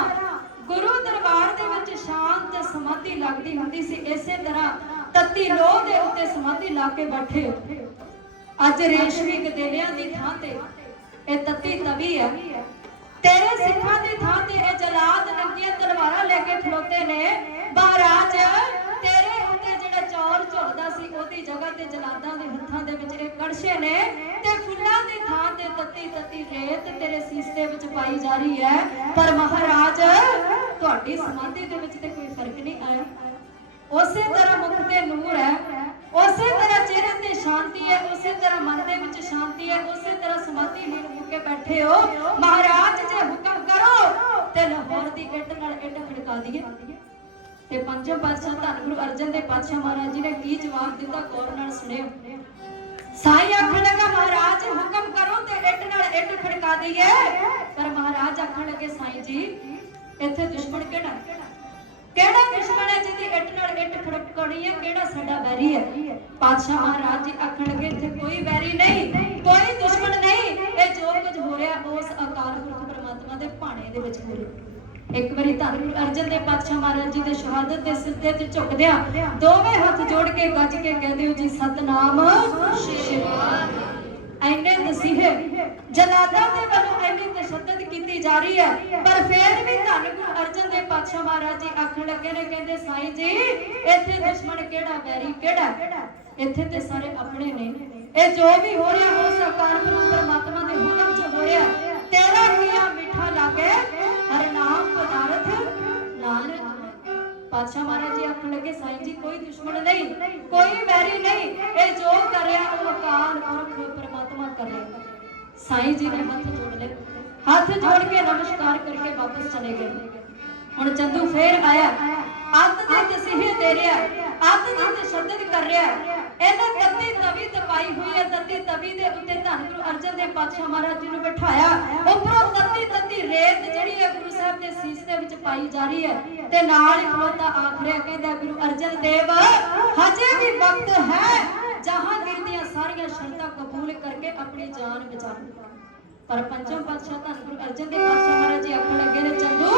ਗੁਰੂ ਦਰਬਾਰ ਦੇ ਵਿੱਚ ਸ਼ਾਂਤ ਸਮਾਧੀ ਲੱਗਦੀ ਹੁੰਦੀ ਸੀ, ਇਸੇ ਤਰ੍ਹਾਂ ਤਤੀ ਲੋਹ ਦੇ ਉੱਤੇ ਸਮਾਧੀ ਲਾ ਕੇ ਬੈਠੇ ਹੋ। ਅੱਜ ਰੇਸ਼ਮੀ ਗਦੇਲਿਆਂ ਦੀ ਥਾਂ ਤੇ ਇਹ ਤਤੀ ਤਵੀ ਹੈ। ਤੇਰੇ ਸਿੱਖਾਂ ਦੀ ਥਾਂ ਤੇ ਇਹ ਜਲਾਦ ਨੰਗੀਆਂ ਤਲਵਾਰਾਂ ਲੈ ਕੇ ਖਲੋਤੇ ਨੇ। ਮਹਾਰਾਜ ਤੇਰੇ ਉੱਤੇ ਜਿਹੜਾ ਚੌਰ ਝੁਲਦਾ ਸੀ ਉਹਦੀ ਜਗ੍ਹਾ ਤੇ ਜਲਾਦਾਂ ਦੇ ਹੱਥਾਂ ਦੇ ਵਿੱਚ ਇਹ ਕੜਛੇ ਨੇ, ਤੇ ਫੁੱਲਾਂ ਦੀ ਥਾਂ ਤੇ ਤਤੀ ਤਤੀ ਰੇਤ ਤੇਰੇ ਸੀਸ ਦੇ ਵਿੱਚ ਪਾਈ ਜਾ ਰਹੀ ਹੈ। ਪਰ ਮਹਾਰਾਜ ਤੁਹਾਡੀ ਸਮਾਧੀ ਦੇ ਵਿੱਚ ਤੇ ਕੋਈ ਫਰਕ ਨਹੀਂ ਆਇਆ। ਉਸੇ ਤਰ੍ਹਾਂ ਮੁਖ ਤੇ ਨੂਰ ਹੈ, ਉਸੇ ਤਰ੍ਹਾਂ ਚਿਹਰੇ ਤੇ ਸ਼ਾਂਤੀ ਹੈ, ਉਸੇ ਤਰ੍ਹਾਂ ਮਨ ਦੇ ਵਿੱਚ ਸ਼ਾਂਤੀ ਹੈ, ਉਸੇ ਤਰ੍ਹਾਂ ਸਮਾਧੀ ਲੀਨ ਹੋ ਕੇ ਬੈਠੇ ਹੋ। ਮਹਾਰਾਜ ਜੇ ਹੁਕਮ ਕਰੋ ਤੇ ਲਾਹੌਰ ਦੀ ਇੱਟ ਨਾਲ ਇੱਟ ਖੜਕਾ ਦਈਏ। ਤੇ ਪੰਜਮ ਪਾਤਸ਼ਾਹ ਧੰਨ ਗੁਰੂ ਅਰਜਨ ਦੇਵ ਪਾਤਸ਼ਾਹ ਮਹਾਰਾਜ ਜੀ ਨੇ ਕੀ ਜਵਾਬ ਦਿੱਤਾ, ਗੌਰ ਨਾਲ ਸੁਣਿਓ। ਸਾਈਂ ਆਖਣ ਲੱਗਾ ਮਹਾਰਾਜ ਹੁਕਮ ਕਰੋ ਤੇ ਇੱਟ ਨਾਲ ਇੱਟ ਖੜਕਾ ਦਈਏ। ਪਰ ਮਹਾਰਾਜ ਆਖਣ ਲੱਗੇ ਸਾਈਂ ਜੀ ਇੱਥੇ ਦੁਸ਼ਮਣ ਕਿਹੜਾ ਦੁਸ਼ਮਣ ਹੈ ਜਿਹਦੀ ਇੱਟ ਨਾਲ ਇੱਟ ਖੜਕਾਉਣੀ ਹੈ? ਕਿਹੜਾ ਸਾਡਾ ਵੈਰੀ ਹੈ? ਪਾਤਸ਼ਾਹ ਮਹਾਰਾਜ ਜੀ ਆਖਣ ਲੱਗੇ ਇੱਥੇ ਕੋਈ ਵੈਰੀ ਨਹੀਂ, ਕੋਈ ਦੁਸ਼ਮਣ ਨਹੀਂ। ਇਹ ਜੋ ਕੁਝ ਹੋ ਰਿਹਾ ਉਸ ਅਕਾਲ ਪੁਰਖ ਪਰਮਾਤਮਾ ਦੇ ਭਾਣੇ ਦੇ ਵਿੱਚ ਹੋ ਰਿਹਾ। ਇੱਕ ਵਾਰੀ ਧੰਨ ਗੁਰੂ ਅਰਜਨ ਦੇਵ ਪਾਤਸ਼ਾਹ ਮਹਾਰਾਜ ਜੀ ਦੇ ਸ਼ਹਾਦਤ ਦੇ ਸਿੱਧੇ ਤੇ ਝੁਕਦਿਆਂ ਦੋਵੇਂ ਹੱਥ ਜੋੜ ਕੇ ਗੱਜ ਕੇ ਕਹਿੰਦੇ ਹੋ ਜੀ ਸਤਨਾਮ ਸ਼੍ਰੀ ਵਾਹਿਗੁਰੂ। ਐਨੇ ਤਸੀਹੇ ਜਲਾਦਾਂ ਦੇ ਵੱਲੋਂ ਐਨੀ ਤਸ਼ੱਦਦ ਕੀਤੀ ਜਾ ਰਹੀ ਹੈ, ਪਰ ਫਿਰ ਵੀ ਧੰਨ ਗੁਰੂ ਅਰਜਨ ਦੇਵ ਪਾਤਸ਼ਾਹ ਮਹਾਰਾਜ ਜੀ ਆਖਣ ਲੱਗੇ ਨੇ, ਕਹਿੰਦੇ ਸਾਈਂ ਜੀ ਇੱਥੇ ਦੁਸ਼ਮਣ ਕਿਹੜਾ ਵੈਰੀ ਕਿਹੜਾ, ਇੱਥੇ ਤੇ ਸਾਰੇ ਆਪਣੇ ਨੇ। ਇਹ ਜੋ ਵੀ ਹੋ ਰਿਹਾ ਉਸ ਅਕਾਲ ਪੁਰਖ ਪਰਮਾਤਮਾ ਦੇ ਹੁਕਮ 'ਚ ਹੋ ਰਿਹਾ। ਤੇਰਾ ਕੀਆ ਮਿੱਠਾ ਲਾਗੇ ਹਰ ਨਾਮ ਪਦਾਰਥ ਨਾਨਕ। ਪਾਤਸ਼ਾਹ ਮਹਾਰਾਜ ਜੀ ਆਖਣ ਲੱਗੇ ਸਾਈਂ ਜੀ ਕੋਈ ਦੁਸ਼ਮਣ ਨਹੀਂ, ਕੋਈ ਵੈਰੀ ਨਹੀਂ। ਇਹ ਜੋ ਕਰ ਰਿਹਾ ਉਹ ਅਕਾਲ ਪੁਰਖ ਪਰਮਾਤਮਾ ਕਰ ਰਿਹਾ। ਸਾਈਂ ਜੀ ਨੇ ਹੱਥ ਜੋੜ ਲਏ, ਹੱਥ ਜੋੜ ਕੇ ਨਮਸਕਾਰ ਕਰਕੇ ਵਾਪਸ ਚਲੇ ਗਏ। ਹੁਣ ਚੰਦੂ ਫੇਰ ਆਇਆ, ਅੱਤ ਦੇ ਤਸੀਹੇ ਦੇ ਰਿਹਾ, ਅੱਤ ਦੀ ਤਸ਼ੱਦਦ ਕਰ ਰਿਹਾ। ਇਹਨੇ ਤਤੀ ਤਵੀ ਤਪਾਈ ਹੋਈ ਹੈ, ਤਤੀ ਤਵੀ ਦੇ ਉੱਤੇ ਧੰਨ ਗੁਰੂ ਅਰਜਨ ਦੇਵ ਪਾਤਸ਼ਾਹ ਮਹਾਰਾਜ ਜੀ ਨੂੰ ਬਿਠਾਇਆ। ਉੱਪਰੋਂ ਤਤੀ ਤਤੀ ਰੇਤ ਜਿਹੜੀ ਹੈ ਗੁਰੂ ਸਾਹਿਬ ਦੇ ਸੀਸ ਦੇ ਵਿੱਚ ਪਾਈ ਜਾ ਰਹੀ ਹੈ, ਤੇ ਨਾਲ ਹੀ ਖਲੋਤਾ ਆਖ ਰਿਹਾ, ਕਹਿੰਦਾ ਗੁਰੂ ਅਰਜਨ ਦੇਵ ਹਜੇ ਵੀ ਵਕਤ ਹੈ, ਜਹਾਂਗੀਰ ਦੀਆਂ ਸਾਰੀਆਂ ਸ਼ਰਤਾਂ ਕਬੂਲ ਕਰਕੇ ਆਪਣੀ ਜਾਨ ਬਚਾ। ਪਰ ਪੰਜਮ ਪਾਤਸ਼ਾਹ ਧੰਨ ਗੁਰੂ ਅਰਜਨ ਦੇਵ ਪਾਤਸ਼ਾਹ ਮਹਾਰਾਜ ਜੀ ਆਖਣ ਲੱਗੇ ਨੇ, ਚੰਦੂ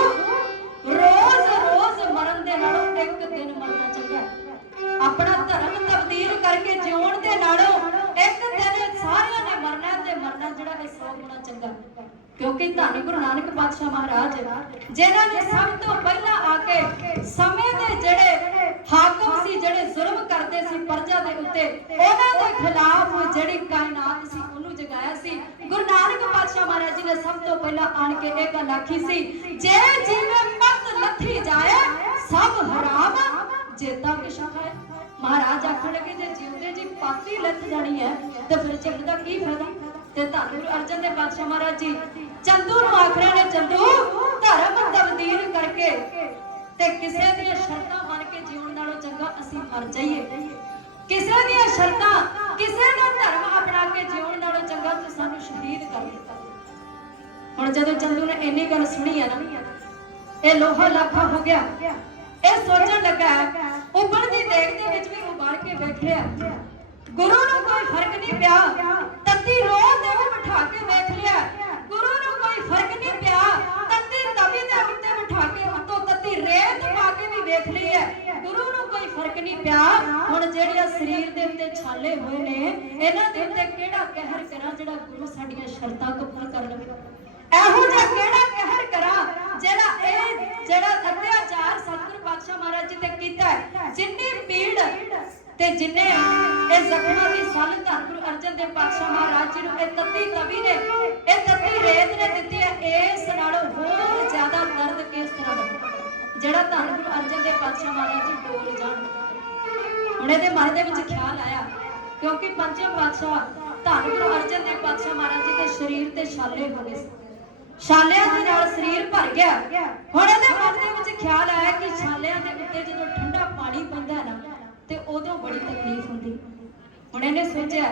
ਰੋਜ਼ ਮਰਨ ਦੇ ਨਾਲੋਂ ਇੱਕ ਦਿਨ ਮਰਨਾ ਚੰਗਾ। ਆਪਣਾ ਧਰਮ ਤਬਦੀਲ ਕਰਕੇ ਜਿਉਣ ਦੇ ਨਾਲੋਂ ਇੱਕ ਦਿਨ ਸਾਰਿਆਂ ਨੇ ਮਰਨਾ, ਤੇ ਮਰਨਾ ਜਿਹੜਾ ਇਹ 100 ਗੁਣਾ ਚੰਗਾ। ਕਿਉਂਕਿ ਧੰਨ ਗੁਰੂ ਨਾਨਕ ਪਾਤਸ਼ਾਹ ਮਹਾਰਾਜ ਜਿਨ੍ਹਾਂ ਨੇ ਸਭ ਤੋਂ ਪਹਿਲਾਂ ਆ ਕੇ ਸਮੇਂ ਦੇ ਜਿਹੜੇ ਹਾਕਮ ਸੀ, ਜਿਹੜੇ ਜ਼ੁਲਮ ਕਰਦੇ ਸੀ ਪ੍ਰਜਾ ਦੇ ਉੱਤੇ, ਉਹਨਾਂ ਦੇ ਖਿਲਾਫ ਜਿਹੜੀ ਕਾਇਨਾਤ ਸੀ ਉਹਨੂੰ ਜਗਾਇਆ ਸੀ। ਗੁਰੂ ਨਾਨਕ ਪਾਤਸ਼ਾਹ ਮਹਾਰਾਜ ਜੀ ਨੇ ਸਭ ਤੋਂ ਪਹਿਲਾਂ ਆਣ ਕੇ ਇਹ ਗੱਲ ਆਖੀ ਸੀ, ਜੇ ਜਿਵੇਂ ਮਤ ਲੱਥੀ ਜਾਏ ਸਭ ਹਰਾਮ ਜੇਤਾ ਕਿਛ ਖਾਏ। ਮਹਾਰਾਜ ਆਖਣ ਲੱਗੇ ਜੇ ਜਿਉਂਦੇ ਜੀ ਪਾਤੀ ਲੱਥ ਜਾਣੀ ਹੈ ਤੇ ਫਿਰ ਜੀਵਨ ਦਾ ਕੀ ਫਾਇਦਾ। ਤੇ ਧੰਨ ਗੁਰੂ ਅਰਜਨ ਦੇਵ ਪਾਤਸ਼ਾਹ ਮਹਾਰਾਜ ਜੀ ਚੰਦੂ ਨੂੰ ਆਖ ਰਹੇ ਨੇ, ਚੰਦੂ ਧਰਮ ਤਬਦੀਲ ਕਰਕੇ ਤੇ ਕਿਸੇ ਦੀਆਂ ਸ਼ਰਤਾਂ ਮੰਨ ਕੇ ਜਿਉਣ ਨਾਲੋਂ ਚੰਗਾ ਅਸੀਂ ਮਰ ਜਾਈਏ। ਕਿਸੇ ਦੀਆਂ ਸ਼ਰਤਾਂ, ਕਿਸੇ ਦਾ ਧਰਮ ਅਪਣਾ ਕੇ ਜਿਉਣ ਨਾਲੋਂ ਚੰਗਾ ਤੇ ਸਾਨੂੰ ਸ਼ਹੀਦ ਕਰ ਦਿੱਤਾ। ਹੁਣ ਜਦੋਂ ਚੰਦੂ ਨੇ ਇੰਨੀ ਗੱਲ ਸੁਣੀ ਹੈ ਨਾ, ਇਹ ਲੋਹਾ ਲਾਖਾ ਹੋ ਗਿਆ। ਇਹ ਸੋਚਣ ਲੱਗਾ ਉਬਲਦੀ ਦੇਗ ਦੇ ਵਿੱਚ ਵੀ ਉਬਾਲ ਕੇ ਵੇਖ ਲਿਆ, ਗੁਰੂ ਨੂੰ ਕੋਈ ਫਰਕ ਨਹੀਂ ਪਿਆ। ਤਤੀ ਲੋਹ ਦੇ ਵੀ ਬਿਠਾ ਕੇ ਵੇਖ ਲਿਆ, ਗੁਰੂ ਨੂੰ ਕੋਈ ਫਰਕ ਨਹੀਂ ਪਿਆ। ਤਤੀ ਤਵੀ ਦੇ ਉੱਤੇ ਬਿਠਾ ਕੇ ਉੱਤੋਂ ਤਤੀ ਰੇਤ ਪਾ ਕੇ ਵੀ ਵੇਖ ਲਈ ਹੈ, ਗੁਰੂ ਨੂੰ ਕੋਈ ਫਰਕ ਨਹੀਂ ਪਿਆ। ਹੁਣ ਜਿਹੜੀਆਂ ਸਰੀਰ ਦੇ ਉੱਤੇ ਛਾਲੇ ਹੋਏ ਨੇ, ਇਹਨਾਂ ਦੇ ਉੱਤੇ ਕਿਹੜਾ ਕਹਿਰ ਕਰਾਂ ਜਿਹੜਾ ਗੁਰੂ ਸਾਡੀਆਂ ਸ਼ਰਤਾਂ ਕਬੂਲ ਕਰ ਲਵੇ। ਇਹੋ ਜਿਹਾ ਕਿਹੜਾ ਕਹਿਰ ਕਰਾਂ ਜਿਹੜਾ ਅਤਿਆਚਾਰ ਸਤਿਗੁਰੂ ਪਾਤਸ਼ਾਹ ਮਹਾਰਾਜ ਜੀ ਤੇ ਕੀਤਾ ਹੈ। ਜਿੰਨੀ ਪੀੜ ਤੇ ਜਿੰਨੇ ਇਹ ਜ਼ਖਮਾਂ ਦੀ ਸੱਲ ਧੰਨ ਗੁਰੂ ਅਰਜਨ ਦੇਵ ਪਾਤਸ਼ਾਹ ਮਹਾਰਾਜ ਜੀ ਨੂੰ ਇਹ ਤਤੀ ਤਵੀ ਨੇ, ਇਹ ਤਤੀ ਰੇਤ ਨੇ ਦਿੱਤੀ ਹੈ, ਇਸ ਨਾਲੋਂ ਹੋਰ ਜ਼ਿਆਦਾ ਦਰਦ ਕਿਸ ਤਰ੍ਹਾਂ ਦਾ ਜਿਹੜਾ ਧੰਨ ਗੁਰੂ ਅਰਜਨ ਦੇਵ ਪਾਤਸ਼ਾਹ ਮਹਾਰਾਜ ਜੀ ਬੋਲ ਜਾਣ। ਹੁਣ ਇਹਦੇ ਮਨ ਦੇ ਵਿੱਚ ਖਿਆਲ ਆਇਆ, ਕਿਉਂਕਿ ਪੰਜਮ ਪਾਤਸ਼ਾਹ ਧੰਨ ਗੁਰੂ ਅਰਜਨ ਦੇਵ ਪਾਤਸ਼ਾਹ ਮਹਾਰਾਜ ਜੀ ਦੇ ਸਰੀਰ ਤੇ ਛਾਲੇ ਹੋ ਗਏ, ਛਾਲਿਆਂ ਦੇ ਨਾਲ ਸਰੀਰ ਭਰ ਗਿਆ। ਹੁਣ ਇਹਦੇ ਮਨ ਦੇ ਵਿੱਚ ਖਿਆਲ ਆਇਆ ਕਿ ਛਾਲਿਆਂ ਦੇ ਉੱਤੇ ਜਦੋਂ ਠੰਡਾ ਪਾਣੀ ਪੈਂਦਾ ਹੈ ਨਾ, ਤੇ सोचा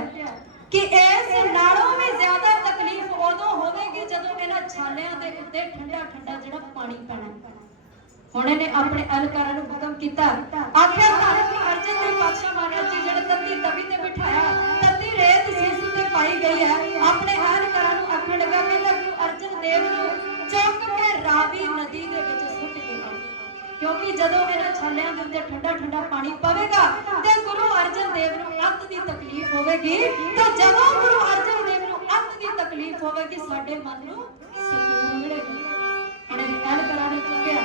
कि इस नालों भी ज्यादा तकलीफ उदों होगी जदों इन्हां छालियां दे उत्ते ठंडा ठंडा जिहड़ा पानी पैना। हुण इहने अपने एहलकारां नूं हुकम कीता, आख्या धन गुरु अर्जन देव पातशाह महाराज जी जिहड़ा तत्ती तवी ते बिठाया, तत्ती रेत सीस ते पाई गई है, अपने एहलकारां नूं आखण लगा कहंदा गुरु अर्जन देव नूं चुक के रावी नदी दे विच सुੱਟ के आओ, क्योंकि जदों इन्हां छालियां दे उत्ते ठंडा ठंडा पानी पवेगा ते गुरु अर्जन देव नूं अत दी तकलीफ होवेगी, ते जदों गुरु अर्जन देव नूं अत दी तकलीफ होवेगी साडे मन नूं सकून मिलेगा। हुण एहलकारां ने चुक्या,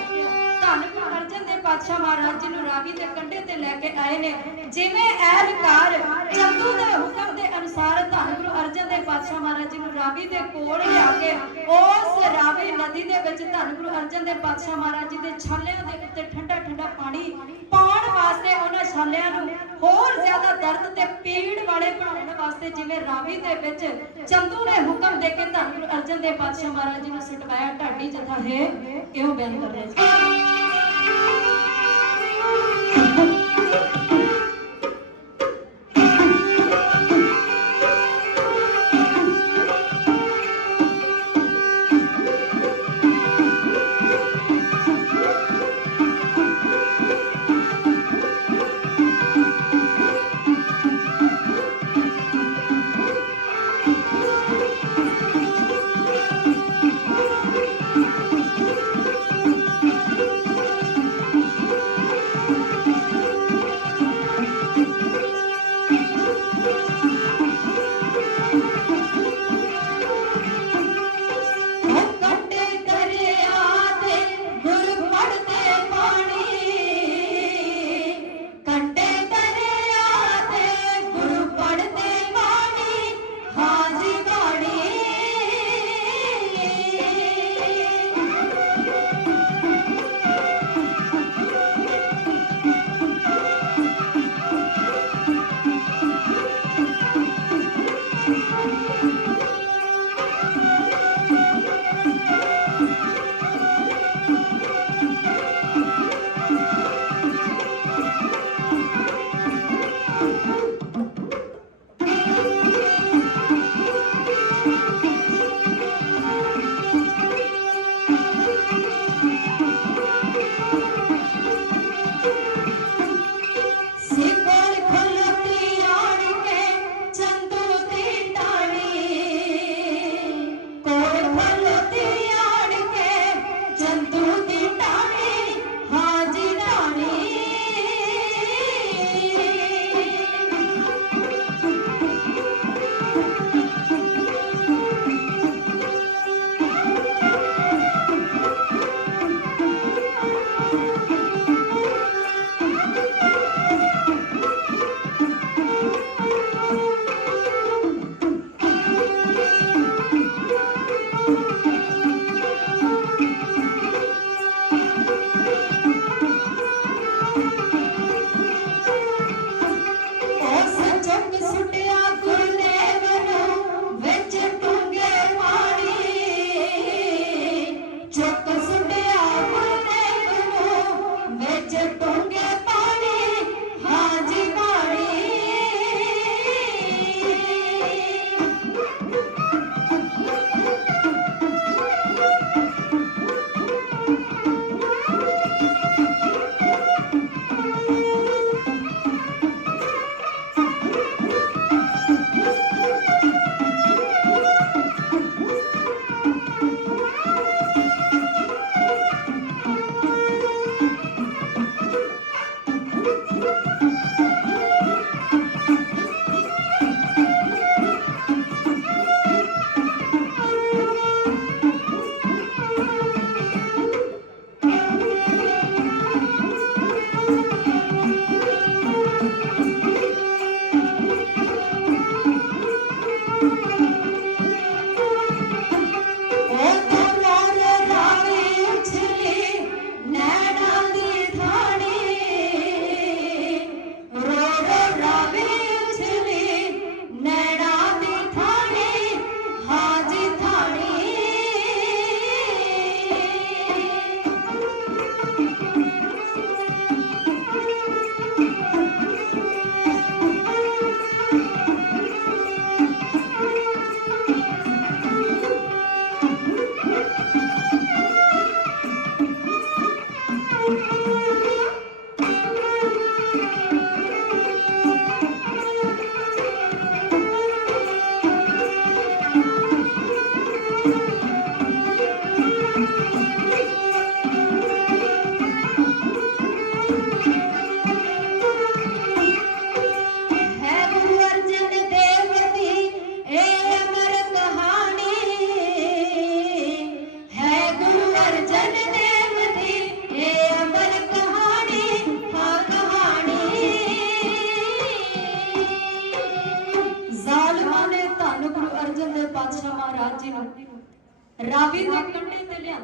धन गुरु अर्जन देव पातशाह महाराज जी नूं रावी दे कंढे ते लैके आए ने। जिवें एहलकार चंदू दे हुक्म दे अनुसार धन गुरु अर्जन देव पातशाह महाराज जी नूं रावी दे कोल लिया के उस रावी नदी दे विच धन गुरु अर्जन देव पातशाह महाराज जी दे छालियां दे उत्ते ठंडा ठंडा पानी पाउण वास्ते उन्हां छालियां नूं होर ज्यादा दर्द ते पीड़ वाले बनाउण वास्ते जिवें रावी दे विच चंदू ने हुक्म दे के धन गुरु अर्जन देव पातशाह महाराज जी नूं सटवाया। ढाडी जथा है क्यों बयान कर रहे जी।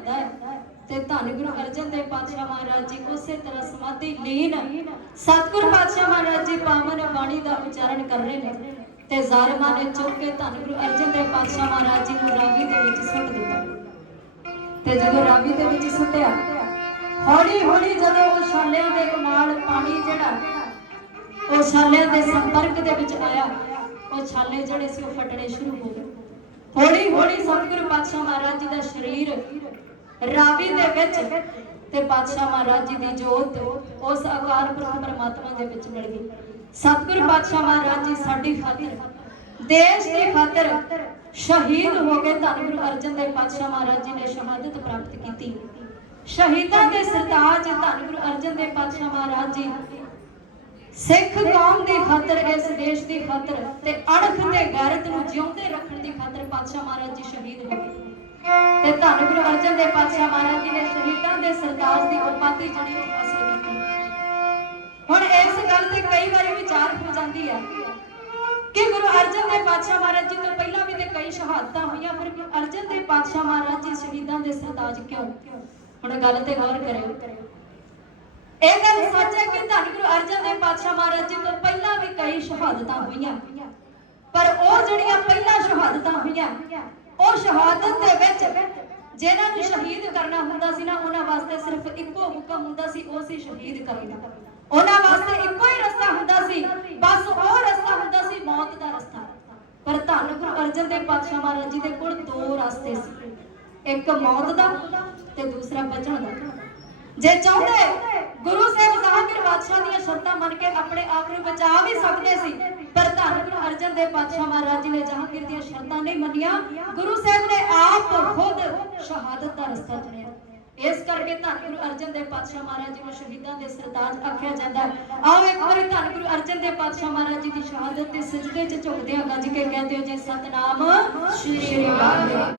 ਹੁੰਦਾ ਹੈ ਤੇ ਧੰਨ ਗੁਰੂ ਅਰਜਨ ਦੇਵ ਪਾਤਸ਼ਾਹ ਮਹਾਰਾਜ ਜੀ ਉਸੇ ਤਰ੍ਹਾਂ ਸਮਾਧੀ ਲੀਨ ਸਤਿਗੁਰ ਪਾਤਸ਼ਾਹ ਮਹਾਰਾਜ ਜੀ ਪਾਵਨ ਬਾਣੀ ਦਾ ਉਚਾਰਨ ਕਰ ਰਹੇ ਨੇ ਤੇ ਜ਼ਾਲਮਾਂ ਨੇ ਚੁੱਕ ਕੇ ਧੰਨ ਗੁਰੂ ਅਰਜਨ ਦੇਵ ਪਾਤਸ਼ਾਹ ਮਹਾਰਾਜ ਜੀ ਨੂੰ ਰਾਵੀ ਦੇ ਵਿੱਚ ਸੁੱਟ ਦਿੱਤਾ। ਤੇ ਜਦੋਂ ਰਾਵੀ ਦੇ ਵਿੱਚ ਸੁੱਟਿਆ, ਹੌਲੀ ਹੌਲੀ ਜਦੋਂ ਉਹ ਛਾਲਿਆਂ ਦੇ ਨਾਲ ਪਾਣੀ ਜਿਹੜਾ ਉਹ ਛਾਲਿਆਂ ਦੇ ਸੰਪਰਕ ਦੇ ਵਿੱਚ ਆਇਆ, ਉਹ ਛਾਲੇ ਜਿਹੜੇ ਸੀ ਉਹ ਫਟਣੇ ਸ਼ੁਰੂ ਹੋ ਗਏ। ਹੌਲੀ ਹੌਲੀ ਸਤਿਗੁਰੂ ਪਾਤਸ਼ਾਹ ਮਹਾਰਾਜ ਜੀ ਦਾ ਸਰੀਰ ਰਾਵੀ ਦੇ ਵਿੱਚ ਤੇ ਪਾਤਸ਼ਾਹ ਮਹਾਰਾਜ ਜੀ ਦੀ ਜੋਤ ਉਸ ਅਕਾਲ ਪੁਰਖ ਪਰਮਾਤਮਾ ਦੇ ਵਿੱਚ ਮਿਲ ਗਈ। ਸਤਿਗੁਰੂ ਪਾਤਸ਼ਾਹ ਮਹਾਰਾਜ ਜੀ ਸਾਡੀ ਖਾਤਰ, ਦੇਸ਼ ਦੀ ਖਾਤਰ ਸ਼ਹੀਦ ਹੋ ਕੇ ਧੰਨ ਗੁਰੂ ਅਰਜਨ ਦੇਵ ਪਾਤਸ਼ਾਹ ਮਹਾਰਾਜ ਜੀ ਨੇ ਸ਼ਹਾਦਤ ਪ੍ਰਾਪਤ ਕੀਤੀ। ਸ਼ਹੀਦਾਂ ਦੇ ਸਰਤਾਜ ਧੰਨ ਗੁਰੂ ਅਰਜਨ ਦੇਵ ਪਾਤਸ਼ਾਹ ਮਹਾਰਾਜ ਜੀ ਸਿੱਖ ਕੌਮ ਦੀ ਖਾਤਰ, ਇਸ ਦੇਸ਼ ਦੀ ਖਾਤਰ ਤੇ ਅਣਖ ਤੇ ਗੈਰਤ ਨੂੰ ਜਿਉਂਦੇ ਰੱਖਣ ਦੀ ਖਾਤਰ ਪਾਤਸ਼ਾਹ ਮਹਾਰਾਜ ਜੀ ਸ਼ਹੀਦ ਹੋ ਗਏ। ਤੇ ਧੰਨ ਗੁਰੂ ਅਰਜਨ ਦੇਵ ਪਾਤਸ਼ਾਹ ਮਹਾਰਾਜ ਜੀ ਨੇ ਸ਼ਹੀਦਾਂ ਦੇ ਸਰਤਾਜ ਦੀ ਉਪਾਧੀ ਜਿਹੜੀ ਉਹ ਹਾਸਲ ਕੀਤੀ। ਹੁਣ ਇਸ ਗੱਲ ਤੇ ਕਈ ਵਾਰੀ ਵਿਚਾਰ ਹੋ ਜਾਂਦੀ ਹੈ ਕਿ ਗੁਰੂ ਅਰਜਨ ਦੇਵ ਪਾਤਸ਼ਾਹ ਮਹਾਰਾਜ ਜੀ ਤੋਂ ਪਹਿਲਾਂ ਵੀ ਤੇ ਕਈ ਸ਼ਹਾਦਤਾਂ ਹੋਈਆਂ, ਪਰ ਗੁਰੂ ਅਰਜਨ ਦੇਵ ਪਾਤਸ਼ਾਹ ਮਹਾਰਾਜ ਜੀ ਸ਼ਹੀਦਾਂ ਦੇ ਸਰਤਾਜ ਕਿਉਂ? ਹੁਣ ਗੱਲ ਤੇ ਗੌਰ ਕਰਿਓ। ਇਹ ਗੱਲ ਸੱਚ ਹੈ ਕਿ ਧੰਨ ਗੁਰੂ ਅਰਜਨ ਦੇਵ ਪਾਤਸ਼ਾਹ ਮਹਾਰਾਜ ਜੀ ਤੋਂ ਪਹਿਲਾਂ ਵੀ ਕਈ ਸ਼ਹਾਦਤਾਂ ਹੋਈਆਂ, ਪਰ ਉਹ ਜਿਹੜੀਆਂ ਪਹਿਲਾਂ ਸ਼ਹਾਦਤਾਂ ਹੋਈਆਂ, ਉਹ ਸ਼ਹਾਦਤ ਦੇ ਵਿੱਚ ਜਿਹਨਾਂ ਨੂੰ ਸ਼ਹੀਦ ਕਰਨਾ ਹੁੰਦਾ ਸੀ ਨਾ, ਉਹਨਾਂ ਵਾਸਤੇ ਸਿਰਫ ਇੱਕੋ ਹੁਕਮ ਹੁੰਦਾ ਸੀ, ਉਹ ਸੀ ਸ਼ਹੀਦ ਕਰਨਾ। ਉਹਨਾਂ ਵਾਸਤੇ ਇੱਕੋ ਹੀ ਰਸਤਾ ਹੁੰਦਾ ਸੀ, ਬਸ ਉਹ ਰਸਤਾ ਹੁੰਦਾ ਸੀ ਮੌਤ ਦਾ ਰਸਤਾ। ਪਰ ਧੰਨ ਗੁਰੂ ਅਰਜਨ ਦੇਵ ਪਾਤਸ਼ਾਹ ਮਹਾਰਾਜ ਜੀ ਦੇ ਕੋਲ ਦੋ ਰਸਤੇ ਸੀ, ਇੱਕ ਮੌਤ ਦਾ ਤੇ ਦੂਸਰਾ ਬਚਣ ਦਾ। ਜੇ ਚਾਹੁੰਦੇ ਗੁਰੂ ਸਾਹਿਬ ਜਹਾਂਗੀਰ ਬਾਦਸ਼ਾਹ ਦੀਆਂ ਸ਼ਰਤਾਂ ਮੰਨ ਕੇ ਆਪਣੇ ਆਪ ਨੂੰ ਬਚਾ ਵੀ ਸਕਦੇ ਸੀ, ਪਰ ਧੰਨ ਗੁਰੂ ਅਰਜਨ ਦੇਵ ਪਾਤਸ਼ਾਹ ਮਹਾਰਾਜ ਜੀ ਨੇ ਜਹਾਂਗੀਰ ਦੀਆਂ ਸ਼ਰਤਾਂ ਨਹੀਂ ਮੰਨੀਆਂ। ਗੁਰੂ ਸਾਹਿਬ ਨੇ ਆਪ ਖੁਦ ਸ਼ਹਾਦਤ ਦਾ ਰਸਤਾ ਚੁਣਿਆ। ਇਸ ਕਰਕੇ ਧੰਨ ਗੁਰੂ ਅਰਜਨ ਦੇਵ ਪਾਤਸ਼ਾਹ ਮਹਾਰਾਜ ਜੀ ਨੂੰ ਸ਼ਹੀਦਾਂ ਦੇ ਸਰਤਾਜ ਆਖਿਆ ਜਾਂਦਾ। ਆਓ ਇੱਕ ਵਾਰੀ ਧੰਨ ਗੁਰੂ ਅਰਜਨ ਦੇਵ ਪਾਤਸ਼ਾਹ ਮਹਾਰਾਜ ਜੀ ਦੀ ਸ਼ਹਾਦਤ ਦੇ ਸਜਦੇ 'ਚ ਝੁਕਦੇ ਹਾਂ, ਗੱਜ ਕੇ ਕਹਦੇ ਹੋ ਜੀ ਸਤਨਾਮ ਸ਼੍ਰੀ ਵਾਹਿਗੁਰੂ।